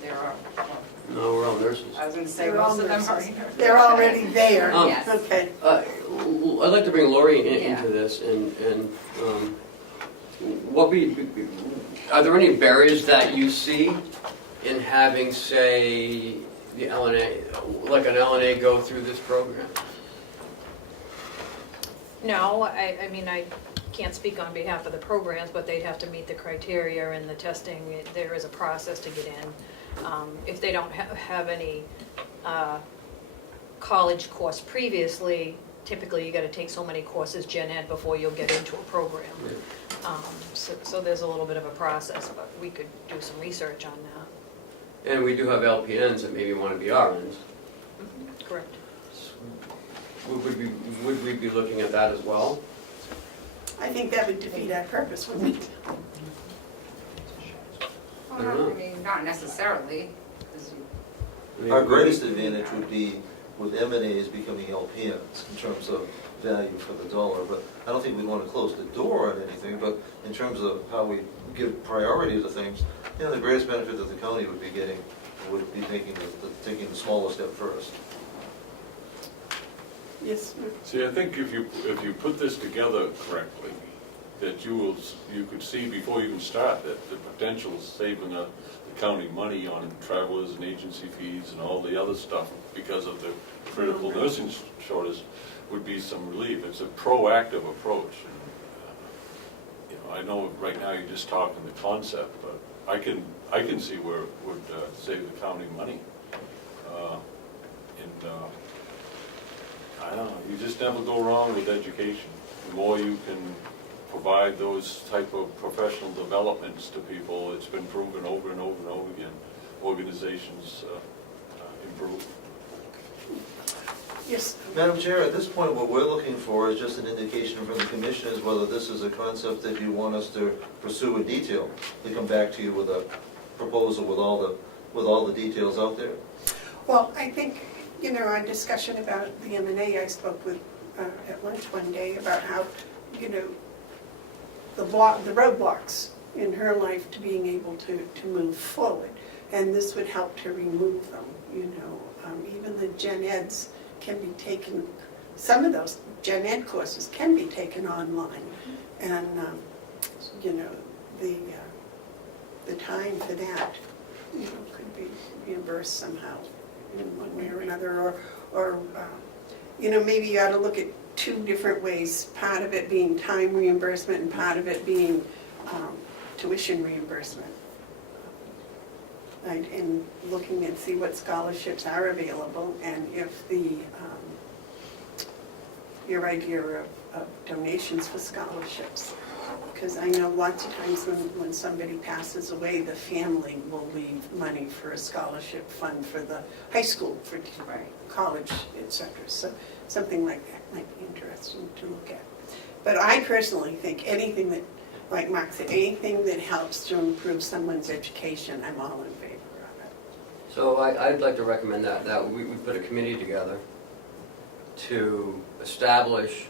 There are, No, we're all nurses. I was gonna say, They're all most of them are nurses. here. They're already there. Yes. Okay. I'd like to bring Lori Yeah. into this, and are there any barriers that you see in having, say, the LNA, like an LNA go through this program? No, I mean, I can't speak on behalf of the programs, but they'd have to meet the criteria and the testing. There is a process to get in. If they don't have any college course previously, typically you gotta take so many courses gen ed before you'll get into a program. So there's a little bit of a process, but we could do some research on that. And we do have LPNs that maybe want to be RNs. Correct. Would we be looking at that as well? I think that would defeat our purpose, wouldn't it? I don't know. I mean, not necessarily, 'cause you- Our greatest advantage would be with M&As becoming LPNs in terms of value for the dollar, but I don't think we'd want to close the door on anything, but in terms of how we give priority to things, you know, the greatest benefit that the county would be getting would be taking the smaller step first. Yes, See, I think if you put this together correctly, that you could see before you even start that the potential of saving the county money on travelers and agency fees and all the other stuff because of the critical nursing shortage would be some relief. It's a proactive approach. I know right now you're just talking the concept, but I can see where it would save the county money. I don't know, you just never go wrong with education. The more you can provide those type of professional developments to people, it's been proven over and over and over again, organizations improve. yes. Madam Chair, at this point, what we're looking for is just an indication from the commissioners whether this is a concept that you want us to pursue in detail. We come back to you with a proposal with all the details out there. Well, I think, you know, our discussion about the M&A, I spoke with at lunch one day about how, you know, the roadblocks in her life to being able to move forward. And this would help to remove them, you know. Even the gen eds can be taken, some of those gen ed courses can be taken online. And, you know, the time for that, you know, could be reimbursed somehow in one way or another. Or you know, maybe you ought to look at two different ways, part of it being time reimbursement and part of it being tuition reimbursement. And looking and see what scholarships are available, and if your idea of donations for scholarships. Because I know lots of times when somebody passes away, the family will leave money for a scholarship fund for the high school, for college, etc. So something like that might be interesting to look at. But I personally think anything that, like Mark said, anything that helps to improve someone's education, I'm all in favor of it. So I'd like to recommend that we put a committee together to establish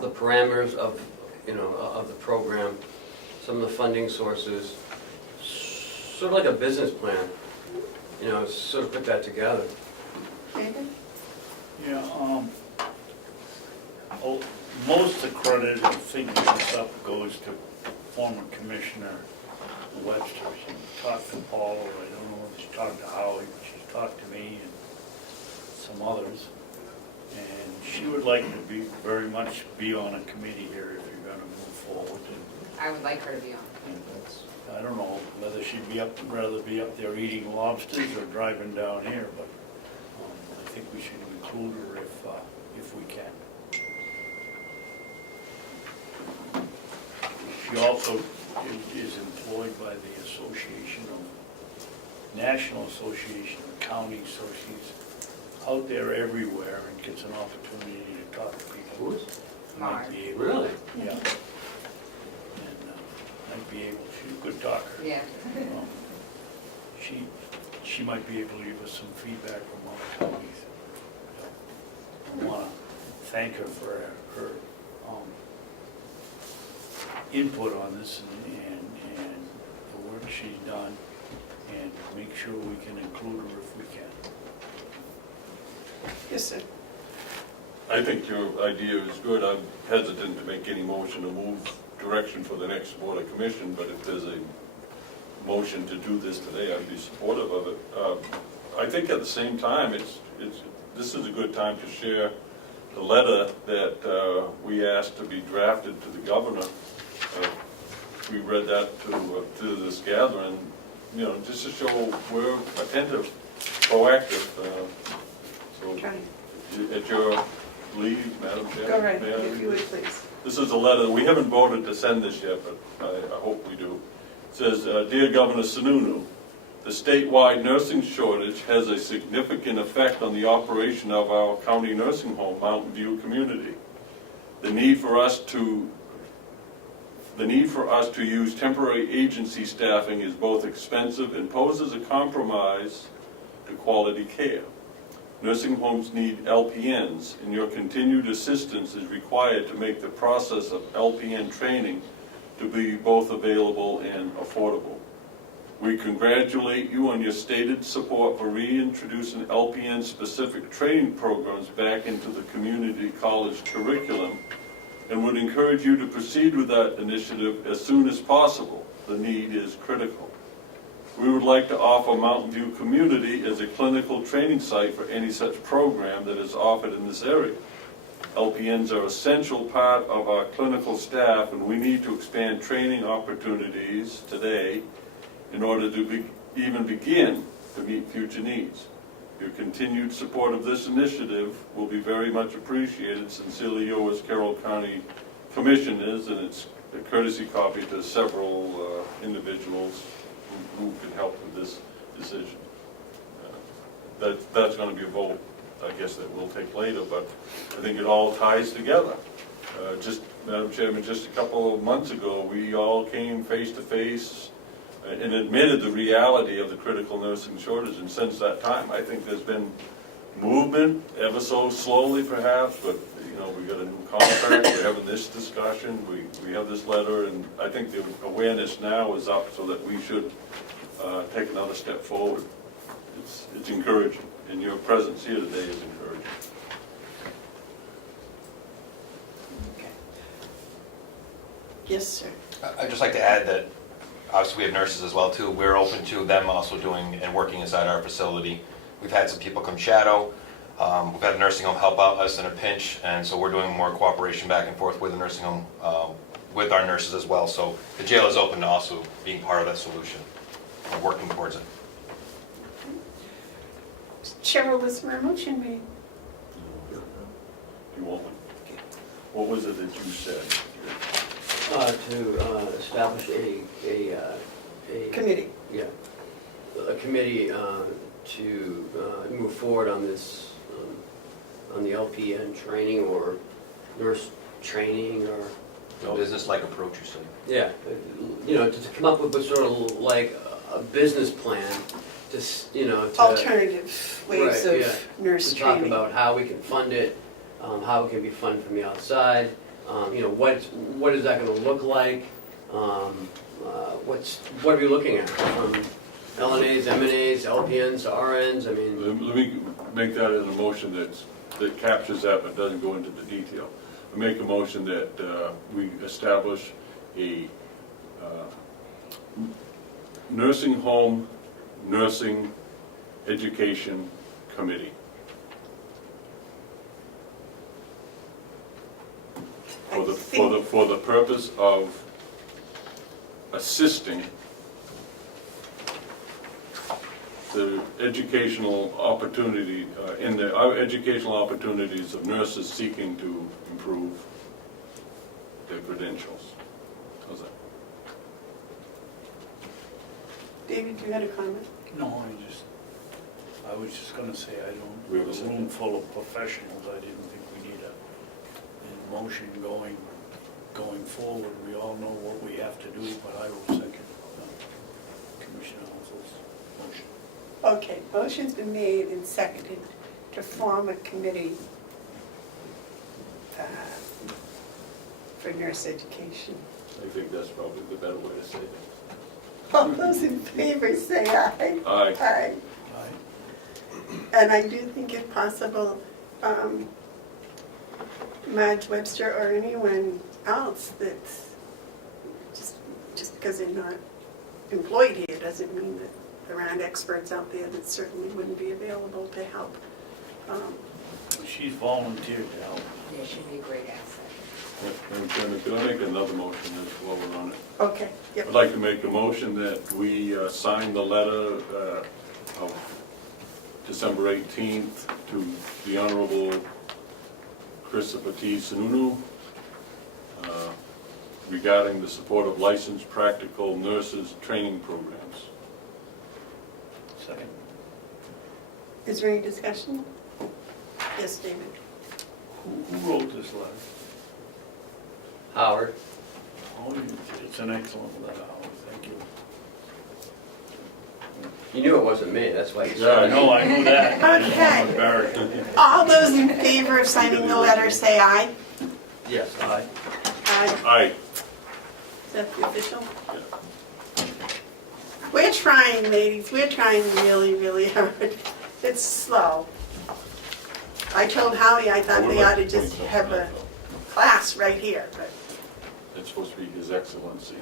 the parameters of, you know, of the program, some of the funding sources, sort of like a business plan, you know, sort of put that together. David? Yeah, most of the credit of thinking this up goes to former Commissioner Webster. She talked to Paul, or I don't know if she talked to Howie, but she talked to me and some others. And she would like to be, very much be on a committee here if you're gonna move forward. I would like her to be on. And that's, I don't know whether she'd rather be up there eating lobsters or driving down here, but I think we should include her if we can. She also is employed by the National Association of County Associates, out there everywhere, and gets an opportunity to talk to people. Who is? Might be able- Really? Yeah. And might be able, she's a good talker. Yeah. She might be able to give us some feedback from other counties. I want to thank her for her input on this and the work she's done, and make sure we can include her if we can. Yes, sir. I think your idea is good. I'm hesitant to make any motion to move direction for the next Board of Commission, but if there's a motion to do this today, I'd be supportive of it. I think at the same time, this is a good time to share the letter that we asked to be drafted to the governor. We read that to this gathering, you know, just to show we're attentive, proactive. So Okay. at your leave, Madam Chair. Go right may I ahead, if read you would, this? please. This is a letter, we haven't voted to send this yet, but I hope we do. It says, Dear Governor Sununu, the statewide nursing shortage has a significant effect on the operation of our county nursing home, Mountain View community. The need for us to use temporary agency staffing is both expensive and poses a compromise to quality care. Nursing homes need LPNs, and your continued assistance is required to make the process of LPN training to be both available and affordable. We congratulate you on your stated support for reintroducing LPN-specific training programs back into the community college curriculum, and would encourage you to proceed with that initiative as soon as possible. The need is critical. We would like to offer Mountain View community as a clinical training site for any such program that is offered in this area. LPNs are an essential part of our clinical staff, and we need to expand training opportunities today in order to even begin to meet future needs. Your continued support of this initiative will be very much appreciated. Sincerely yours, Carroll County Commissioners, and it's a courtesy copy to several individuals who can help with this decision. That's going to be a vote, I guess, that will take later, but I think it all ties together. Madam Chairman, just a couple of months ago, we all came face to face and admitted the reality of the critical nursing shortage, and since that time, I think there's been movement, ever so slowly perhaps, but you know, we got a new contract, we're having this discussion, we have this letter, and I think the awareness now is up so that we should take another step forward. It's encouraging, and your presence here today is encouraging. Yes, sir. I'd just like to add that obviously we have nurses as well too. We're open to them also doing and working inside our facility. We've had some people come shadow. We've had a nursing home help out us in a pinch, and so we're doing more cooperation back and forth with the nursing home, with our nurses as well. So the jail is open to also being part of that solution. We're working towards it. Cheryl, was there a motion made? You want one? What was it that you said? To establish a Committee. Yeah, a committee to move forward on this, on the LPN training or nurse training or... A business-like approach, you said. Yeah, you know, to come up with a sort of like a business plan, to, you know, to... Alternative ways Right, of yeah. nurse To talk training. about how we can fund it, how it can be funded from the outside, you know, what is that gonna look like? What are we looking at? From LNAs, MNAs, LPNs, RNs, I mean... Let me make that as a motion that captures that but doesn't go into the detail. I make a motion that we establish a nursing home nursing education committee. For the purpose of assisting the educational opportunity, our educational opportunities of nurses seeking to improve their credentials. How's that? David, you had a comment? No, I was just gonna say, We have a a second. room full of professionals, I didn't think we need a motion going forward. We all know what we have to do, but I will second Commissioner Hounsell's motion. Okay, motion's been made and seconded to form a committee for nurse education. I think that's probably the better way to say it. All those in favor say aye. Aye. Aye. Aye. And I do think if possible, Madge Webster or anyone else that's, just because they're not employed here doesn't mean that there aren't experts out there that certainly wouldn't be available to help. She's volunteered to help. Yeah, she'd be a great asset. Madam Chairman, could I make another motion as while we're on it? Okay, yep. I'd like to make a motion that we sign the letter of December 18th to the Honorable Christopher T. Sununu regarding the support of licensed practical nurses training programs. Second. Is there any discussion? Yes, David. Who wrote this letter? Howard? Oh, it's an excellent letter, Howard, thank you. You knew it wasn't me, that's why you Yeah, said it. No, I knew that. Okay. I'm Barry. All those in favor of signing the letter, say aye. Yes. Aye. Aye. Aye. Is that the official? We're trying, ladies, we're trying really, really hard. It's slow. I told Howie I thought they ought to just have a class right here, but It's supposed to be His Excellency.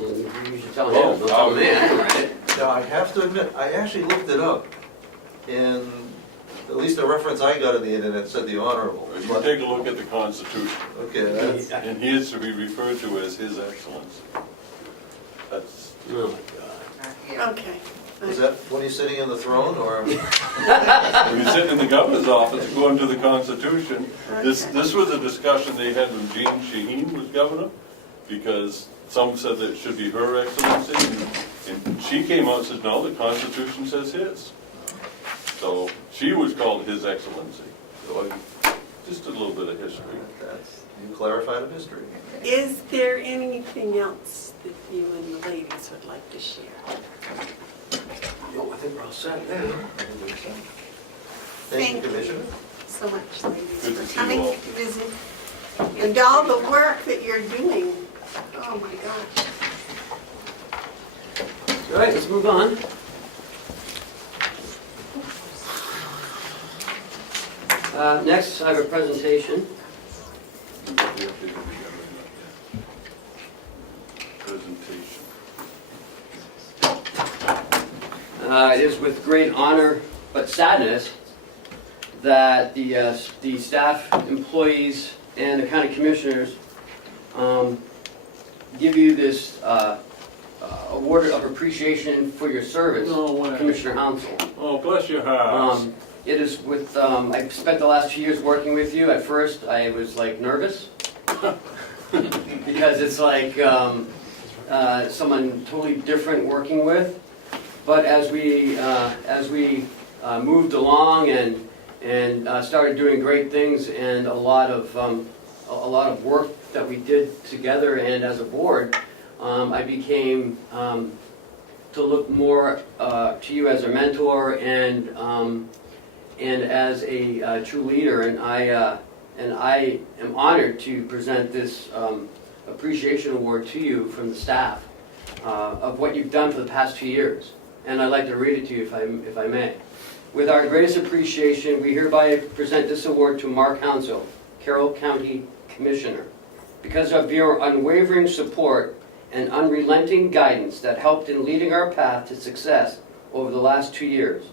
You should tell him, don't tell me, I didn't write it. Now, I have to admit, I actually looked it up, and at least the reference I got on the internet said the Honorable. You take a look at the Constitution, Okay, that's, and he is to be referred to as His Excellency. That's, Oh, my God. okay. is that when he's sitting in the throne, or? when you're sitting in the governor's office, according to the Constitution, this was a discussion they had when Jean Shaheen was governor, because some said that it should be Her Excellency, and she came out and said, no, the Constitution says his. So she was called His Excellency. So I just did a little bit of history. That's, you clarified a mystery. Is there anything else that you and the ladies would like to share? No, I think we're all set now. Thank you, Commissioner. So much, ladies, Good to for see you coming all. to visit. And all the work that you're doing. Oh, my gosh. All right, let's move on. Next, I have a presentation. Presentation. It is with great honor but sadness that the staff, employees, and the county commissioners give you this award of appreciation for your service, No way. Commissioner Hounsell. Oh, bless your heart. It is with, I've spent the last 2 years working with you. At first, I was like nervous because it's like someone totally different working with. But as we moved along and started doing great things, and a lot of work that we did together and as a board, I became to look more to you as a mentor and as a true leader. And I am honored to present this appreciation award to you from the staff of what you've done for the past 2 years. And I'd like to read it to you if I may. With our greatest appreciation, we hereby present this award to Mark Hounsell, Carroll County Commissioner, because of your unwavering support and unrelenting guidance that helped in leading our path to success over the last 2 years.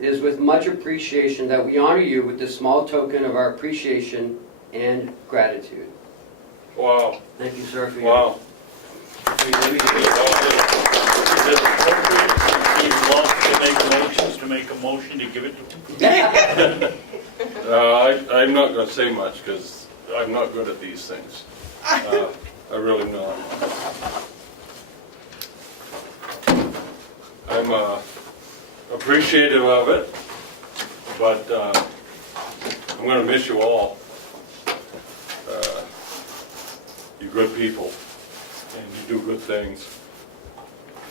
It is with much appreciation that we honor you with this small token of our appreciation and gratitude. Wow. Thank you, sir, for Wow. Is it appropriate, since he loves to make motions, to make a motion to give it to him? I'm not going to say much because I'm not good at these things. I really not. I'm appreciative of it, but I'm going to miss you all. You're good people, and you do good things.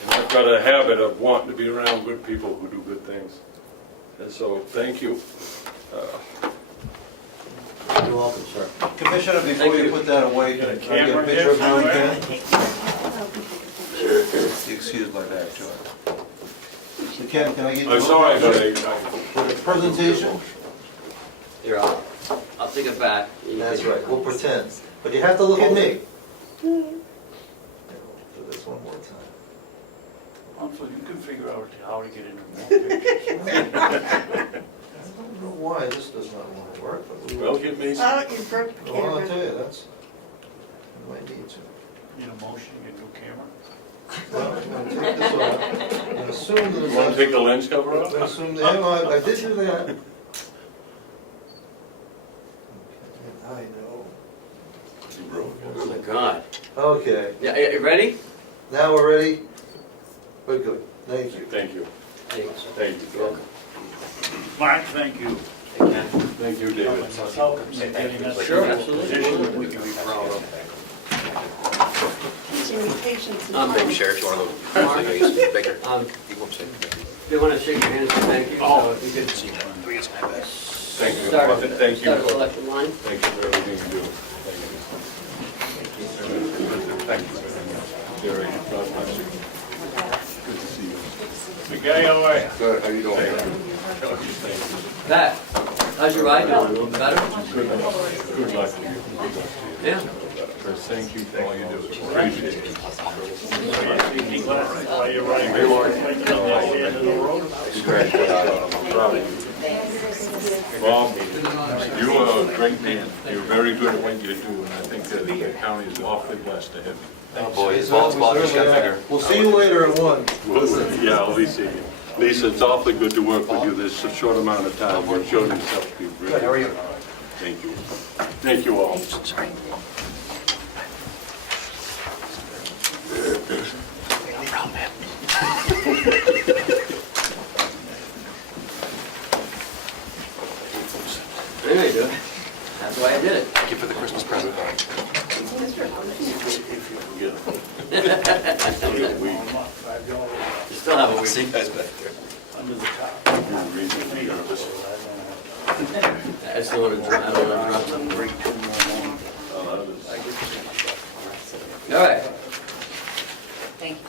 And I've got a habit of wanting to be around good people who do good things. And so, thank you. You're welcome, sir. Commissioner, before Thank you you. put that away, can I get a Camera picture here of you somewhere? again? Excuse my bad, John. Ken, can I get you? I'm sorry, but For the presentation? Here, I'll take it back. That's right, we'll pretend. But you have to look at me. Hounsell, you can figure out how to get into more pictures. I don't know why this does not want to work, but we Well, will. get me, Oh, you broke the Well, I'll camera. tell you, that's, we might need to. Need a motion, get a new camera. Well, I'm gonna take this off and assume that you wanna take the lens cover I off? assume that, yeah, no, I did do that. Okay, I know. Oh my God. Okay, Yeah, you ready? now we're ready? We're good, thank you. Thank you, Thanks. thank you. You're welcome. Mark, thank you. Thank you, David. Getting us Sure, to a absolutely. position that we can be proud of. These invitations and Um, cards. Sheriff, you want to go? Bigger. You want to shake your hands and thank you, so if you could Thank you. start, Thank you. start a selection line. Thank you for everything you do. Thank you. Jerry, God bless you. Good to see you. Miguel, how are you? Good, how you doing? Thank you. Pat, how's your ride going? A little better? Good luck to you. Good luck to you. Yeah. Chris, thank you for all you do. Appreciate it. While you're running, you're making up that end of the road. I'm proud of you. Bob, you are a great man. You're very good at what you do, and I think that the county is awfully blessed to have you. Oh, boy, his bald spot just got bigger. We'll see you later at 1. Yeah, Lisa, it's awfully good to work with you this short amount of time. You've shown yourself to be really. Good, how are you? Thank you. Thank you all. I know you do it. That's why I did it. Thank you for the Christmas present. You still have a week. See you guys back there. Under the top. I just don't want to drop, I don't want to drop something. All right. Thank you.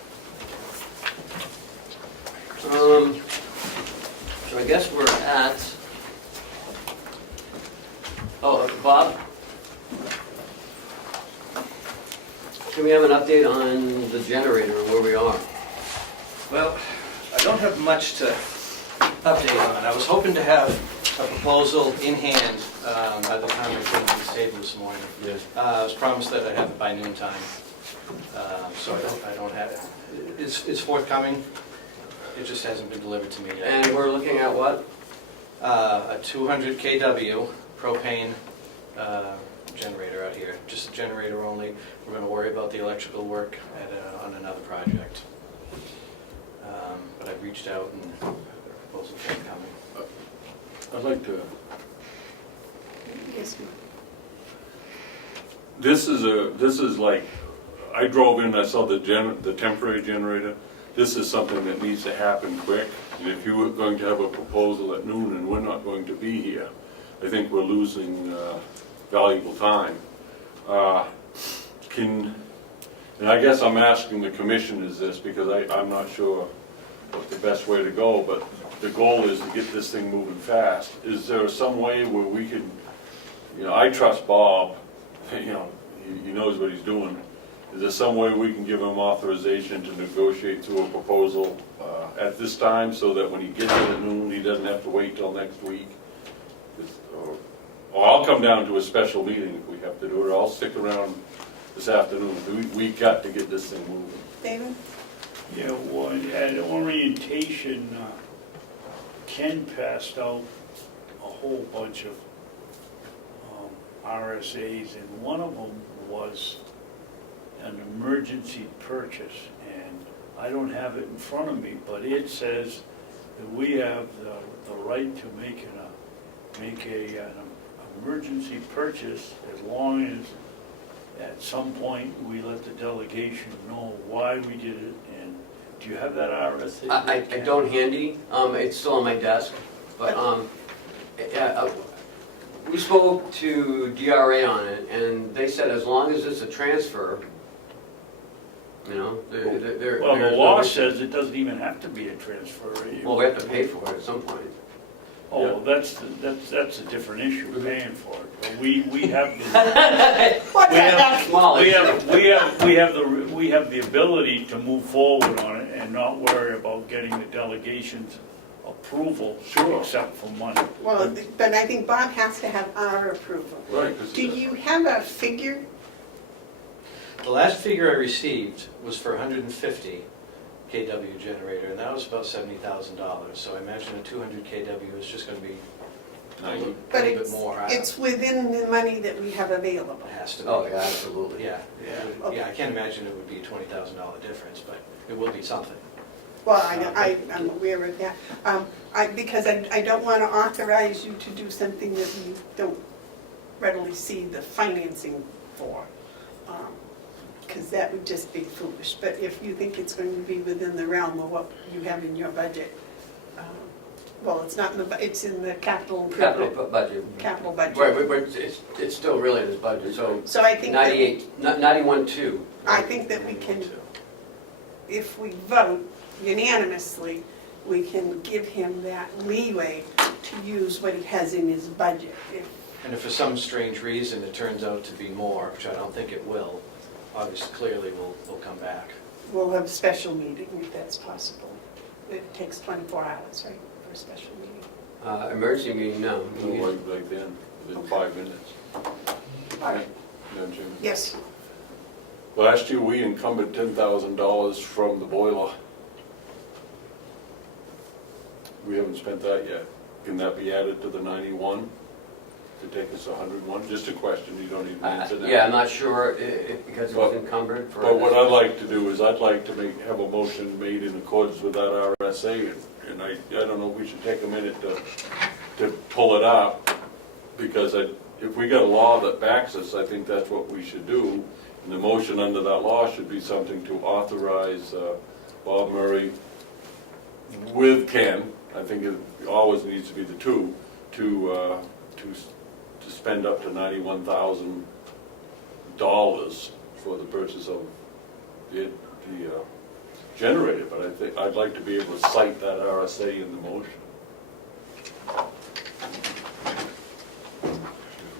So I guess we're at, Bob? Can we have an update on the generator and where we are? Well, I don't have much to update on. I was hoping to have a proposal in hand by the time I came to this table this morning. Yes. I was promised that I'd have it by noon time, so I don't have it. It's forthcoming, it just hasn't been delivered to me yet. And we're looking at what? A 200 kW propane generator out here, just a generator only. We're going to worry about the electrical work on another project. But I've reached out and the proposal's coming. I'd like to, Yes, ma'am. this is like, I drove in, I saw the temporary generator. This is something that needs to happen quick. And if you were going to have a proposal at noon and we're not going to be here, I think we're losing valuable time. And I guess I'm asking the commissioners this because I'm not sure what the best way to go, but the goal is to get this thing moving fast. Is there some way where we can, I trust Bob, he knows what he's doing. Is there some way we can give him authorization to negotiate through a proposal at this time so that when he gets it at noon, he doesn't have to wait till next week? Or I'll come down to a special meeting if we have to do it, or I'll stick around this afternoon. We got to get this thing moving. David? Yeah, well, at orientation, Ken passed out a whole bunch of RSAs, and one of them was an emergency purchase, and I don't have it in front of me, but it says that we have the right to make an emergency purchase as long as at some point we let the delegation know why we did it. And do you have that RSA? I don't handy, it's still on my desk, but we spoke to DRA on it, and they said as long as it's a transfer, Well, there's the no law issue. says it doesn't even have to be a transfer. Well, we have to pay for it at some point. Oh, well, that's a different issue, paying for it. But we have the, What the heck? Small we issue. have the ability to move forward on it, and not worry about getting the delegation's approval, Sure. except for money. Well, but I think Bob has to have our approval. Right, 'cause- Do you have a figure? The last figure I received was for 150 KW generator, and that was about $70,000. So I imagine a 200 KW is just going to be a little But bit more. it's within the money that we have available. It has to be. Oh, yeah, absolutely. Yeah, Okay. yeah, I can't imagine it would be a $20,000 difference, but it will be something. Well, I'm aware of that. Because I don't want to authorize you to do something that we don't readily see the financing for. Because that would just be foolish. But if you think it's going to be within the realm of what you have in your budget, well, it's not in the, it's in the capital improvement. Capital budget. Capital budget. Right, but it's still really this budget, so So I think that, 91.2. I think that we can, if we vote unanimously, we can give him that leeway to use what he has in his budget. And if for some strange reason it turns out to be more, which I don't think it will, obviously, clearly we'll come back. We'll have a special meeting if that's possible. It takes 24 hours, right, for a special meeting? Emergency meeting, no. No, right then, within 5 minutes. All right. Yeah, Jim. Yes. Last year, we encumbered $10,000 from the boiler. We haven't spent that yet. Can that be added to the 91 to take us to 101? Just a question, you don't need to answer that. Yeah, I'm not sure because it was encumbered for. But what I'd like to do is I'd like to have a motion made in accordance with that RSA, and I don't know if we should take a minute to pull it up, because if we got a law that backs us, I think that's what we should do. And the motion under that law should be something to authorize Bob Murray with Ken, I think it always needs to be the two, to spend up to $91,000 for the purchase of the generator, but I think, I'd like to be able to cite that RSA in the motion.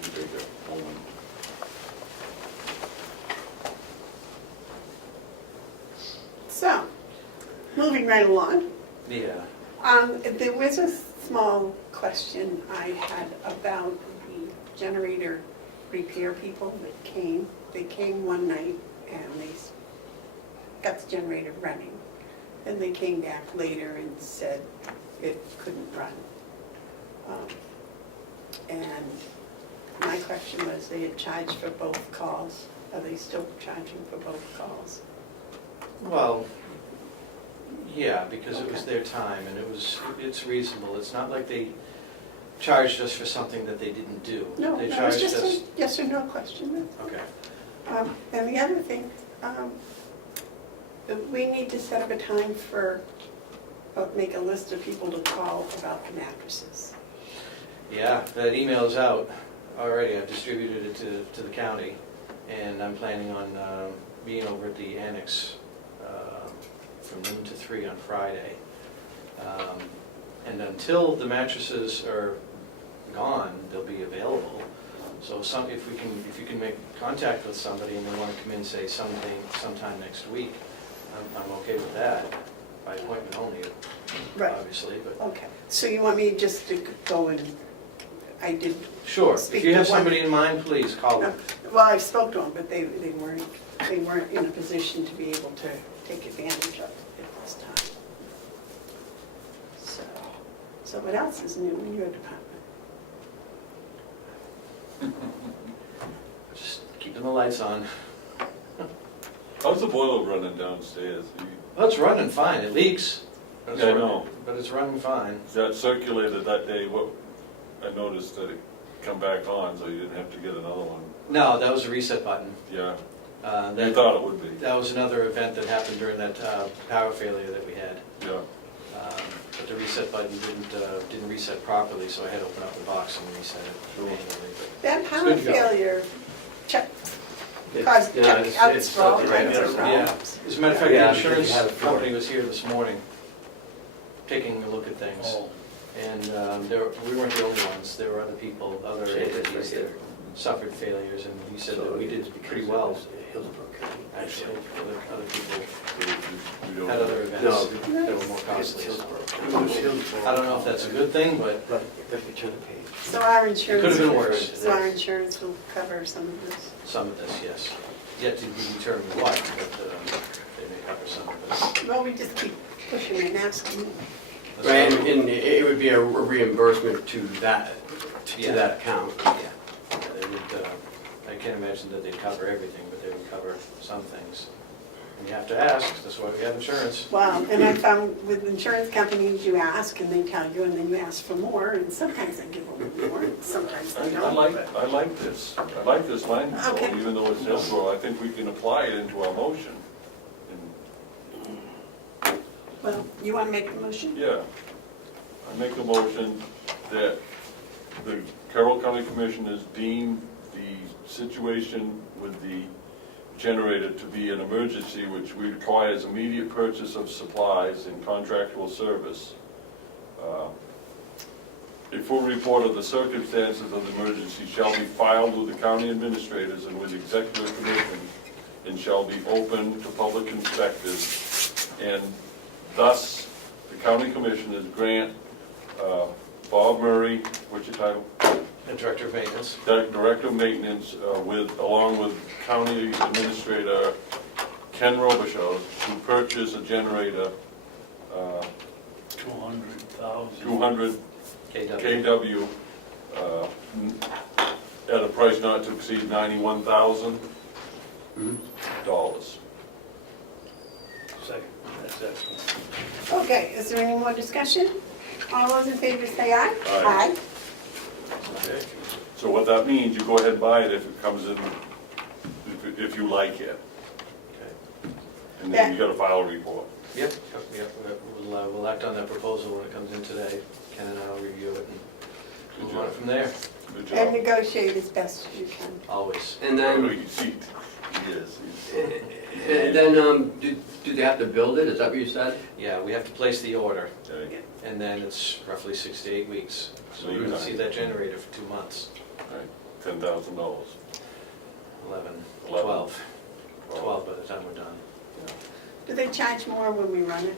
Take a moment. So, moving right along. Yeah. There was a small question I had about the generator repair people that came. They came one night and they got the generator running. And they came back later and said it couldn't run. And my question was, they had charged for both calls. Are they still charging for both calls? Well, yeah, because it was Okay. their time, and it's reasonable. It's not like they charged us for something that they didn't do. No, They that was charged just us. a yes or no question. Okay. And the other thing, we need to set up a time for, make a list of people to call about the mattresses. Yeah, that email is out already. I've distributed it to the county, and I'm planning on being over at the annex from noon to 3 on Friday. And until the mattresses are gone, they'll be available. So if you can make contact with somebody and they want to come in, say sometime next week, I'm okay with that, by appointment only, Right. obviously, but. Okay, so you want me just to go and, I did, Sure, if Speak you to have one- somebody in mind, please call them. well, I spoke to them, but they weren't in a position to be able to take advantage of it at this time. So what else is new in your department? Just keeping the lights on. How's the boiler running downstairs? Well, it's running fine, it leaks. But it's Yeah, I running- know. But it's running fine. That circulated that day, I noticed that it come back on, so you didn't have to get another one. No, that was a reset button. Yeah, you That thought it would be, that was another event that happened during that power failure that we had. yeah. But the reset button didn't reset properly, so I had to open up the box and reset it Sure. manually. but That it's power good to go. failure check, It's- caused yeah, check it's- outs it's for all something right kinds of there. Yeah, problems. as a matter of fact, Yeah, the because you insurance had it before. company was here this morning, taking a look at things. Oh. And we weren't the only ones, there were other people, other Shake it, entities right that suffered failures, and he said that we did pretty well, actually, other people We don't- had other events that were more costly. So I don't know if that's a good thing, but So our it insurance. could have been worse. So our insurance will cover some of this. Some of this, yes. Yet to be determined what, but they may cover some of this. Well, we just keep pushing and asking. Right, and it would be a reimbursement to that account. Yeah, they would, I can't imagine that they'd cover everything, but they would cover some things. And you have to ask, that's why we have insurance. Well, and I found with insurance companies, you ask and they tell you, and then you ask for more, and sometimes they give a little more, and sometimes they I don't. like this. I like this language, though, Okay. even though it's Hillsborough, I think we can apply it into our motion. And, Well, you want to make the motion? yeah, I make a motion that the Carroll County Commissioners deem the situation with the generator to be an emergency which requires immediate purchase of supplies and contractual service. A full report of the circumstances of the emergency shall be filed with the county administrators and with executive commission, and shall be open to public inspectors. And thus, the county commissioners grant Bob Murray, what's your title? The Director of Maintenance. Director of Maintenance, along with County Administrator Ken Robichaud, to purchase a generator, 200,000. 200 KW. KW, at a price not to exceed $91,000. Second, that's excellent. Okay, is there any more discussion? All those in favor say aye. Aye. Okay. So what that means, you go ahead and buy it if it comes in, if you like it. And then you gotta file a report. Yep, we'll act on that proposal when it comes in today. Ken and I will review it and move on from there, Good And job. negotiate as best as you can. always. And then, You see, yes. and then, do they have to build it? Is that what you said? Yeah, we have to place the order, Okay. and then it's roughly 6 to 8 weeks. So Lead you're gonna time. see that generator for 2 months, Right. $10,000. 11, 11. 12. 12 by the time we're done. Do they charge more when we run it?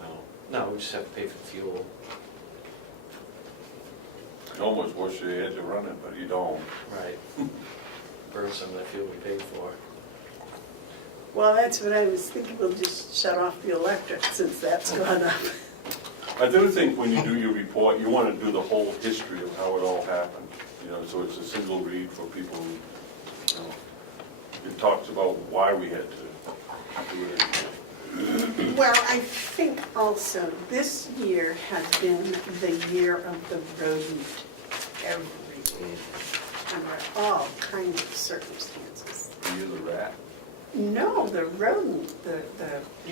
No. No, we just have to pay for the fuel. You almost wish you had to run it, but you don't. Right. Burn some of that fuel we paid for. Well, that's what I was thinking, we'll just shut off the electric since that's gone up. I do think when you do your report, you want to do the whole history of how it all happened, so it's a single read for people who, it talks about why we had to do it. Well, I think also this year has been the year of the rodent every year, under all kinds of circumstances. You're the rat. No, the rodent, the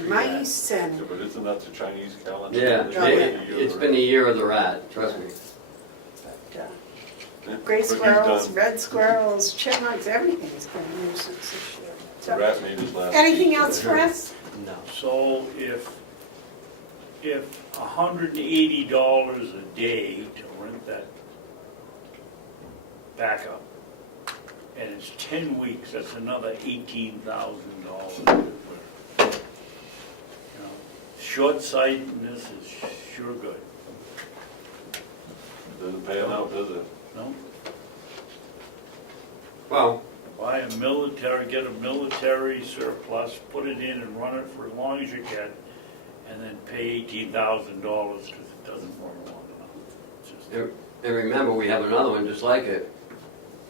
mice and, But isn't that the Chinese calendar? Yeah, it's been the year of the rat, trust me. gray But he's squirrels, done. red squirrels, chipmunks, everything's been a nuisance this year. The So, rat made his last. anything speech. else for us? No. So if $180 a day to rent that backup, and it's 10 weeks, that's another $18,000. Short-sightedness is sure good, Doesn't pay enough, does it? no? Well, Buy a military, get a military surplus, put it in and run it for as long as you can, and then pay $18,000 because it doesn't work long enough. It's just- and remember, we have another one just like it,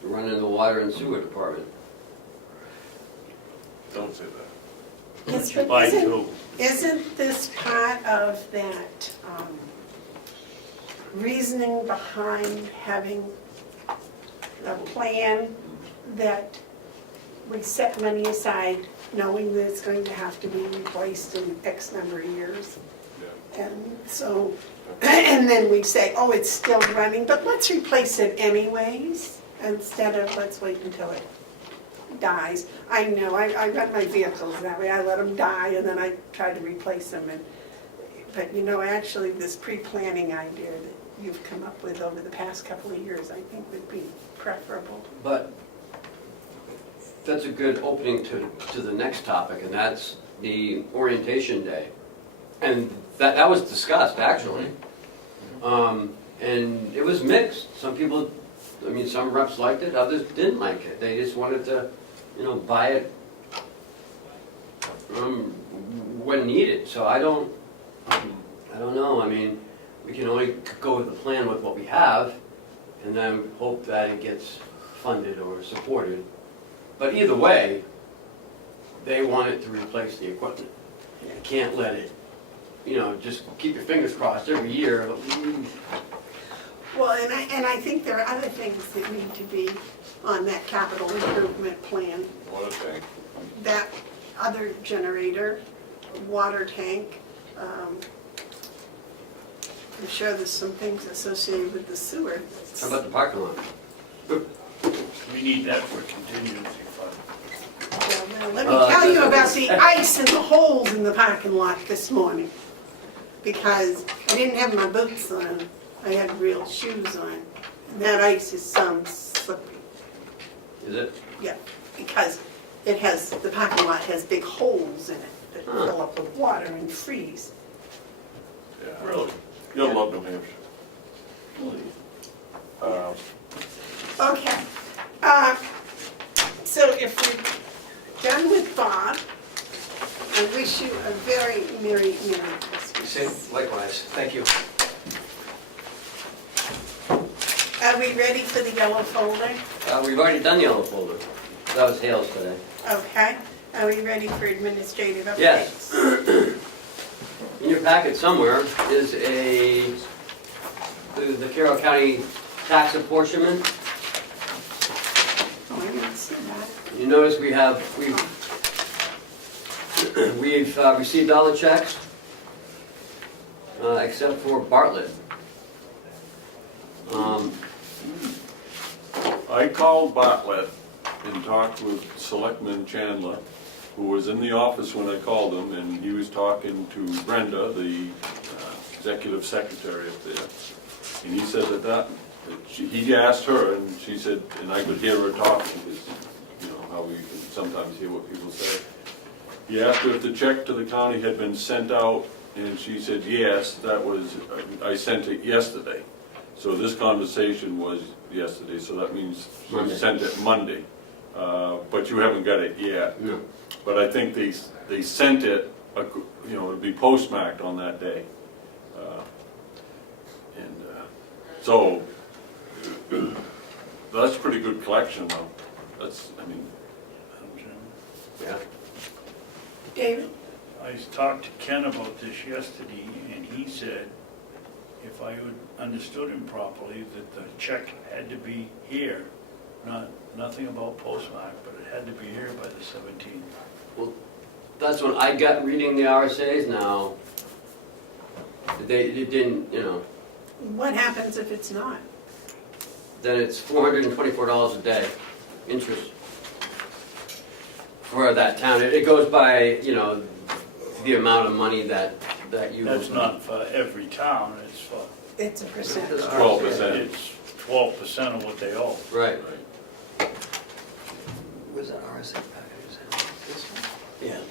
running the water and sewer department. Don't say that. Yes, You but buy isn't- two. Isn't this part of that reasoning behind having a plan that we set money aside knowing that it's going to have to be replaced in X number of years? Yeah. And so, and then we say, oh, it's still running, but let's replace it anyways, instead of let's wait until it dies. I know, I run my vehicles that way, I let them die and then I try to replace them, and But you know, actually, this pre-planning idea that you've come up with over the past couple of years, I think would be preferable. But that's a good opening to the next topic, and that's the orientation day. And that was discussed, actually. And it was mixed. Some people, I mean, some reps liked it, others didn't like it. They just wanted to, buy it when needed. So I don't know. I mean, we can only go with the plan with what we have, and then hope that it gets funded or supported. But either way, they want it to replace the equipment. You can't let it, just keep your fingers crossed every year. Well, and I think there are other things that need to be on that capital improvement plan. What a thing. That other generator, water tank, I'm sure there's some things associated with the sewer. How about the parking lot? We need that for contingency fund. Well, let me tell you about the ice and the holes in the parking lot this morning. Because I didn't have my boots on, I had real shoes on. And that ice is some slippery. Is it? Yeah, because the parking lot has big holes in it that fill up with water and freeze. Yeah, really. You'll love New Hampshire. Okay, so if we're done with Bob, I wish you a very Merry Christmas. Likewise, thank you. Are we ready for the yellow folder? We've already done the yellow folder. That was Hales today. Okay, are we ready for administrative updates? Yes. In your packet somewhere is the Carroll County tax apportionment. Oh, I didn't see that. You notice we've received all the checks, except for Bartlett. I called Bartlett and talked with Selectman Chandler, who was in the office when I called him, and he was talking to Brenda, the executive secretary up there. And he said he asked her, and she said, and I could hear her talking, because, how we can sometimes hear what people say. He asked her if the check to the county had been sent out, and she said, yes, I sent it yesterday. So this conversation was yesterday, so that means she sent it Monday. But you haven't got it yet. No. But I think they sent it, it'd be postmarked on that day. So that's a pretty good collection, though. Yeah. David? I talked to Ken about this yesterday, and he said, if I understood him properly, that the check had to be here, nothing about postmark, but it had to be here by the 17th. Well, that's what I got reading the RSAs now. It didn't, What happens if it's not? then it's $424 a day interest for that town. It goes by, the amount of money that you. That's not for every town, it's for, It's a percentage. 12%. it's 12% of what they owe. Right. Where's that RSA package? Is that this one? Yeah.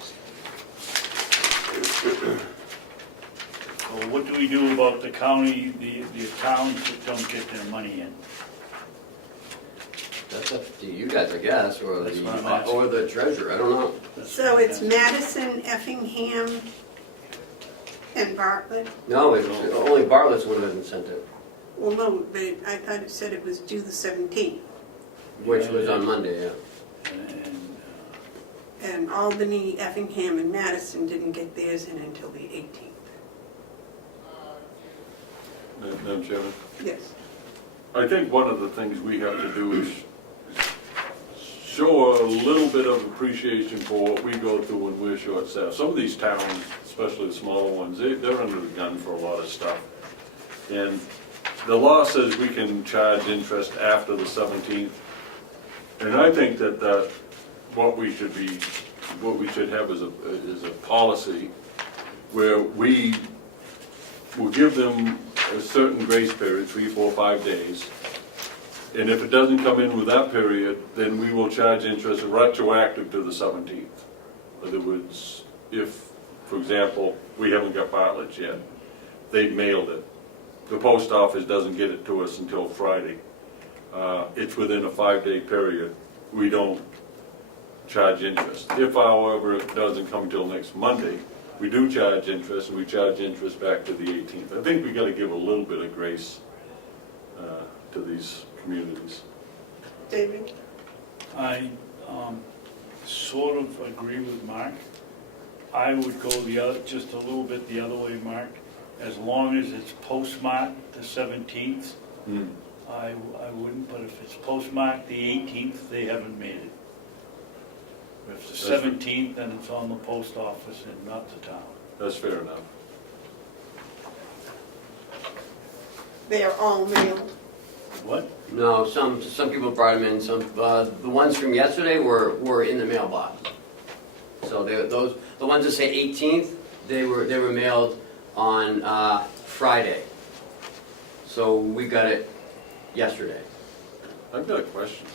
Well, what do we do about the county, the towns that don't get their money in? That's up to you guys, I guess, or That's what I'm asking. or the treasurer, I don't know. So it's Madison, Effingham, and Bartlett? No, it's only Bartlett's one hasn't sent it, Well, no, but I thought it said it was due the 17th. which was on Monday, yeah. And Albany, Effingham, and Madison didn't get theirs in until the 18th. Madam Chairman? Yes. I think one of the things we have to do is show a little bit of appreciation for what we go through when we're short-staffed. Some of these towns, especially the smaller ones, they're under the gun for a lot of stuff. And the law says we can charge interest after the 17th. And I think that what we should have is a policy where we we'll give them a certain grace period, 3, 4, 5 days. And if it doesn't come in with that period, then we will charge interest retroactive to the 17th. In other words, if, for example, we haven't got Bartlett's yet, they've mailed it. The post office doesn't get it to us until Friday. It's within a 5-day period. We don't charge interest. If, however, it doesn't come till next Monday, we do charge interest, and we charge interest back to the 18th. I think we got to give a little bit of grace to these communities. David? I sort of agree with Mark. I would go just a little bit the other way, Mark. As long as it's postmarked the 17th, I wouldn't, but if it's postmarked the 18th, they haven't made it. If it's the 17th, then it's on the post office and not the town. That's fair enough. They are all mailed. What? No, some people brought them in, the ones from yesterday were in the mailbox. So the ones that say 18th, they were mailed on Friday. So we got it yesterday. I've got a question.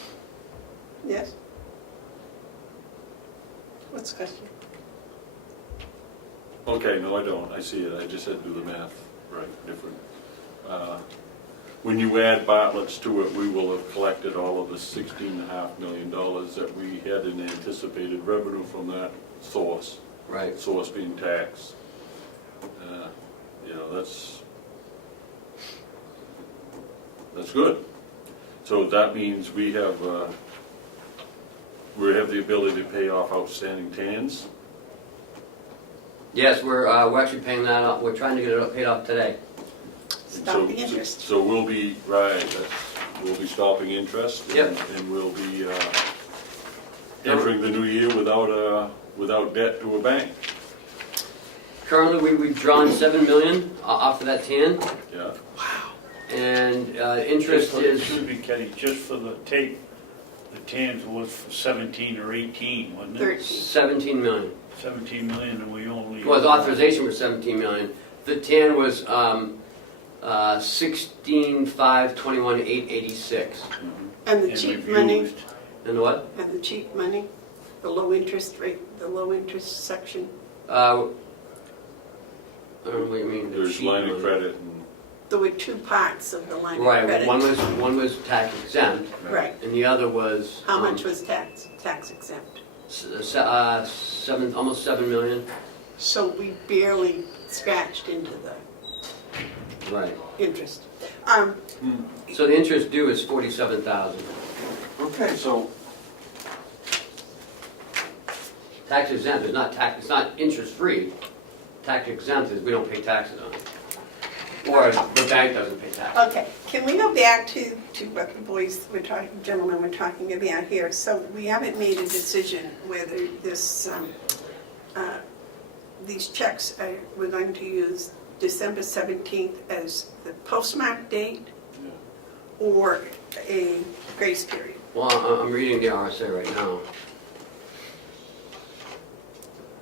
Yes? What's the question? Okay, no, I don't. I see it. I just had to do the math different. When you add Bartlett's to it, we will have collected all of the $16.5 million that we had in anticipated revenue from that source. Right. Source being tax. You know, that's good. So that means we have the ability to pay off outstanding TANs. Yes, we're actually paying that off. We're trying to get it paid off today. Stop the interest. So we'll be, we'll be stopping interest. Yep. And we'll be entering the new year without debt to a bank. Currently, we've drawn $7 million off of that TAN, Yeah. and interest It is, should be, Kenny, just for the tape, the TANs was for 17 or 18, wasn't it? 13. 17 million. 17 million, and we only... Well, the authorization was 17 million. The TAN was 16,521,886. And the And cheap we've money, used- And what? and the cheap money, the low interest rate, the low interest section, I don't know what you mean. the There's cheap line of money. credit and. there were two parts of the line of Right, credit. one was tax exempt, Right. and the other was. How much was tax exempt? Almost 7 million. So we barely scratched into the Right. interest. So the interest due is 47,000. Okay, so. Tax exempt is not tax, it's not interest free. Tax exempt is we don't pay taxes on it. Or the bank doesn't pay taxes. Okay, can we go back to what the gentlemen were talking about here? So we haven't made a decision whether these checks, we're going to use December 17th as the postmark date or a grace period. Well, I'm reading the RSA right now.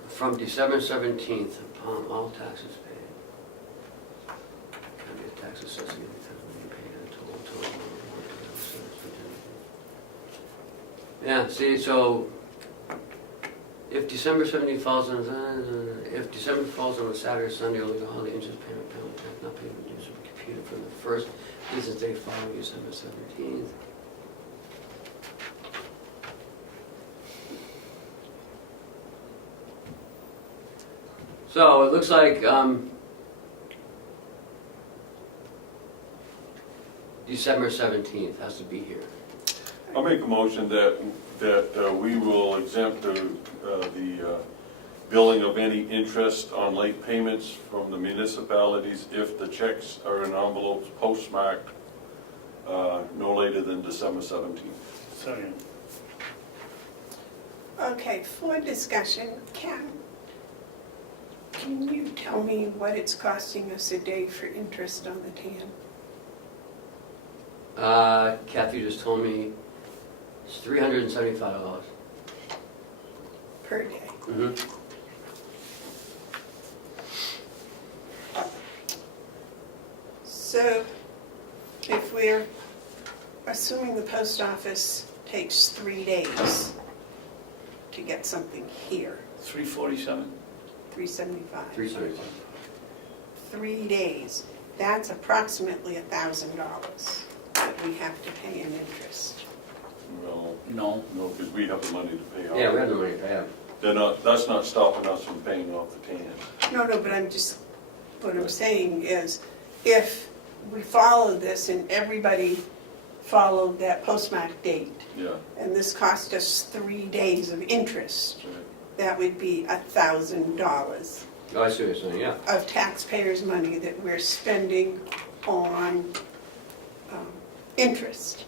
From December 17th, upon all taxes paid. Can be a tax assessment anytime when you pay the total. Yeah, see, so if December 17th falls on, if December falls on a Saturday or Sunday, only the holiday interest payment penalty tax not paid will be computed from the first business day following December 17th. So it looks like December 17th has to be here. I'll make a motion that we will exempt the billing of any interest on late payments from the municipalities if the checks are in envelopes postmarked no later than December 17th. Second. Okay, for discussion, can you tell me what it's costing us a day for interest on the TAN? Kathy just told me it's $375. Per day? Mm-hmm. So if we're assuming the post office takes 3 days to get something here, 347? $375. 375. 3 days, that's approximately $1,000 that we have to pay in interest. Well, No. no, because we have the money to pay off. Yeah, we have the money to pay out. They're not, that's not stopping us from paying off the tan. No, but what I'm saying is, if we followed this and everybody followed that postmark date, Yeah, and this cost us 3 days of interest, right. that would be $1,000 Oh, I see what you're saying, yeah. of taxpayers' money that we're spending on interest.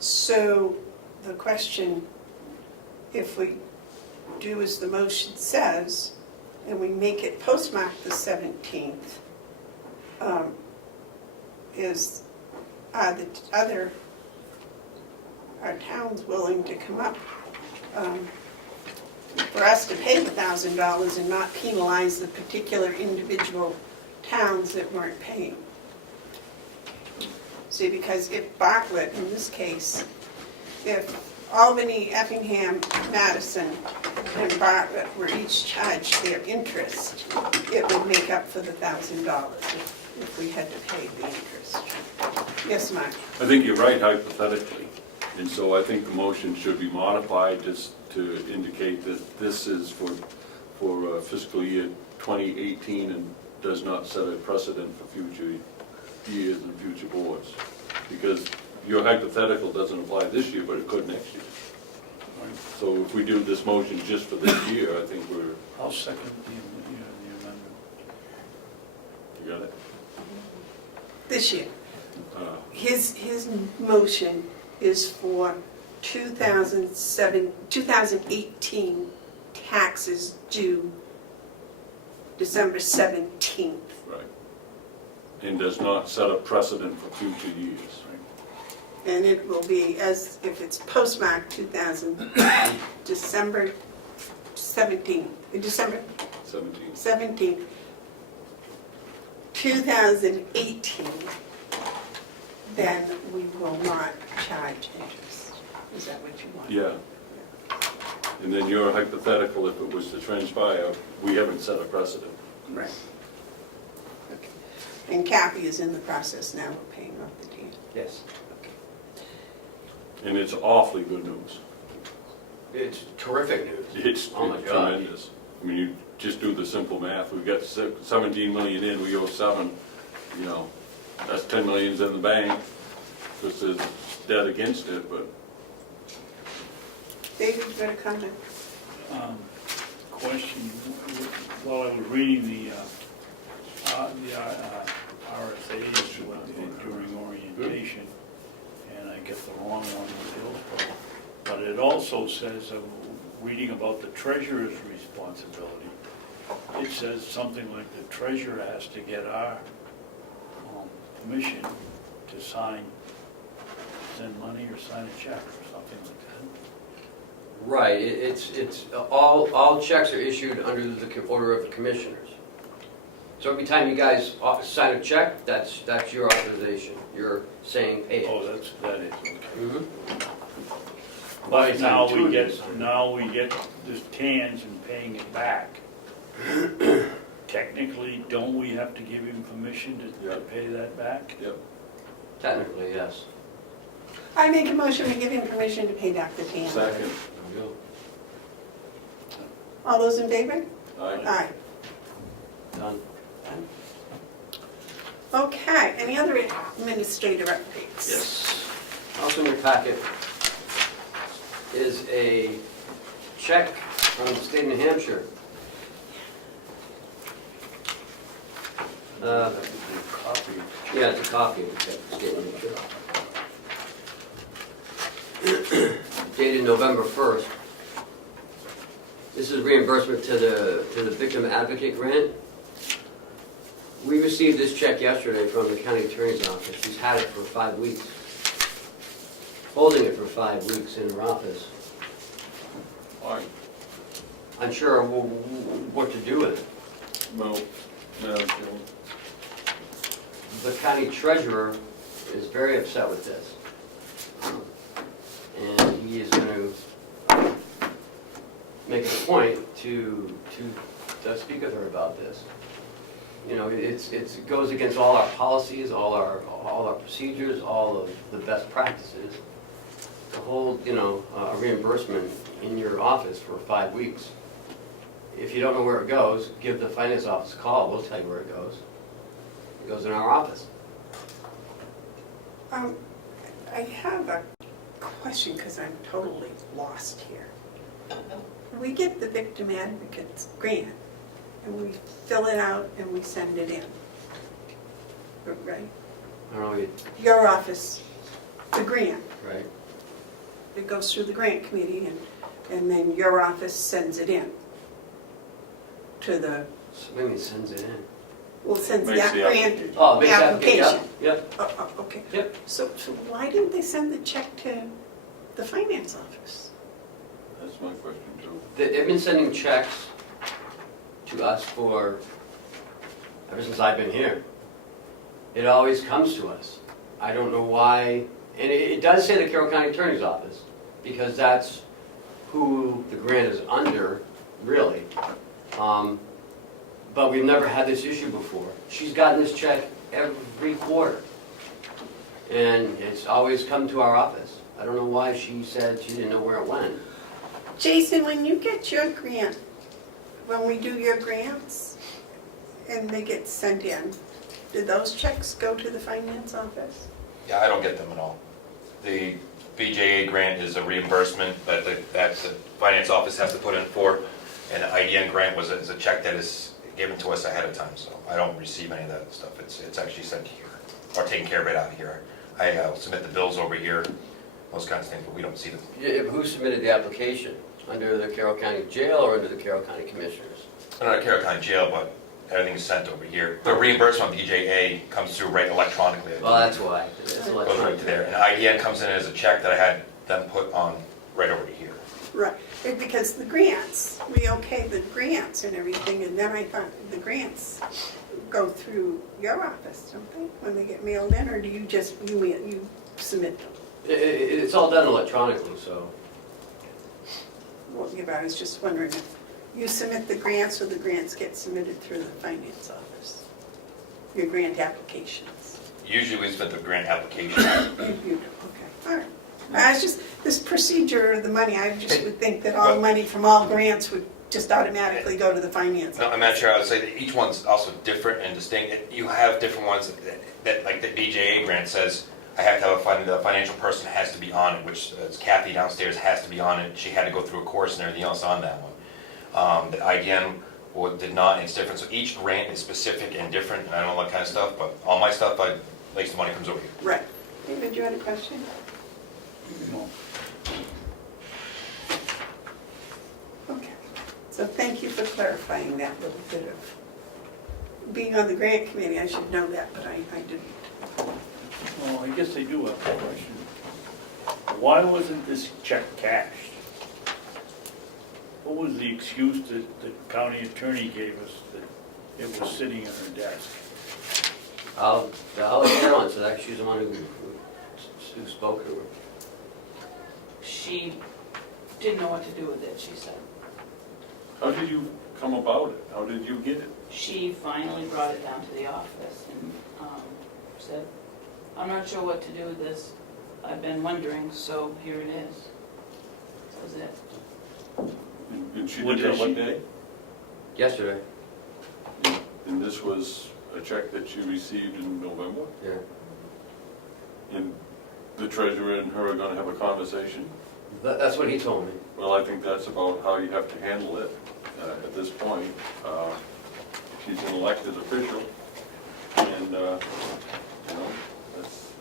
So the question, if we do as the motion says, and we make it postmarked the 17th, are towns willing to come up for us to pay the $1,000 and not penalize the particular individual towns that weren't paying? See, because if Bartlett, in this case, if Albany, Effingham, Madison, and Bartlett were each charged their interest, it would make up for the $1,000 if we had to pay the interest. Yes, Mark? I think you're right hypothetically, and so I think the motion should be modified just to indicate that this is for fiscal year 2018 and does not set a precedent for future years and future boards. Because your hypothetical doesn't apply this year, but it could next year. So if we do this motion just for this year, I think we're, I'll second the amendment. you got it? This year. His motion is for 2018 taxes due December 17th. Right. And does not set a precedent for future years. And it will be, as if it's postmarked December 17th, 2018, then we will not charge interest. Is that what you want? Yeah. And then your hypothetical, if it was to transpire, we haven't set a precedent. Right. Okay. And Kathy is in the process now of paying off the deed. Yes. And it's awfully good news. It's terrific news. It's Oh my God. tremendous. I mean, you just do the simple math. We've got 17 million in, we owe 7, you know, that's 10 million's in the bank. This is debt against it, but David, you got a comment? Question, while I was reading the RSA's during orientation, and I get the wrong one with Hillsborough, but it also says, reading about the treasurer's responsibility, it says something like the treasurer has to get our permission to send money or sign a check or something like that. Right, it's all checks are issued under the order of the commissioners. So every time you guys sign a check, that's your authorization. You're saying pay it. Oh, that is, okay. Mhm. But now we get this TANs and paying it back. Technically, don't we have to give him permission to pay that back? yep. Technically, yes. I make a motion to give him permission to pay back the TAN. Second. All those in favor? Aye. Aye. Done. Okay, any other administrative updates? Yes. Also in your packet is a check from the state of New Hampshire. Yeah, it's a copy of the check, the state of New Hampshire. Dated November 1st. This is reimbursement to the Victim Advocate Grant. We received this check yesterday from the county attorney's office. She's had it for 5 weeks. Holding it for 5 weeks in her office. Aye. Unsure what to do with it. Well, the county treasurer is very upset with this. And he is going to make a point to speak with her about this. You know, it goes against all our policies, all our procedures, all of the best practices. To hold, you know, a reimbursement in your office for 5 weeks. If you don't know where it goes, give the finance office a call, we'll tell you where it goes. It goes in our office. I have a question because I'm totally lost here. We get the victim advocates grant and we fill it out and we send it in, right? I don't know, Your office, the grant, right? it goes through the grant committee and then your office sends it in to the, So maybe it sends it in. well, sends Makes that the grant, application. Oh, the makes that, application. yep. Okay. Yep. So why didn't they send the check to the finance office? That's my question too. They've been sending checks to us for, ever since I've been here. It always comes to us. I don't know why, and it does say the Carroll County Attorney's Office, because that's who the grant is under, really. But we've never had this issue before. She's gotten this check every quarter, and it's always come to our office. I don't know why she said she didn't know where it went. Jason, when you get your grant, when we do your grants and they get sent in, do those checks go to the finance office? Yeah, I don't get them at all. The BJA grant is a reimbursement that the finance office has to put in for, and the IDN grant is a check that is given to us ahead of time, so I don't receive any of that stuff. It's actually sent here, or taken care of right out of here. I submit the bills over here, those kinds of things, but we don't see them. Yeah, who submitted the application? Under the Carroll County Jail or under the Carroll County Commissioners? I'm not a Carroll County jail, but everything's sent over here. The reimbursement on BJA comes through right electronically. Well, that's why. It's It goes right electronic. to there. And IDN comes in as a check that I had them put on right over to here. Right, because the grants, we okay the grants and everything, and then I thought the grants go through your office, don't they, when they get mailed in, or do you just, you submit them? It's all done electronically, so. Well, yeah, but I was just wondering if you submit the grants or the grants get submitted through the finance office? Your grant applications? Usually we submit the grant application. You do, okay, all right. I was just, this procedure of the money, I just would think that all money from all grants would just automatically go to the finance No, office. I'm not sure. I would say that each one's also different and distinct. You have different ones that like the BJA grant says, I have to have the financial person has to be on it, which Kathy downstairs has to be on it. She had to go through a course and everything else on that one. The IDN did not, and it's different. So each grant is specific and different, and I don't know that kind of stuff, but all my stuff, at least the money comes over here. Right. David, you had a question? No. Okay, so thank you for clarifying that little bit of, being on the grant committee, I should know that, but I didn't. Well, I guess I do have a question. Why wasn't this check cashed? What was the excuse that the county attorney gave us that it was sitting in her desk? I'll let her answer that. She's the one who spoke to her. She didn't know what to do with it, she said. How did you come about it? How did you get it? She finally brought it down to the office and said, I'm not sure what to do with this. I've been wondering, so here it is. That was it. And she What did that did what she- day? Yesterday. And this was a check that she received in November? Yeah. And the treasurer and her are gonna have a conversation? That's what he told me. Well, I think that's about how you have to handle it at this point. She's an elected official, and, you know, that's,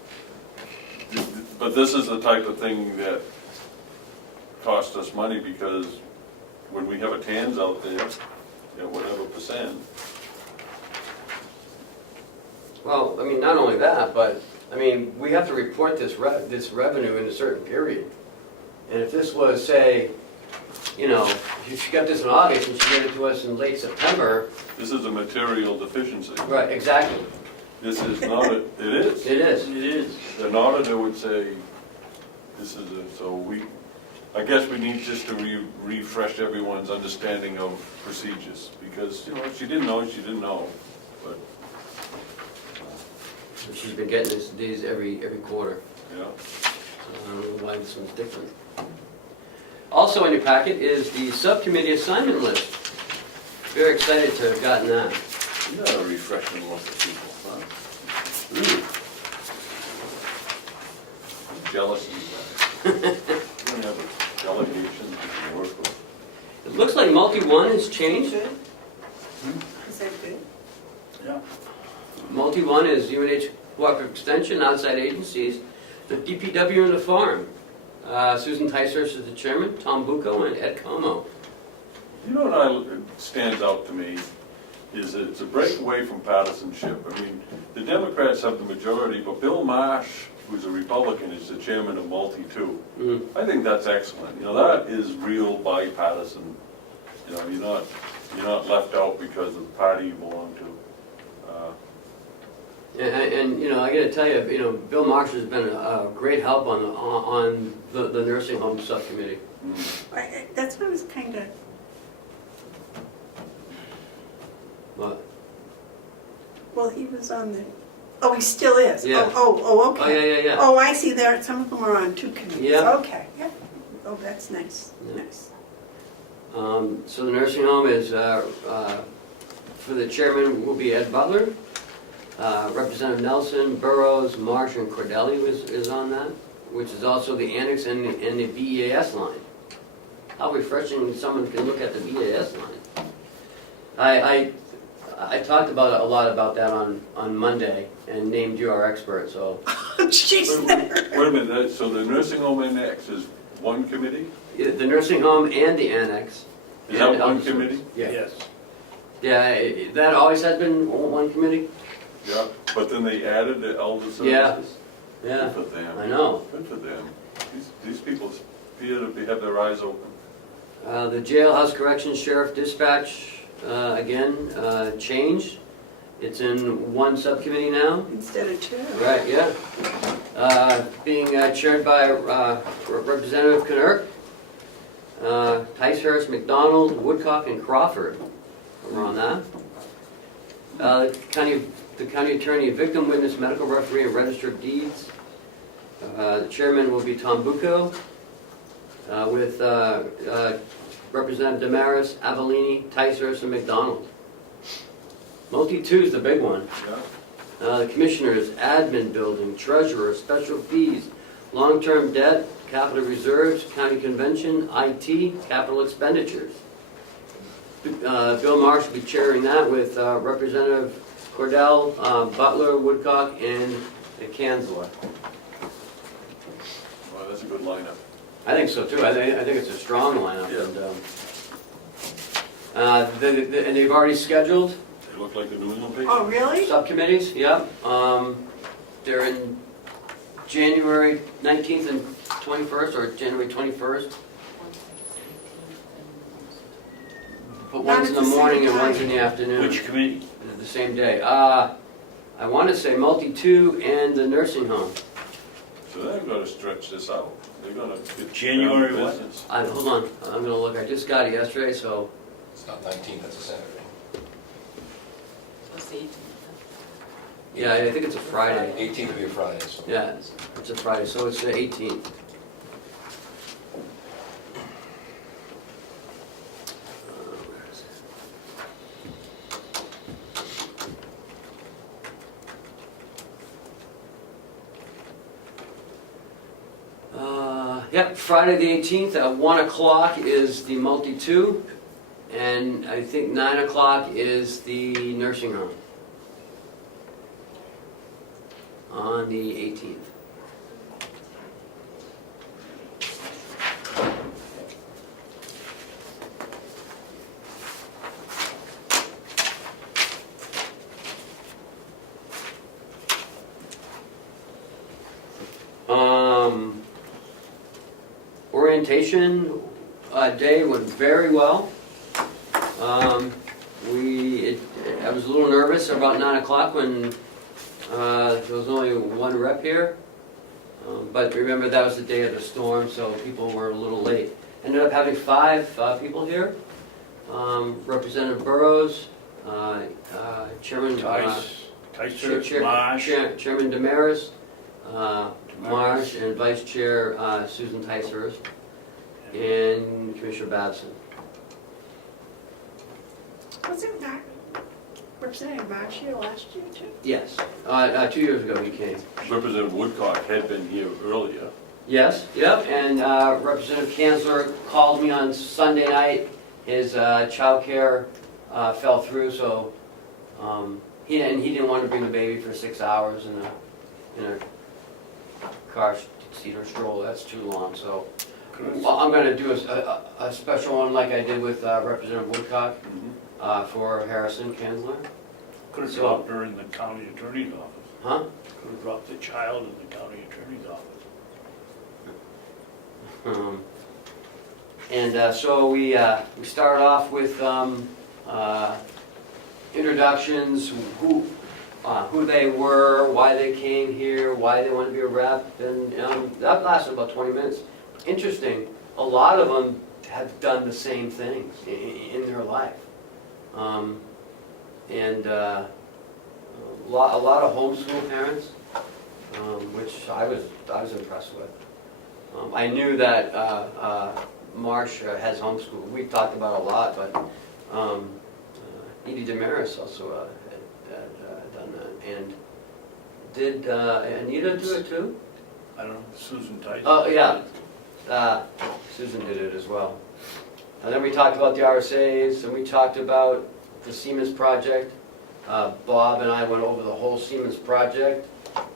but this is the type of thing that costs us money, because when we have a TANs out there, at whatever percent, Well, I mean, not only that, but, I mean, we have to report this revenue in a certain period. And if this was, say, you know, if she got this in August and she gave it to us in late September, this is a material deficiency. right, exactly. This is not a, it is. It is. It is. An auditor would say, this is a, so we, I guess we need just to refresh everyone's understanding of procedures, because, you know, if she didn't know, she didn't know, but, She's been getting these every quarter. yeah. I don't know why this one's different. Also in your packet is the subcommittee assignment list. Very excited to have gotten that. You gotta refresh them lots of people, huh? I'm jealous of you guys. You don't have a delegation to work with. It looks like multi-one has changed. Good? Is that good? Yeah. Multi-one is UNH Cooperative Extension, outside agencies, the DPW and the farm. Susan Ticehurst is the chairman, Tom Bucco and Ed Comeau. You know what stands out to me is that it's a break away from partisanship. I mean, the Democrats have the majority, but Bill Marsh, who's a Republican, is the chairman of Multi-2. I think that's excellent. You know, that is real bipartisan. You know, you're not left out because of the party you belong to. And you know, I gotta tell you, you know, Bill Marsh has been a great help on the nursing home subcommittee. That's what I was kind of, What? well, he was on the, oh, he still is? Yeah. Okay. Oh, yeah. Oh, I see there, some of them are on 2 committees. Yeah. Okay, yeah. Oh, that's nice, Yeah. nice. So the nursing home is, for the chairman will be Ed Butler. Representative Nelson, Burrows, Marsh, and Cordelli is on that, which is also the annex and the BEAS line. How refreshing someone can look at the BEAS line. I talked a lot about that on Monday and named you our expert, so. Jeez. Wait a minute, so the nursing home annex is one committee? The nursing home and the annex. Is that and one other committee? Yeah. Yes. Yeah, that always has been one committee? Yeah, but then they added the elder services? Yeah. Good Yeah, for them. I know. Good for them. These people appear to have their eyes open. The jailhouse corrections sheriff dispatch, again, changed. It's in one subcommittee now. Instead of 2. Right, yeah. Being chaired by Representative Knurk, Ticehurst, McDonald, Woodcock, and Crawford are on that. The county attorney, victim witness, medical referee, and register of deeds. The chairman will be Tom Bucco, with Representative Damaris, Avellini, Ticehurst, and McDonald. Multi-2 is the big one. Yeah? The commissioners, admin building, treasurer, special fees, long-term debt, capital reserves, county convention, IT, capital expenditures. Bill Marsh will be chairing that with Representative Cordell, Butler, Woodcock, and Kanzler. Well, that's a good lineup. I think so too. I think it's a strong lineup. Yeah. And they've already scheduled They look like the New England paper. Oh, really? subcommittees. Yep. They're in January 19th and 21st, or January 21st. But Not one's at in the the morning same and one's time. in the afternoon. Which committee? The same day. I want to say Multi-2 and the nursing home. So they're gonna stretch this out. They're gonna get January down to what? business. Hold on, I'm gonna look. I just got it yesterday, so. It's not 19th, that's a Saturday. Yeah, I think it's a Friday. 18th would be a Friday, so. Yeah, it's a Friday, so it's the 18th. Where is it? Yep, Friday the 18th at 1 o'clock is the Multi-2, and I think 9 o'clock is the nursing home. On the 18th. Orientation day went very well. I was a little nervous about 9 o'clock when There was only one rep here, but remember that was the day of the storm, so people were a little late. Ended up having 5 people here. Representative Burrows, Chairman Marsh. Chairman Damaris, Marsh, and Vice Chair Susan Ticehurst, and Commissioner Babson. Wasn't Representative Marsh here last year too? Yes, 2 years ago he came. Representative Woodcock had been here earlier. Yes, yep, and Representative Kanzler called me on Sunday night. His childcare fell through, so he didn't want to bring the baby for 6 hours in a car seat or stroller. That's too long, so I'm going to do a special one like I did with Representative Woodcock for Harrison Kanzler. Could have dropped her in the county attorney's office. Huh? Could have dropped the child in the county attorney's office. So we started off with introductions, who they were, why they came here, why they wanted to be a rep, and that lasted about 20 minutes. Interesting, a lot of them have done the same things in their life. A lot of homeschool parents, which I was impressed with. I knew that Marsh has homeschooled. We've talked about it a lot, but Edie Damaris also had done that. And did Anita do it too? I don't know, Susan Tyson. Oh, yeah. Susan did it as well. And then we talked about the RSAs, and we talked about the Siemens project. Bob and I went over the whole Siemens project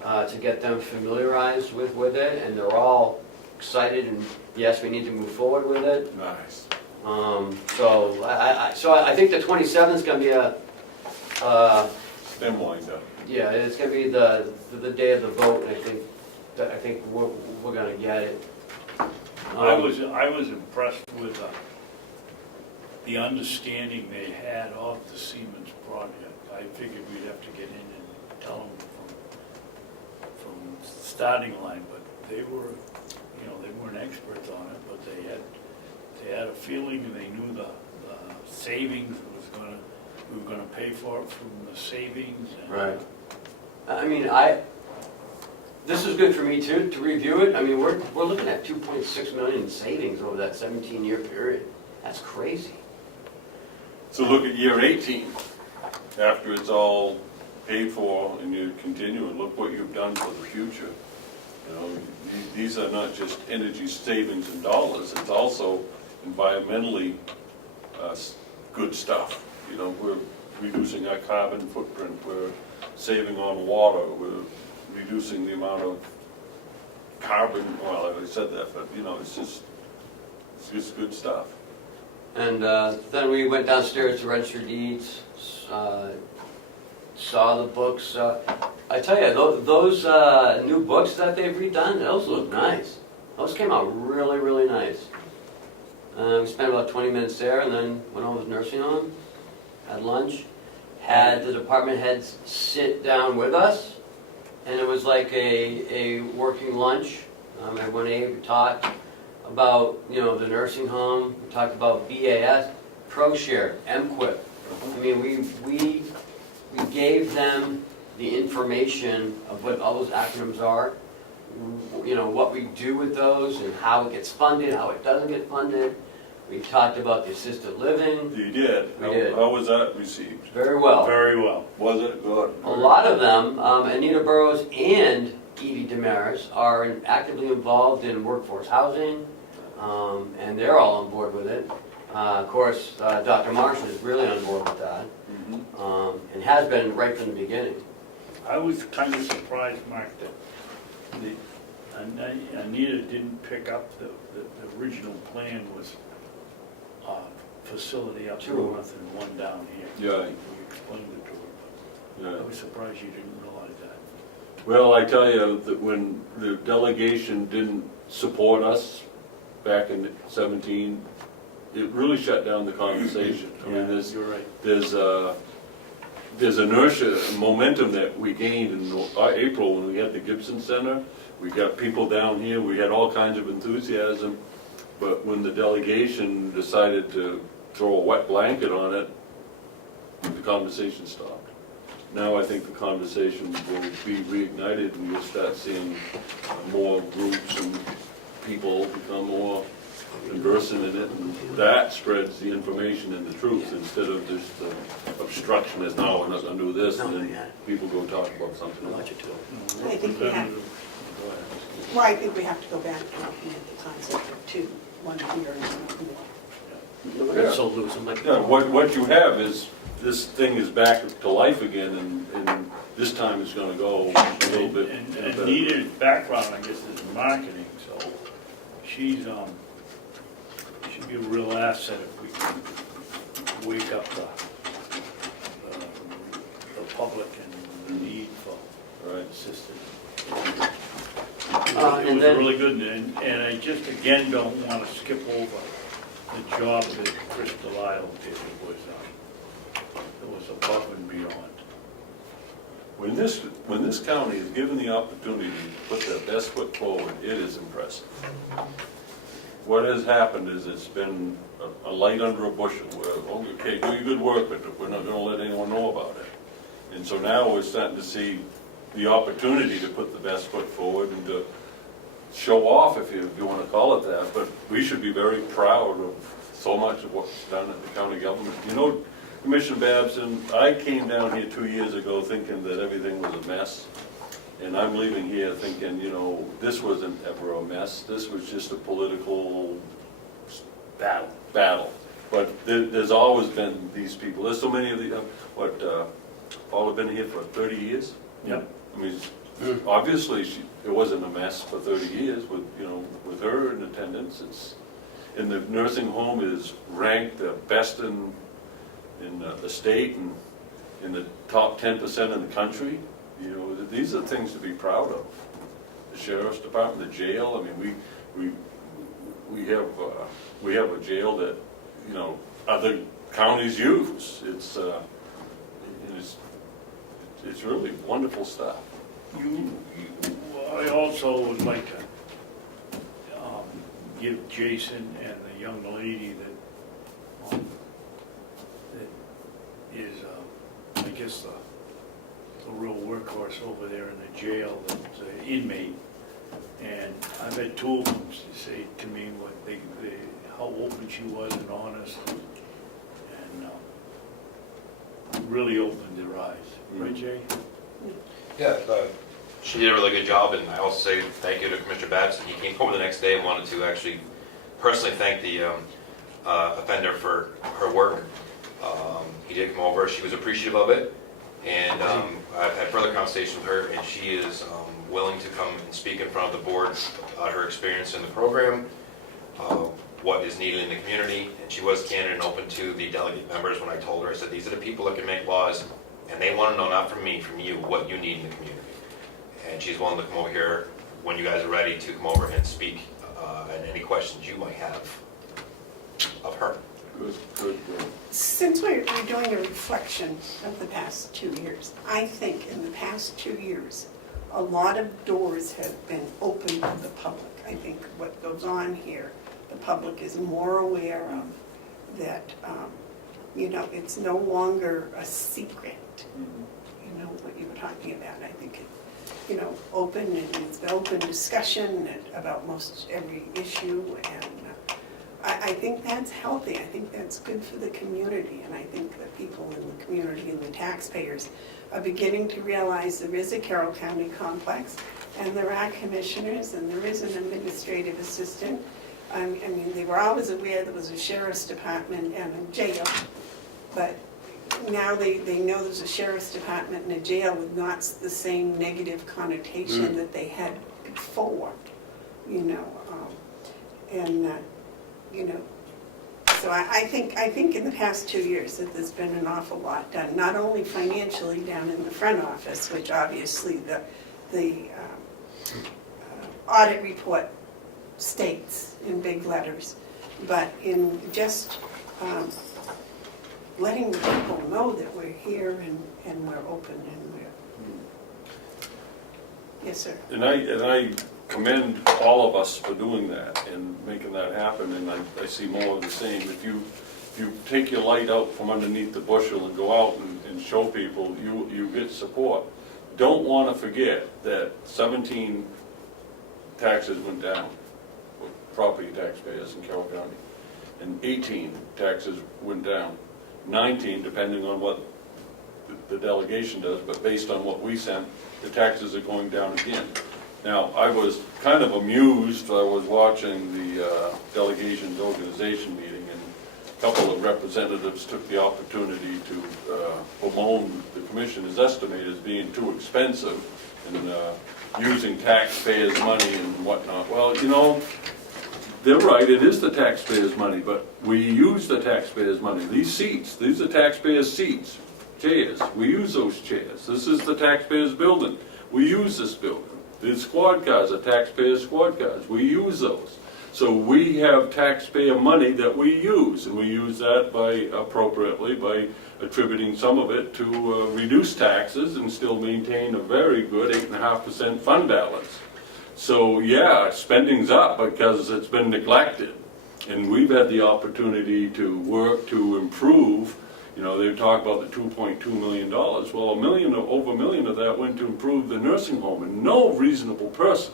to get them familiarized with it, and they're all excited, and yes, we need to move forward with it. Nice. So I think the 27th is going to be a Stem winder. yeah, it's going to be the day of the vote, and I think we're going to get it. I was impressed with the understanding they had of the Siemens project. I figured we'd have to get in and tell them from starting line, but they were, they weren't experts on it, but they had a feeling, and they knew the savings we were gonna pay for it from the savings. And, Right. I mean, this is good for me too, to review it. I mean, we're looking at 2.6 million in savings over that 17-year period. That's crazy. So look at year 18, after it's all paid for and you continue, and look what you've done for the future. These are not just energy savings in dollars, it's also environmentally good stuff. We're reducing our carbon footprint, we're saving on water, we're reducing the amount of carbon, well, I already said that, but it's just good stuff. And then we went downstairs to register deeds, saw the books. I tell you, those new books that they've redone, those look nice. Those came out really, really nice. We spent about 20 minutes there, and then went over to the nursing home, had lunch, had the department heads sit down with us, and it was like a working lunch. Everyone ate, we talked about the nursing home, we talked about BAS, ProShare, MQuip. I mean, we gave them the information of what all those acronyms are, what we do with those and how it gets funded, how it doesn't get funded. We talked about the assisted living. You did? We did. How was that received? Very well. Very well. Was it good? A lot of them, Anita Burrows and Edie Damaris, are actively involved in workforce housing, and they're all on board with it. Of course, Dr. Marshall is really on board with that, and has been right from the beginning. I was kind of surprised, Mark, that Anita didn't pick up the original plan was facility up north and one down here. Yeah. We explained it to her, but Yeah. I was surprised you didn't realize that. Well, I tell you, that when the delegation didn't support us back in 17, it really shut down the conversation. I mean, Yeah, you're right. there's there's inertia, momentum that we gained in April when we had the Gibson Center. We got people down here, we had all kinds of enthusiasm, but when the delegation decided to throw a wet blanket on it, the conversation stopped. Now I think the conversation will be reignited and we'll start seeing more groups and people become more conversant in it, and that spreads the information and the truth instead of just obstructionist, no, we're not gonna do this, and then people go talk about something else. I think we have, well, I think we have to go back to looking at the concept of two, one here and one more. Yeah. So lose them. Yeah, what you have is, this thing is back to life again, and this time it's gonna go a little bit. And Anita's background, I guess, is marketing, so she's, she'd be a real asset if we can wake up the public and the need for assistance. It And was then- really good, and I just, again, don't want to skip over the job that Chris Delisle did. It was above and beyond. When this county is given the opportunity to put their best foot forward, it is impressive. What has happened is it's been a light under a bushel, where, oh, okay, do your good work, but we're not gonna let anyone know about it. And so now we're starting to see the opportunity to put the best foot forward and to show off, if you wanna call it that, but we should be very proud of so much of what's done at the county government. You know, Commissioner Babson, I came down here 2 years ago thinking that everything was a mess. And I'm leaving here thinking, you know, this wasn't ever a mess. This was just a political battle. But there's always been these people. There's so many of the, all have been here for 30 years? Yep. I mean, obviously, it wasn't a mess for 30 years with, you know, with her in attendance. And the nursing home is ranked the best in the state and in the top 10% in the country. You know, these are things to be proud of. The sheriff's department, the jail. I mean, we have a jail that, you know, other counties use. It's really wonderful stuff. I also would like to give Jason and the young lady that is, I guess, the real workhorse over there in the jail, that's an inmate. And I've had two of them say to me what how open she was and honest, and really opened their eyes. Right, Jay? Yeah, she did a really good job, and I also say thank you to Commissioner Babson. He came over the next day and wanted to actually personally thank the offender for her work. He did come over, she was appreciative of it, and I've had further conversation with her, and she is willing to come and speak in front of the board about her experience in the program, what is needed in the community, and she was candid and open to the delegate members when I told her, I said, these are the people that can make laws, and they want to know, not from me, from you, what you need in the community. And she's willing to come over here when you guys are ready to come over and speak, and any questions you might have of her. Good. Since we're doing a reflection of the past 2 years, I think in the past 2 years, a lot of doors have been opened to the public. I think what goes on here, the public is more aware of that, you know, it's no longer a secret, you know, what you were talking about. I think it, you know, open, and it's open discussion about most every issue, and I think that's healthy. I think that's good for the community, and I think that people in the community and the taxpayers are beginning to realize there is a Carroll County complex, and there are commissioners, and there is an administrative assistant. I mean, they were always aware there was a sheriff's department and a jail, but now they know there's a sheriff's department and a jail with not the same negative connotation that they had before, you know, you know, so I think in the past 2 years that there's been an awful lot done, not only financially down in the front office, which obviously the audit report states in big letters, but in just letting the people know that we're here and we're open and we're. Yes, sir. And I commend all of us for doing that and making that happen, and I see more of the same. If you take your light out from underneath the bushel and go out and show people, you get support. Don't want to forget that 17 taxes went down, property taxpayers in Carroll County, and 18 taxes went down. 19, depending on what the delegation does, but based on what we sent, the taxes are going down again. Now, I was kind of amused, I was watching the delegation's organization meeting, and a couple of representatives took the opportunity to bemoan the commissioner's estimate as being too expensive and using taxpayers' money and whatnot. Well, you know, they're right, it is the taxpayers' money, but we use the taxpayers' money. These seats, these are taxpayers' seats, chairs, we use those chairs. This is the taxpayers' building, we use this building. The squad cars are taxpayers' squad cars, we use those. So we have taxpayer money that we use, and we use that appropriately by attributing some of it to reduce taxes and still maintain a very good 8.5% fund balance. So yeah, spending's up because it's been neglected, and we've had the opportunity to work to improve. You know, they talk about the $2.2 million. Well, over $1 million of that went to improve the nursing home, and no reasonable person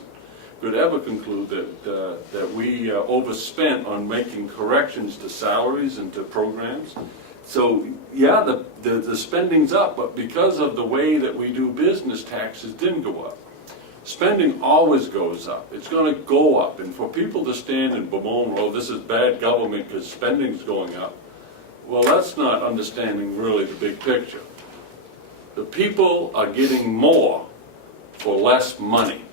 could ever conclude that we overspent on making corrections to salaries and to programs. So yeah, the spending's up, but because of the way that we do business, taxes didn't go up. Spending always goes up. It's going to go up, and for people to stand and bemoan, oh, this is bad government because spending's going up, well, that's not understanding really the big picture. The people are getting more for less money.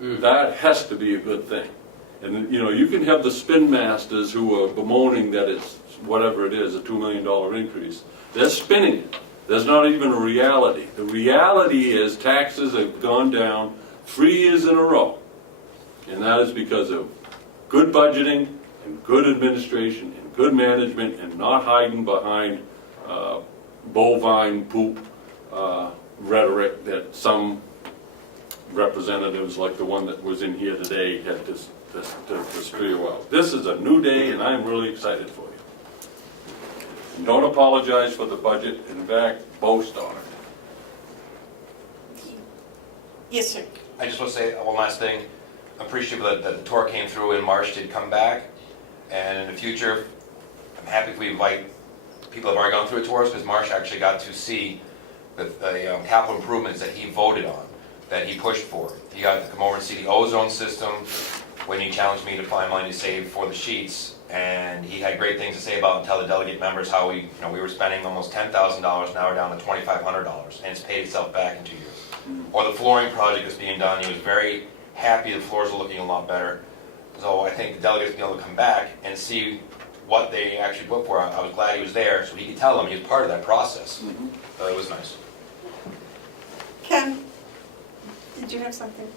That has to be a good thing. And you know, you can have the spin masters who are bemoaning that it's whatever it is, a $2 million increase. They're spinning it. There's not even a reality. The reality is taxes have gone down 3 years in a row. And that is because of good budgeting and good administration and good management and not hiding behind bovine poop rhetoric that some representatives, like the one that was in here today, had to spew out. This is a new day, and I'm really excited for you. And don't apologize for the budget. In fact, boast on it. Yes, sir. I just want to say one last thing. I'm appreciative that the tour came through and Marsh did come back. And in the future, I'm happy if we invite people that have already gone through a tour, because Marsh actually got to see the capital improvements that he voted on, that he pushed for. He got to come over and see the ozone system when he challenged me to find money to save for the sheets. And he had great things to say about and tell the delegate members how we were spending almost $10,000, now we're down to $2,500, and it's paid itself back in 2 years. Or the flooring project that's being done, he was very happy the floors are looking a lot better. So I think the delegates be able to come back and see what they actually put for. I was glad he was there so he could tell them he was part of that process. So it was nice. Ken, did you have something?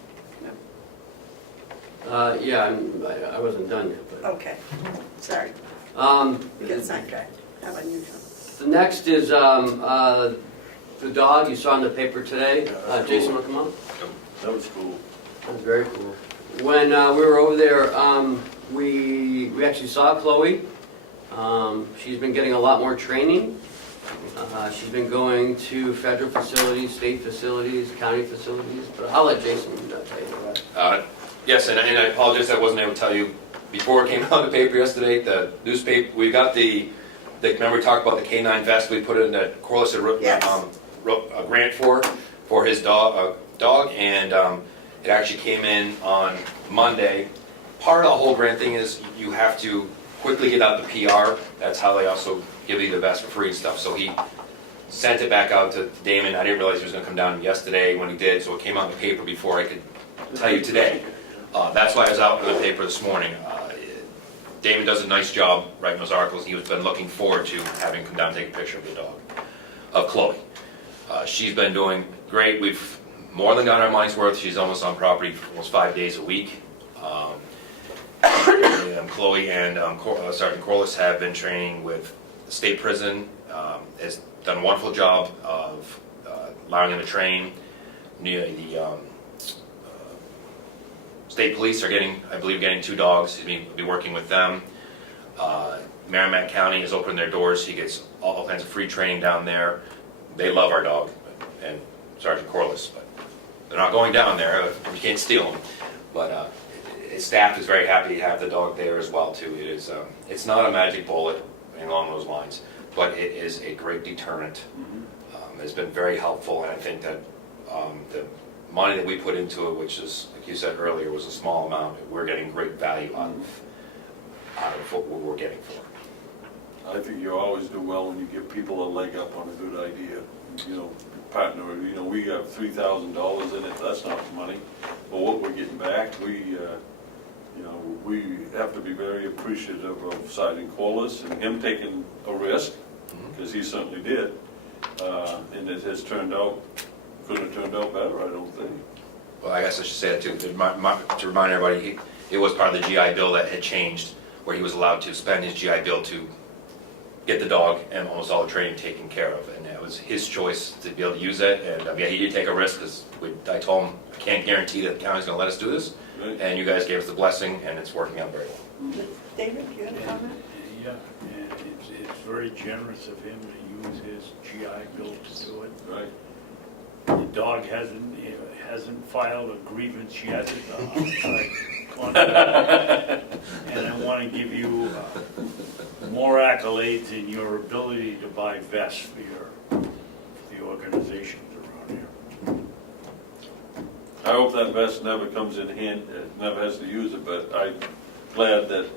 Yeah, I wasn't done yet, but. Okay, sorry. We got sidetracked. How unusual. The next is the dog you saw in the paper today. Jason, want to come up? That was cool. That was very cool. When we were over there, we actually saw Chloe. She's been getting a lot more training. She's been going to federal facilities, state facilities, county facilities, but I'll let Jason tell you that. Yes, and I apologize I wasn't able to tell you before it came out in the paper yesterday. The newspaper, we got remember we talked about the K9 vest we put in that Corliss had wrote a grant for his dog, and it actually came in on Monday. Part of the whole grant thing is you have to quickly get out the PR. That's how they also give you the vest for free and stuff. So he sent it back out to Damon. I didn't realize he was going to come down yesterday when he did, so it came out in the paper before I could tell you today. That's why I was out in the paper this morning. Damon does a nice job writing those articles. He's been looking forward to having him come down and take a picture of the dog, of Chloe. She's been doing great. We've more than gotten our money's worth. She's almost on property for almost 5 days a week. Chloe and Sergeant Corliss have been training with the state prison has done a wonderful job of allowing him to train. The state police are getting, I believe, getting 2 dogs. He'll be working with them. Merrimack County has opened their doors. He gets all kinds of free training down there. They love our dog and Sergeant Corliss, but they're not going down there. You can't steal them. But his staff is very happy to have the dog there as well too. It is, it's not a magic bullet along those lines, but it is a great deterrent. It's been very helpful, and I think that the money that we put into it, which is, like you said earlier, was a small amount, we're getting great value out of what we're getting for. I think you always do well when you give people a leg up on a good idea. You know, partner, you know, we have $3,000 in it, that's not money. But what we're getting back, you know, we have to be very appreciative of Sergeant Corliss and him taking a risk, because he certainly did. And it has turned out, couldn't have turned out better, I don't think. Well, I guess I should say that too, to remind everybody, it was part of the GI Bill that had changed, where he was allowed to spend his GI Bill to get the dog and almost all the training taken care of, and it was his choice to be able to use it. And yeah, he did take a risk, because I told him, I can't guarantee that the county's going to let us do this, Right. and you guys gave us the blessing, and it's working out very well. David, you have a comment? Yeah, and it's very generous of him to use his GI Bill to do it. Right. The dog hasn't filed a grievance yet outside contact. And I want to give you more accolades in your ability to buy vests for the organizations around here. I hope that vest never comes in hand, never has to use it, but I'm glad that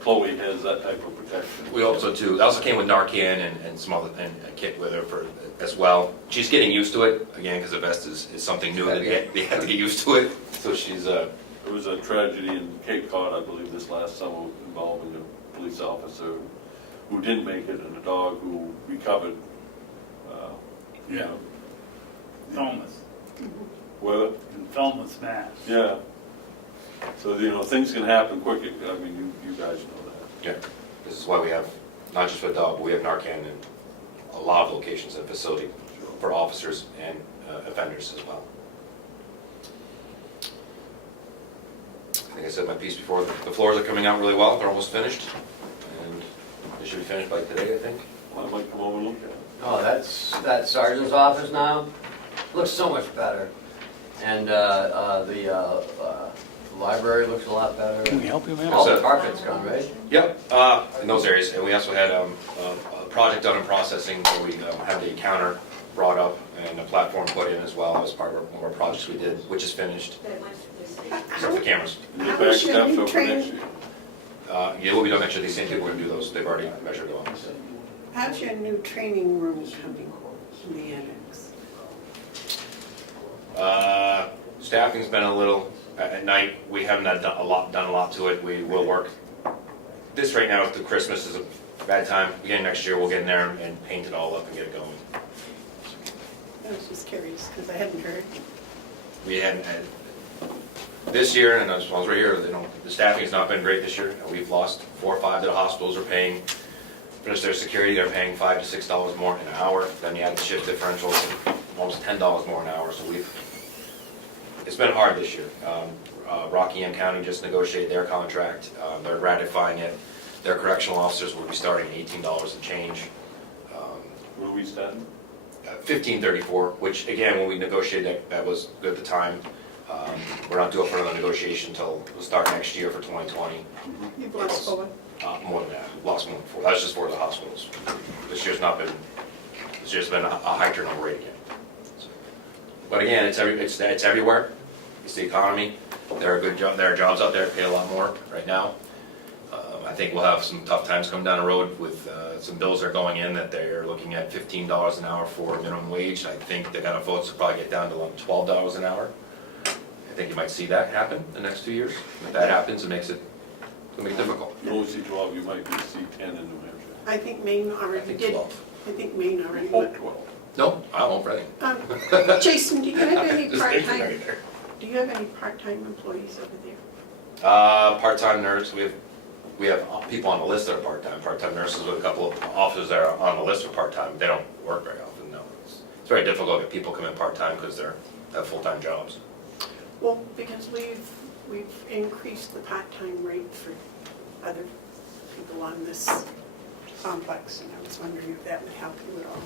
Chloe has that type of protection. We hope so too. It also came with Narcan and some other, and a kit with her for as well. She's getting used to it, again, because the vest is something new that they have to get used to it. So she's There was a tragedy in Cape Cod, I believe, this last summer involving a police officer who didn't make it, and a dog who recovered. Yeah. Falmouth, Where, in Falmouth, Mass. yeah. So, you know, things can happen quick. I mean, you guys know that. Yeah, this is why we have, not just for the dog, but we have Narcan in a lot of locations in the facility for officers and offenders as well. I think I said my piece before, the floors are coming out really well, they're almost finished, and they should be finished by today, I think. I might come over and look at it. Oh, that sergeant's office now looks so much better. And the library looks a lot better. Can we help you, man? All the carpet's gone, right? Yep, in those areas, and we also had a project done in processing where we had the counter brought up and a platform put in as well as part of one of our projects we did, which is finished. Except for cameras. And the How back much have steps you up for trained? next year. Yeah, we'll be done next year, these same people are gonna do those, they've already measured them. How's your new training room coming in the annex? Staffing's been a little, at night, we haven't done a lot to it, we will work. This right now, through Christmas is a bad time, beginning next year, we'll get in there and paint it all up and get it going. I was just curious, because I hadn't heard. We hadn't had, this year, and as well as right here, the staffing's not been great this year. We've lost 4 or 5 that the hospitals are paying. Finish their security, they're paying $5 to $6 more an hour. Then you add the shift differential, almost $10 more an hour. So it's been hard this year. Rockingham County just negotiated their contract. They're ratifying it. Their correctional officers will be starting $18 and change. What are we starting? $15.34, which again, when we negotiated, that was good at the time. We're not due up for another negotiation until we'll start next year for 2020. You've lost 4. More than that, we've lost more than 4. That was just for the hospitals. This year's been a high turnover rate again. But again, it's everywhere. It's the economy. There are jobs out there that pay a lot more right now. I think we'll have some tough times coming down the road with some bills that are going in that they're looking at $15 an hour for minimum wage. I think they're gonna vote to probably get down to like $12 an hour. I think you might see that happen the next 2 years. If that happens, it'll make it difficult. You only see 12, you might see 10 in New Hampshire. I think Maine I already think did. 12. I think Maine already Hope went. 12. No, I won't for anything. Jason, do you have any Just thinking part-time, right there. do you have any part-time employees over there? Part-time nurse, we have we have people on the list that are part-time nurses with a couple of officers that are on the list are part-time. They don't work very often, no. It's very difficult if people come in part-time because they have full-time jobs. Well, because we've increased the part-time rate for other people on this complex, and I was wondering if that would help you at all.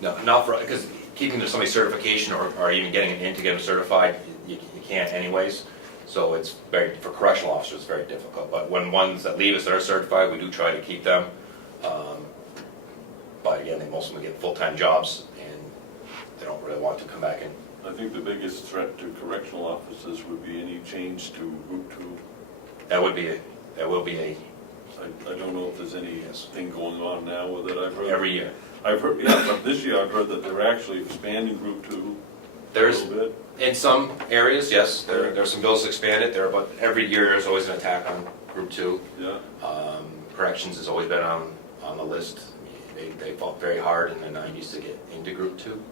No, not for, because keeping somebody's certification or even getting it in to get them certified, you can't anyways. So it's very, for correctional officers, it's very difficult. But when ones that leave us that are certified, we do try to keep them. But again, most of them get full-time jobs and they don't really want to come back in. I think the biggest threat to correctional officers would be any change to Group 2. That will be a, I don't know if there's anything going on now with it. I've heard every year. I've heard, yeah, but this year I've heard that they're actually expanding Group 2 a There's, little bit. in some areas, yes, there's some bills to expand it there, but every year there's always an attack on Group 2. Yeah. Corrections has always been on the list. They fought very hard in the 90s to get into Group 2.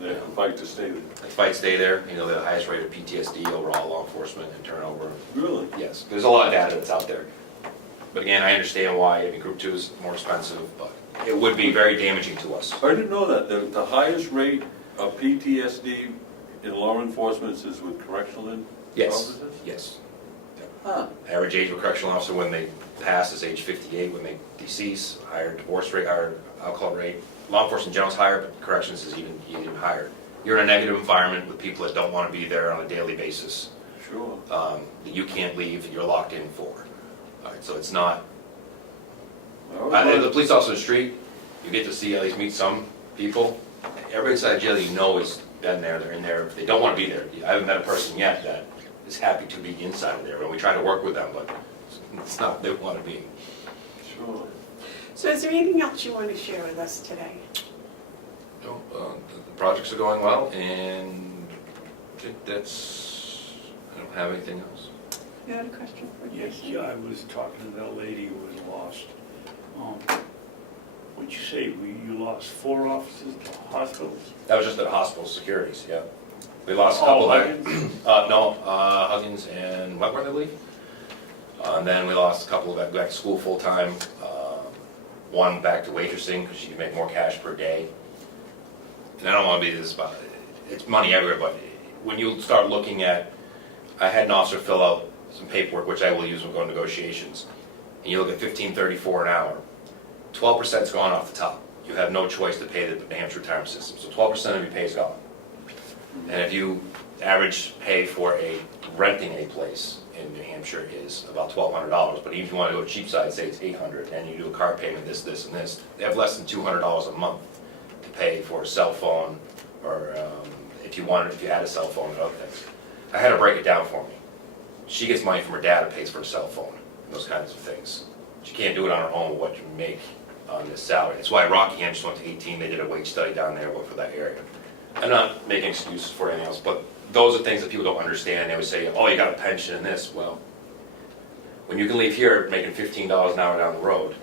They have to fight to stay there. The fight stay there, you know, the highest rate of PTSD over all law enforcement and turnover. Really? Yes, there's a lot of data that's out there. But again, I understand why, I mean, Group 2 is more expensive, but it would be very damaging to us. I didn't know that. The highest rate of PTSD in law enforcement is with correctional Yes, officers? yes. Huh. Average age of a correctional officer when they pass is age 58, when they decease, higher divorce rate, higher alcohol rate. Law enforcement in general is higher, but corrections is even higher. You're in a negative environment with people that don't want to be there on a daily basis. Sure. That you can't leave, you're locked in for. All right, so it's not, the police officer on the street, you get to see, at least meet some people. Everybody inside jail you know has been there, they're in there, they don't want to be there. I haven't met a person yet that is happy to be inside of there, and we try to work with them, but it's not what they want to be. Sure. So is there anything else you want to share with us today? No, the projects are going well, and I think I don't have anything else. You had a question for Yes, Jason? yeah, I was talking to that lady who was lost. What'd you say, you lost 4 officers to hospitals? That was just at hospital securities, yeah. We lost a couple of, Huggins and Wentworth, I believe. And then we lost a couple of back to school full-time. One back to waitressing because she could make more cash per day. And I don't want to be this, but it's money everywhere, but when you start looking at, I had an officer fill out some paperwork, which I will use when we go to negotiations, and you look at $15.34 an hour, 12% is gone off the top. You have no choice to pay the New Hampshire retirement system, so 12% of your pay is gone. And if you average pay for renting a place in New Hampshire is about $1,200, but even if you want to go cheap side, say it's $800, and you do a car payment, this, and this, they have less than $200 a month to pay for a cell phone, or if you had a cell phone and other things. I had to break it down for me. She gets money from her dad and pays for a cell phone, and those kinds of things. She can't do it on her own with what you make on this salary. That's why Rockingham just went to 18, they did a wage study down there for that area. I'm not making excuses for anything else, but those are things that people don't understand. They would say, oh, you got a pension and this. Well, when you can leave here making $15 an hour down the road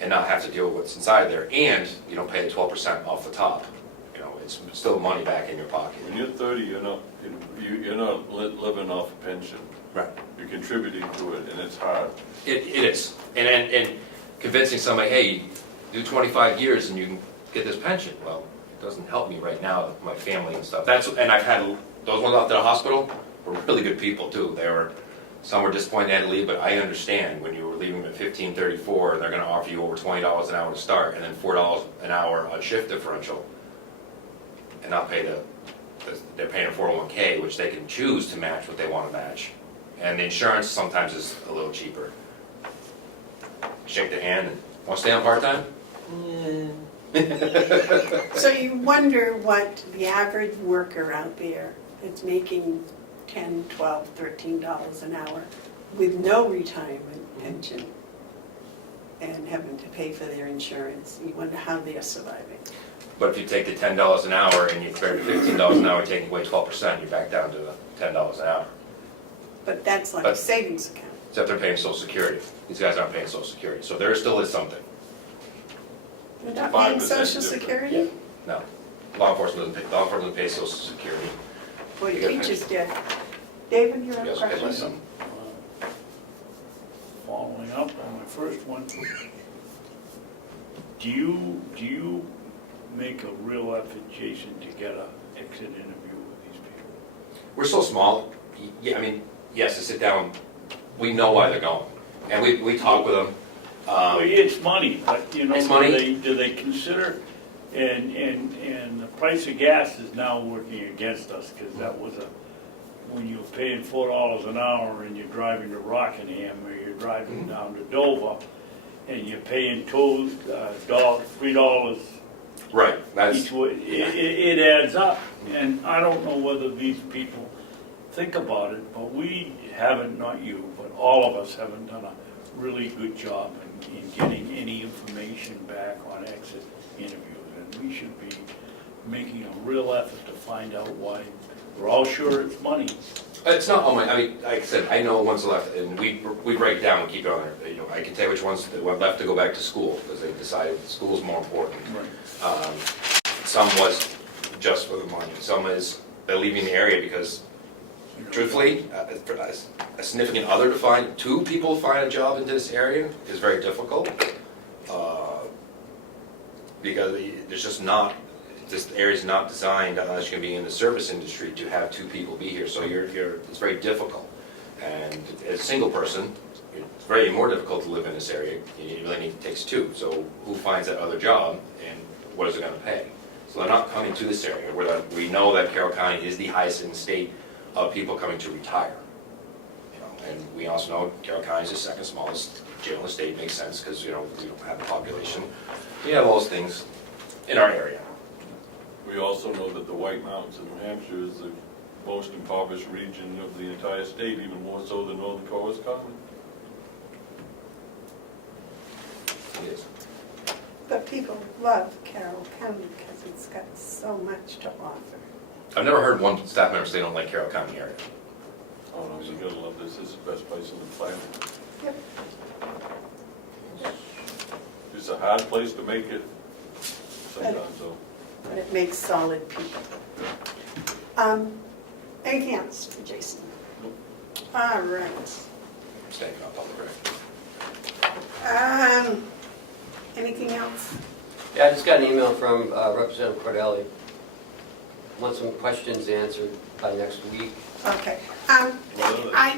and not have to deal with what's inside there, and you don't pay the 12% off the top, you know, it's still money back in your pocket. When you're 30, you're not living off a pension. Right. You're contributing to it, and it's hard. It is. And convincing somebody, hey, do 25 years and you can get this pension. Well, it doesn't help me right now with my family and stuff. And I've had those ones out to the hospital were really good people too. Some were disappointed they had to leave, but I understand when you were leaving at $15.34 and they're going to offer you over $20 an hour to start, and then $4 an hour on shift differential, and not pay they're paying a 401k, which they can choose to match what they want to match. And the insurance sometimes is a little cheaper. Shake their hand and want to stay on part-time? So you wonder what the average worker out there that's making $10, $12, $13 an hour with no retirement pension and having to pay for their insurance, you wonder how they're surviving. But if you take the $10 an hour and you compare it to $15 an hour, taking away 12%, you're back down to the $10 an hour. But that's like a savings account. Except they're paying Social Security. These guys aren't paying Social Security, so there still is something. You're not paying 5% Social different. Security? No, law enforcement doesn't pay Social Security. Boy, teachers did. David, you have You a also pay less question? than. following up on my first one, do you make a real effort, Jason, to get an exit interview with these people? We're so small, yeah, I mean, yes, to sit down, we know why they're going, and we talk with them. Well, it's money, but you know, It's money. do they consider, and the price of gas is now working against us, because that was when you're paying $4 an hour and you're driving to Rockingham, or you're driving down to Dover, and you're paying tolls, $3 Right, that's, each way, it adds up. And I don't know whether these people think about it, but we haven't, not you, but all of us haven't done a really good job in getting any information back on exit interviews. And we should be making a real effort to find out why. We're all sure it's money. it's not, I mean, like I said, I know one's left, and we break down and keep it on there. You know, I can tell you which ones that went left to go back to school, because they decided school's more important. Right. Some was just for the money, some is they're leaving the area because, truthfully, a significant other to find, 2 people to find a job into this area is very difficult. Because there's just not, this area's not designed, unless you're gonna be in the service industry, to have 2 people be here, so it's very difficult. And as a single person, it's very more difficult to live in this area, you really need, it takes 2, so who finds that other job, and what is it gonna pay? So they're not coming to this area, where we know that Carroll County is the highest in the state of people coming to retire. You know, and we also know Carroll County is the 2nd smallest jail in the state, makes sense, because, you know, we don't have a population. We have all those things in our area. We also know that the White Mountains in New Hampshire is the most impoverished region of the entire state, even more so than Northern Corus County. It is. But people love Carroll County because it's got so much to offer. I've never heard one staff member say they don't like Carroll County area. Oh no, you gotta love this, this is the best place on the planet. Yep. It's a hard place to make it sometimes, though. But it makes solid people. Anything else for Jason? Nope. All right. Staying on public record. Anything else? Yeah, I just got an email from Representative Cordelli. Want some questions answered by next week. Okay.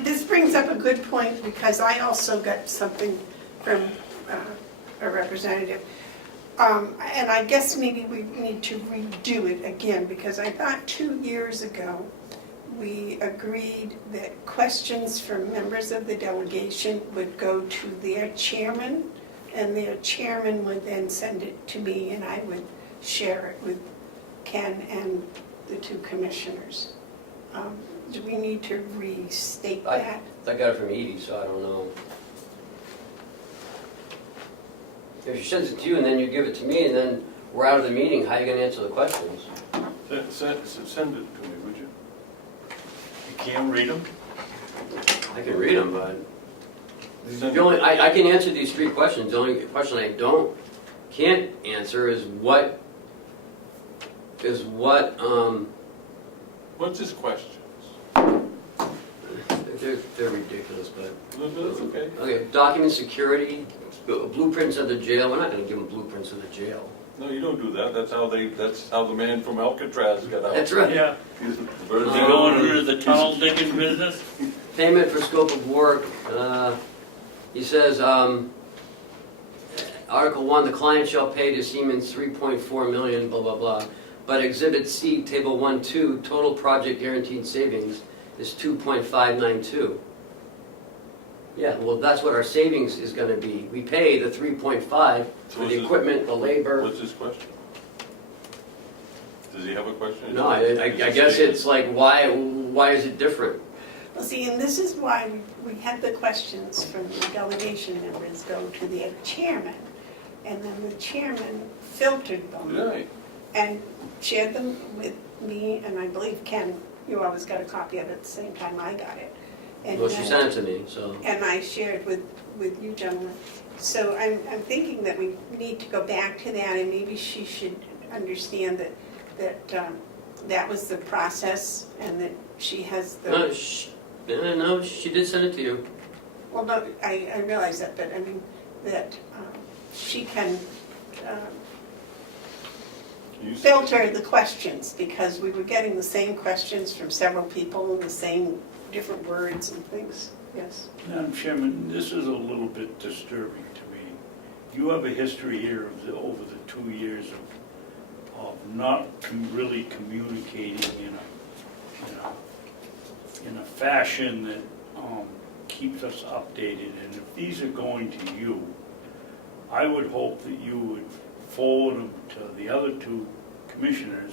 This brings up a good point, because I also got something from a representative. And I guess maybe we need to redo it again, because I thought 2 years ago, we agreed that questions from members of the delegation would go to their chairman, and their chairman would then send it to me, and I would share it with Ken and the 2 commissioners. Do we need to restate that? I got it from Edie, so I don't know. If she sends it to you and then you give it to me and then we're out of the meeting, how are you gonna answer the questions? Send it to me, would you? You can't read them? I can read them, but I can answer these 3 questions. The only question I can't answer is what, What's his questions? they're ridiculous, but. That's okay. Okay, document security, blueprints of the jail. We're not gonna give them blueprints of the jail. No, you don't do that, that's how the man from Alcatraz got out. That's right. Yeah. He's the You bird going into the tunnel digging business? Payment for scope of work, he says, Article 1, the client shall pay to Siemens 3.4 million, blah, blah, blah. But Exhibit C, Table 1-2, total project guaranteed savings is 2.592. Yeah, well, that's what our savings is gonna be. We pay the 3.5 for the equipment, the labor. What's his question? Does he have a question? No, I guess it's like, why is it different? Well, see, and this is why we had the questions from the delegation members go to their chairman, and then the chairman filtered them Right. and shared them with me, and I believe Ken, you always got a copy of it at the same time I got it. And Well, she then- sent it to me, so. And I shared with you gentlemen. So I'm thinking that we need to go back to that, and maybe she should understand that was the process, and that she has the. No, she did send it to you. Well, no, I realize that, but I mean, that she can You s- filter the questions, because we were getting the same questions from several people, and the same different words and things, yes. Madam Chairman, this is a little bit disturbing to me. You have a history here of over the 2 years of not really communicating in a fashion that keeps us updated. And if these are going to you, I would hope that you would forward them to the other 2 commissioners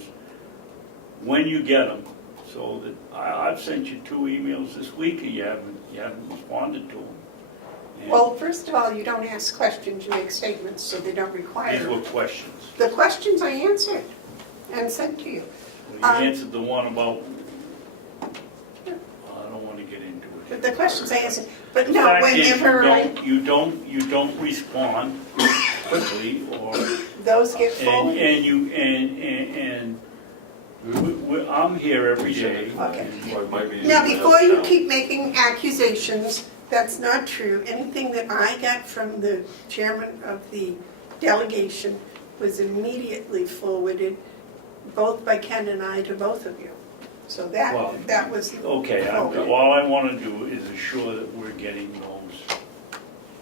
when you get them, so that I've sent you 2 emails this week and you haven't responded to them. And Well, first of all, you don't ask questions, you make statements, so they don't these require. were questions. The questions I answered and sent to you. You answered the one about, I don't want to get into it. But the questions I answered, but The no, fact is, whenever you don't respond quickly, or those get and forwarded. I'm here every day. Okay. and- Well, it might be- Now, before you keep making accusations, that's not true. Anything that I got from the chairman of the delegation was immediately forwarded, both by Ken and I, to both of you. So Well, that was Okay, forwarded. all I want to do is assure that we're getting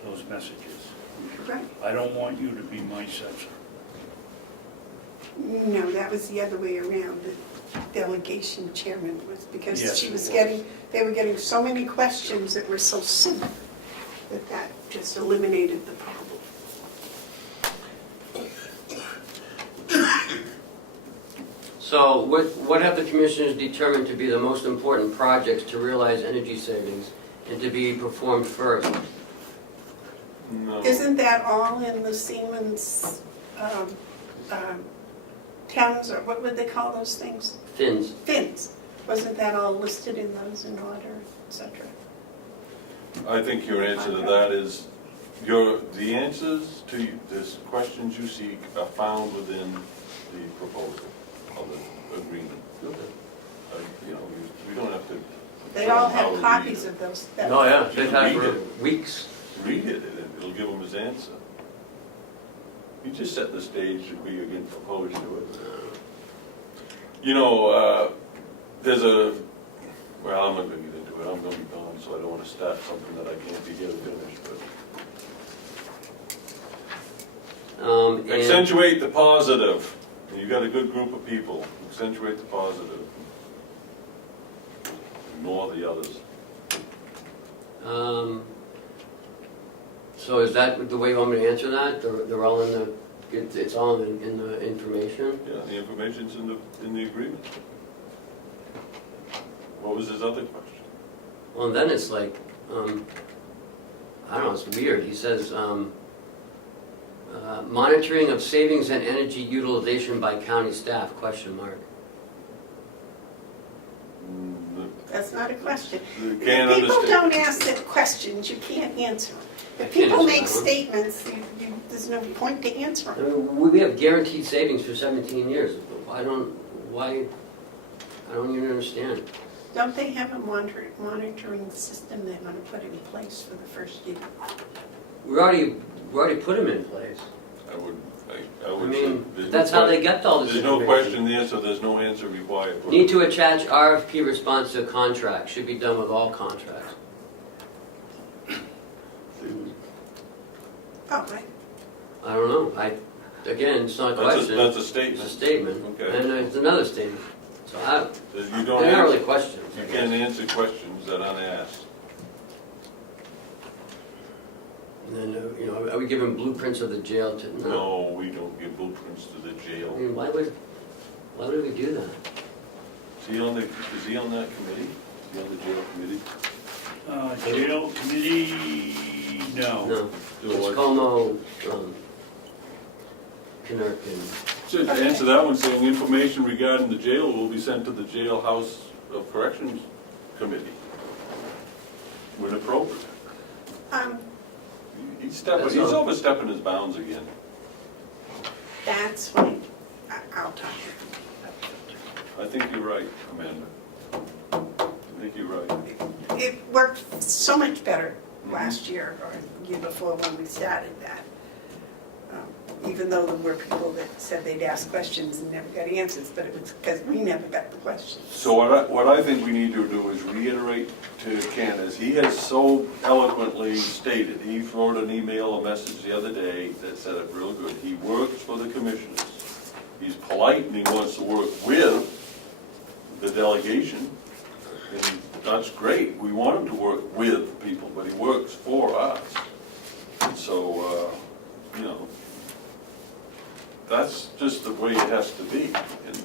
those messages. Right. I don't want you to be my censor. No, that was the other way around. The delegation chairman was, because Yes, she it was was. they were getting so many questions that were so simple that just eliminated the problem. So what have the commissioners determined to be the most important projects to realize energy savings and to be performed first? No. Isn't that all in the Siemens towns, or what would they call those things? Fins. Fins. Wasn't that all listed in those in order, et cetera? I think your answer to that is, the answers to these questions you seek are found within the proposal of the agreement. We don't have to. They all how have we copies read of those. Oh, yeah, they've had it Read for weeks. it. Read it, and it'll give him his answer. You just set the stage to be again proposed to it. There's well, I'm not gonna get into it, I'm gonna be gone, so I don't wanna start something that I can't begin to finish, but. And Accentuate the positive. You got a good group of people, accentuate the positive. Ignore the others. So is that the way you want me to answer that? They're all in the, it's all in the information? Yeah, the information's in the agreement. What was his other question? Well, then it's like, I don't know, it's weird. He says, monitoring of savings and energy utilization by county staff, question mark. That's not a question. You If can't people understand. don't ask the questions, you can't answer them. I If can't people answer make that one. statements, there's no point to answer I them. mean, we have guaranteed savings for 17 years. I don't even understand. Don't they have a monitoring system they're gonna put in place for the first year? We already put them in place. I would I say mean, there's that's no how they get all this There's no information. question there, so there's no answer required. Need to attach RFP response to contract, should be done with all contracts. Oh, right. I don't know, again, it's not a question. That's a It's statement. a statement, Okay. and it's another statement. So You they're don't not really answer, questions. you can't answer questions that aren't asked. And then, are we giving blueprints of the jail to, no. No, we don't give blueprints to the I jail. mean, why would we do that? Is he on that committee? Is he on the jail committee? Jail committee, no. No, Do it's what? Comeau, Kinnerk, and So to answer that one, saying information regarding the jail will be sent to the Jailhouse of Corrections Committee when appropriate. He's overstepping his bounds again. That's what I'll talk to them. I think you're right, Amanda. I think you're right. It worked so much better last year or year before when we started that. Even though there were people that said they'd ask questions and never got answers, but it was because we never got the questions. So what I think we need to do is reiterate to Ken, as he has so eloquently stated, he wrote an email, a message the other day that said it real good. He works for the commissioners. He's polite and he wants to work with the delegation, and that's great. We want him to work with people, but he works for us. And so, you know, that's just the way it has to be. And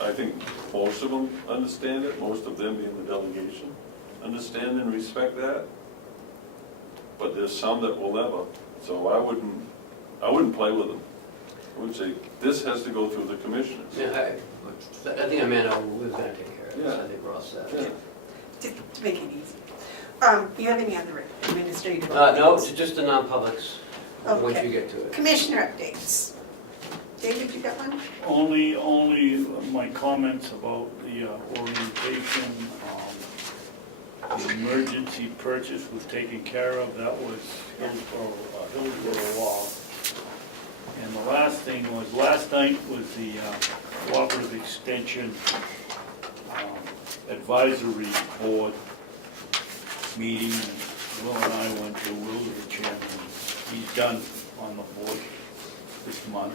I think most of them understand it, most of them being the delegation, understand and respect that. But there's some that will never. So I wouldn't play with them. I would say, this has to go through the commissioners. Yeah, I think Amanda was gonna take care of this, Yeah. I think Ross said. Yeah. To make it easy. You have any other administrative? No, it's just the non-publics, once Okay. you get to it. Commissioner updates. David, you got one? Only my comments about the orientation, the emergency purchase was taken care of. That was Hillsborough Law. And the last thing was, last night was the Cooperative Extension Advisory Board meeting. Will and I went to, Will's the chairman. He's done on the board this month.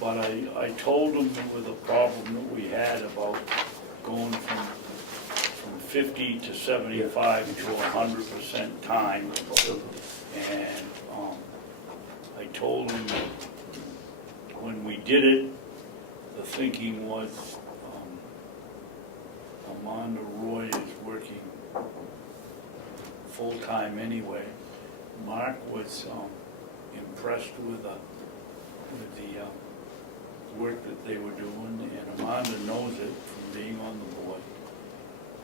But I told him with the problem that we had about going from 50 to 75 to 100% time. And I told him that when we did it, the thinking was Amanda Roy is working full-time anyway. Mark was impressed with the work that they were doing, and Amanda knows it from being on the board.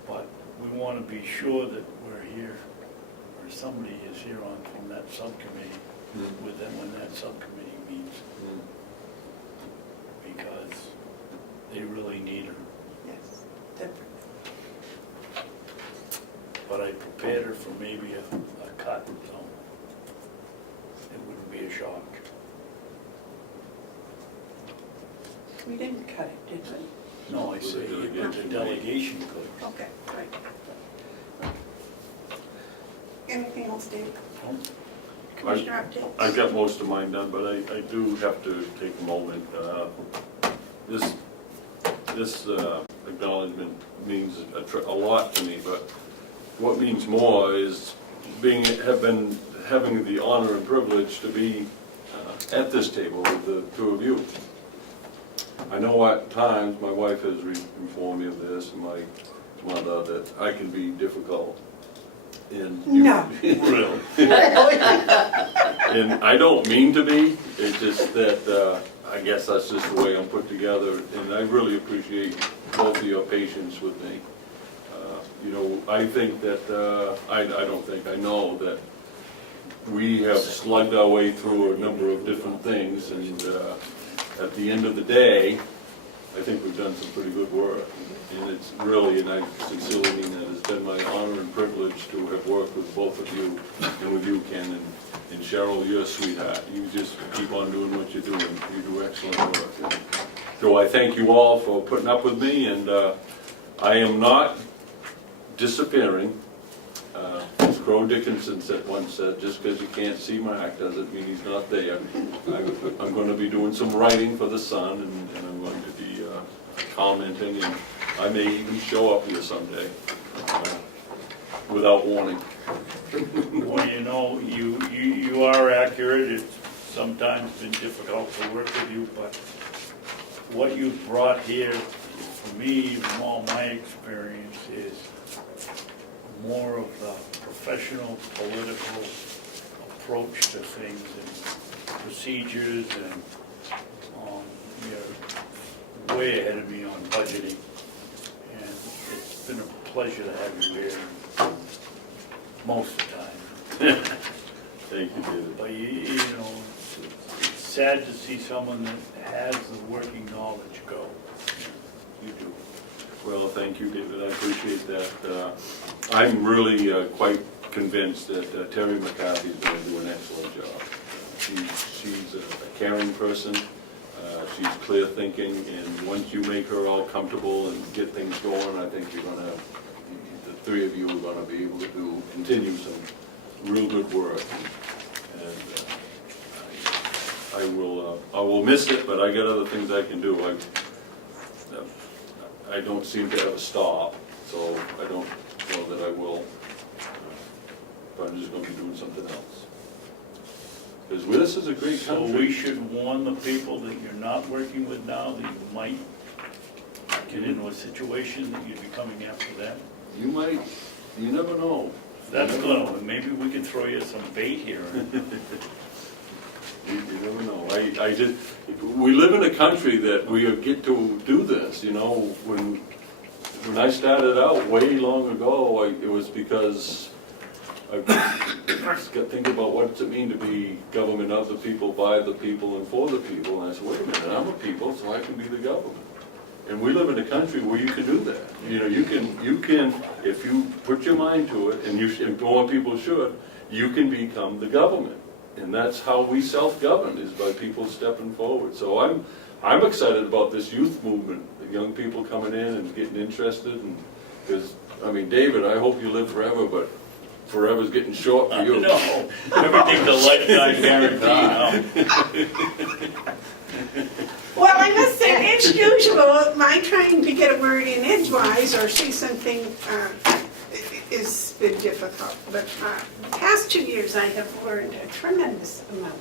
But we want to be sure that we're here, or somebody is here on from that subcommittee with them when that subcommittee meets, because they really need her. Yes, definitely. But I prepared her for maybe a cut, so it wouldn't be a shock. We didn't cut it, did we? No, I say the delegation could. Okay, right. Anything else, Dave? No? Commissioner updates? I've got most of mine done, but I do have to take a moment. This acknowledgement means a lot to me, but what means more is having the honor and privilege to be at this table with the two of you. I know at times, my wife has informed me of this, and my mother, that I can be difficult. And No. Really. And I don't mean to be, it's just that I guess that's just the way I'm put together, and I really appreciate both of your patience with me. You know, I think that, I don't think, I know that we have slugged our way through a number of different things, and at the end of the day, I think we've done some pretty good work. And it's really, and I sincerely mean that, it's been my honor and privilege to have worked with both of you, and with you, Ken, and Cheryl, you're a sweetheart. You just keep on doing what you're doing. You do excellent work. And so I thank you all for putting up with me, and I am not disappearing. As Crow Dickinson once said, just because you can't see Mark doesn't mean he's not there. I'm going to be doing some writing for the Sun, and I'm going to be commenting, and I may even show up here someday without warning. Well, you know, you are accurate. It's sometimes been difficult to work with you, but what you've brought here, for me, from all my experience, is more of the professional, political approach to things and procedures, and you're way ahead of me on budgeting. And it's been a pleasure to have you here most of the time. Thank you, David. But you know, it's sad to see someone that has the working knowledge go. You do. Well, thank you, David. I appreciate that. I'm really quite convinced that Terry McCarthy is going to do an excellent job. She's a caring person, she's clear thinking, and once you make her all comfortable and get things going, I think you're gonna, the three of you are gonna be able to continue some real good work. And I will miss it, but I got other things I can do. I don't seem to ever stop, so I don't know that I will. But I'm just gonna be doing something else. Because this is a great So country. we should warn the people that you're not working with now, that you might get into a situation that you'd be coming after them. You might, you never know. That's good, maybe we could throw you some bait here. You never know. I just, we live in a country that we get to do this, you know. When I started out way long ago, it was because I got to think about what does it mean to be government of the people, by the people, and for the people. And I said, wait a minute, I'm a people, so I can be the government. And we live in a country where you can do that. You know, you can, if you put your mind to it, and more people should, you can become the government. And that's how we self-govern, is by people stepping forward. So I'm excited about this youth movement, the young people coming in and getting interested. And because, I mean, David, I hope you live forever, but forever's getting short for you. No, everything's a lifetime guarantee, Well, I must say, as usual, my trying to get a word in edgewise or say something is been difficult. But the past 2 years, I have learned a tremendous amount.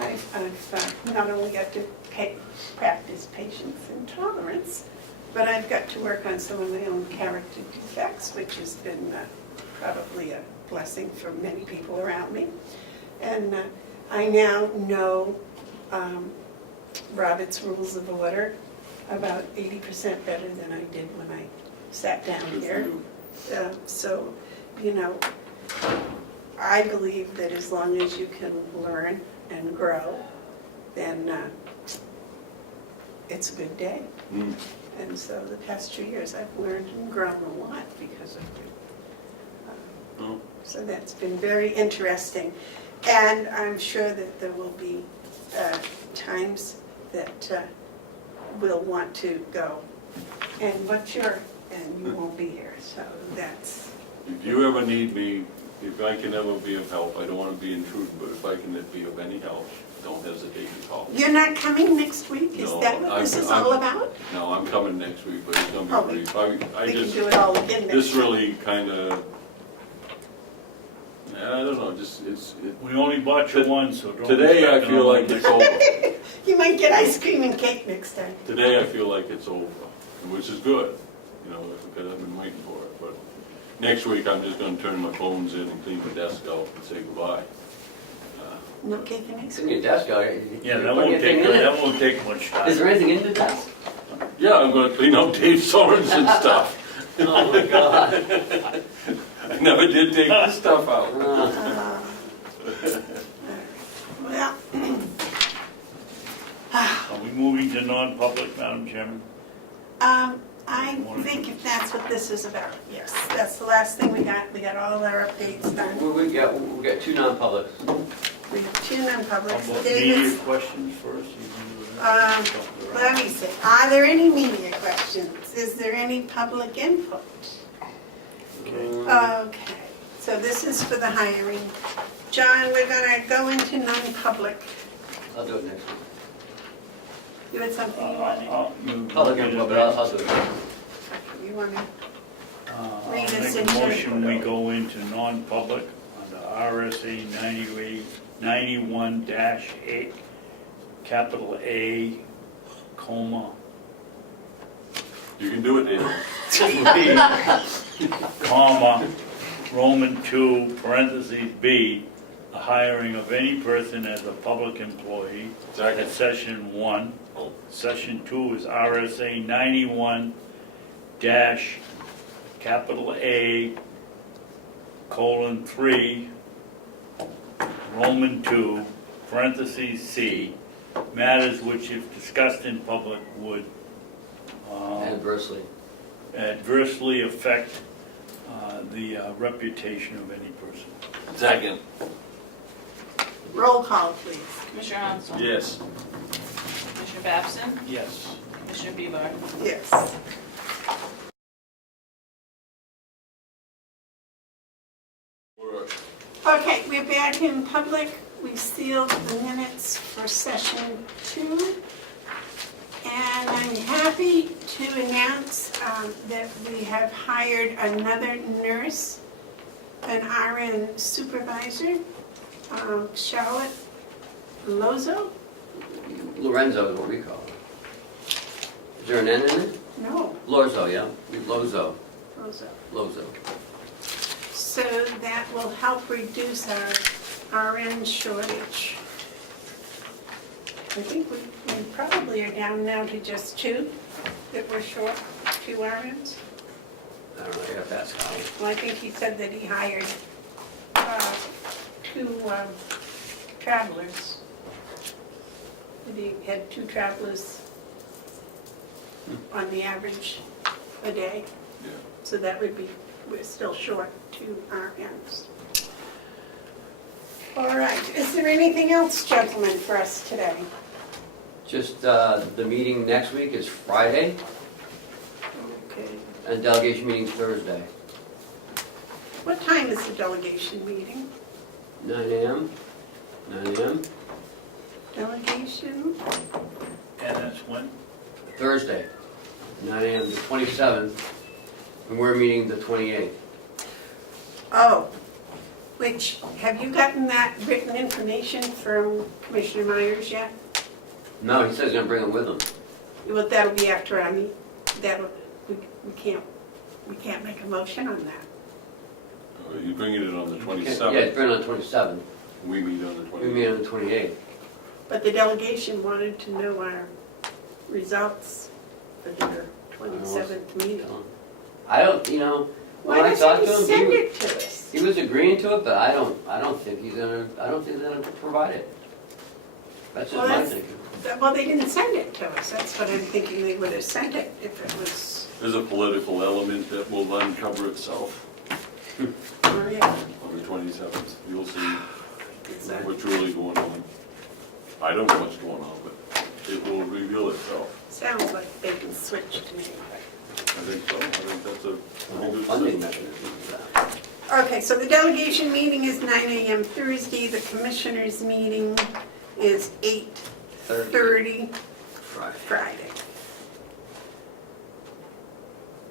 I've not only got to practice patience and tolerance, but I've got to work on some of my own character defects, which has been probably a blessing for many people around me. And I now know Robert's Rules of Order about 80% better than I did when I sat down here. So, you know, I believe that as long as you can learn and grow, then it's a good day. Mm. And so the past 2 years, I've learned and grown a lot because of it. So that's been very interesting. And I'm sure that there will be times that we'll want to go and and you won't be here. So that's... If you ever need me, if I can ever be of help, I don't want to be intruding, but if I can be of any help, don't hesitate to call. You're not coming next week? Is that what this is all about? No, I'm coming next week, but it's going to be brief. We can do it all again next This week. really kind of, I don't know, We only bought you one, so don't... today I expect feel another like one. it's over. You might get ice cream and cake next time. Today I feel like it's over, which is good, you know, because I've been waiting for it. But next week I'm just going to turn my phones in and clean my desk out and say goodbye. No cake and ice Send cream? your desk out. Yeah, that won't take much time. Is there anything in the desk? Yeah, I'm going to clean out Dave Sorensen's stuff. Oh my God. I never did take this stuff out. Well, Are we moving to non-public, Madam Chairman? I think if that's what this is about, yes. That's the last thing we got. We got all of our updates done. We got two non-publics. We have 2 non-publics. How about media David's, questions first? You can do that. let me see. Are there any media questions? Is there any public input? Okay. Okay, so this is for the hiring. John, we're gonna go into non-public. I'll do it next week. You had something you wanted? Public input, but I'll do it. You wanna? I'll Read us make into a it. motion, we go into non-public under RSA 91-8, capital A, Comeau, You can do it, Dave. comma, Roman 2, parentheses B, the hiring of any person as a public employee. Second. That's Session 1. Session 2 is RSA 91 dash capital A, colon 3, Roman 2, parentheses C, matters which if discussed in public would Adversely. adversely affect the reputation of any person. Second. Roll call, please. Commissioner Hounsell? Yes. Commissioner Babson? Yes. Commissioner Bevard? Yes. Okay, we're back in public. We sealed the minutes for session 2. And I'm happy to announce that we have hired another nurse, an RN supervisor, Charlotte Lozo? Lorenzo is what we call it. Is there an N in it? No, Lorenzo, yeah, Lozo, Lozo. Lozo. So that will help reduce our RN shortage. I think we probably are down now to just 2 that we're short, 2 RNs. I don't know, you have to ask Holly. Well, I think he said that he hired 2 travelers. That he had 2 travelers on the average a day. Yeah. So that would be, we're still short 2 RNs. All right, is there anything else, gentlemen, for us today? Just, the meeting next week is Friday, Okay. and delegation meeting's Thursday, What time is the delegation meeting? 9 a.m., 9 a.m., Delegation? And that's when? Thursday, 9 a.m., the 27th, and we're meeting the 28th. Oh, which, have you gotten that written information from Commissioner Myers yet? No, he says he's gonna bring them with him. Well, that'll be after I meet, we can't make a motion on that. You're bringing it on the Yeah, 27th. it's been on the 27th, We meet on the 28th. we meet on the 28th. But the delegation wanted to know our results for their 27th meeting. I don't, you know, when Why I talked doesn't to he him, send it to us? he was agreeing to it, but I don't think he's gonna, I don't think they're gonna provide it. That's just Well, my that's- thinking. Well, they didn't send it to us. That's what I'm thinking. They would have sent it if it was, There's a political element that will uncover itself oh yeah. on the 27th. You'll see Exactly. what's really going on. I don't know what's going on, but it will reveal itself. Sounds like bait and switch to me. I think so. I think that's a The pretty whole good funding system. mechanism for that. Okay, so the delegation meeting is 9 a.m. Thursday. The commissioners' meeting is 8:30 Friday. Friday.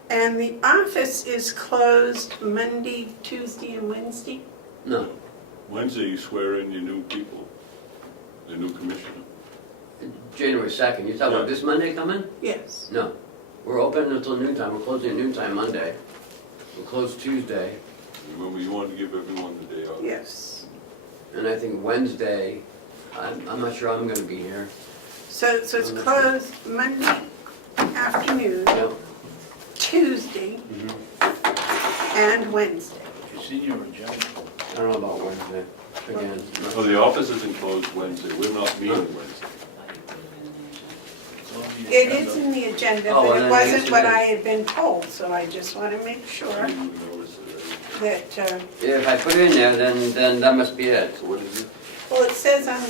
And the office is closed Monday, Tuesday, and Wednesday? No, Wednesday, you swear in your new people, the new commissioner. January 2nd. You're talking about this Monday coming? Yes. No. We're open until noontime. We're closing at noontime Monday. We'll close Tuesday, Remember, you want to give everyone the day off. Yes. and I think Wednesday, I'm not sure I'm gonna be here. So it's closed Monday afternoon, Yep. Tuesday, Mhm. and Wednesday. It's in your agenda. I don't know about Wednesday, again. Oh, the office isn't closed Wednesday. We're not meeting Wednesday. It's on the It agenda. is in the agenda, Oh, but then it I wasn't guess it what is. I had been told, so I just want to make sure I didn't even notice it. that, If I put it in there, then that must be it. So what is it? well, it says on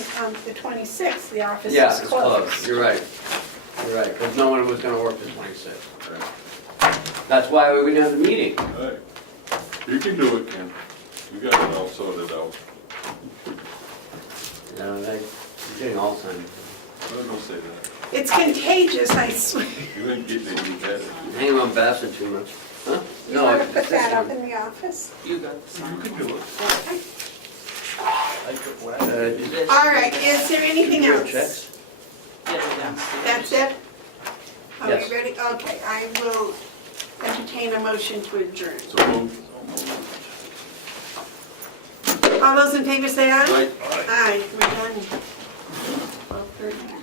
the 26th, the office Yeah, is it's closed. closed. You're right. You're right, because no one was gonna work the 26th. That's why we didn't have the meeting. All right. You can do it, Ken. You got it all sorted out. You know, I'm getting Alzheimer's. Don't say that. It's contagious, I swear. You ain't getting any better. Hanging on Babson too much. Huh? You No, want to it's put that up this in the office? You got the sign. You can do it. Okay. I took what I- one. This- All right, is there anything Your else? checks? Get it downstairs. That's it? Are Yes. we ready? Okay, I will entertain a motion to adjourn. So move. All those in favor say aye? Right. Aye, we're done. 12:30.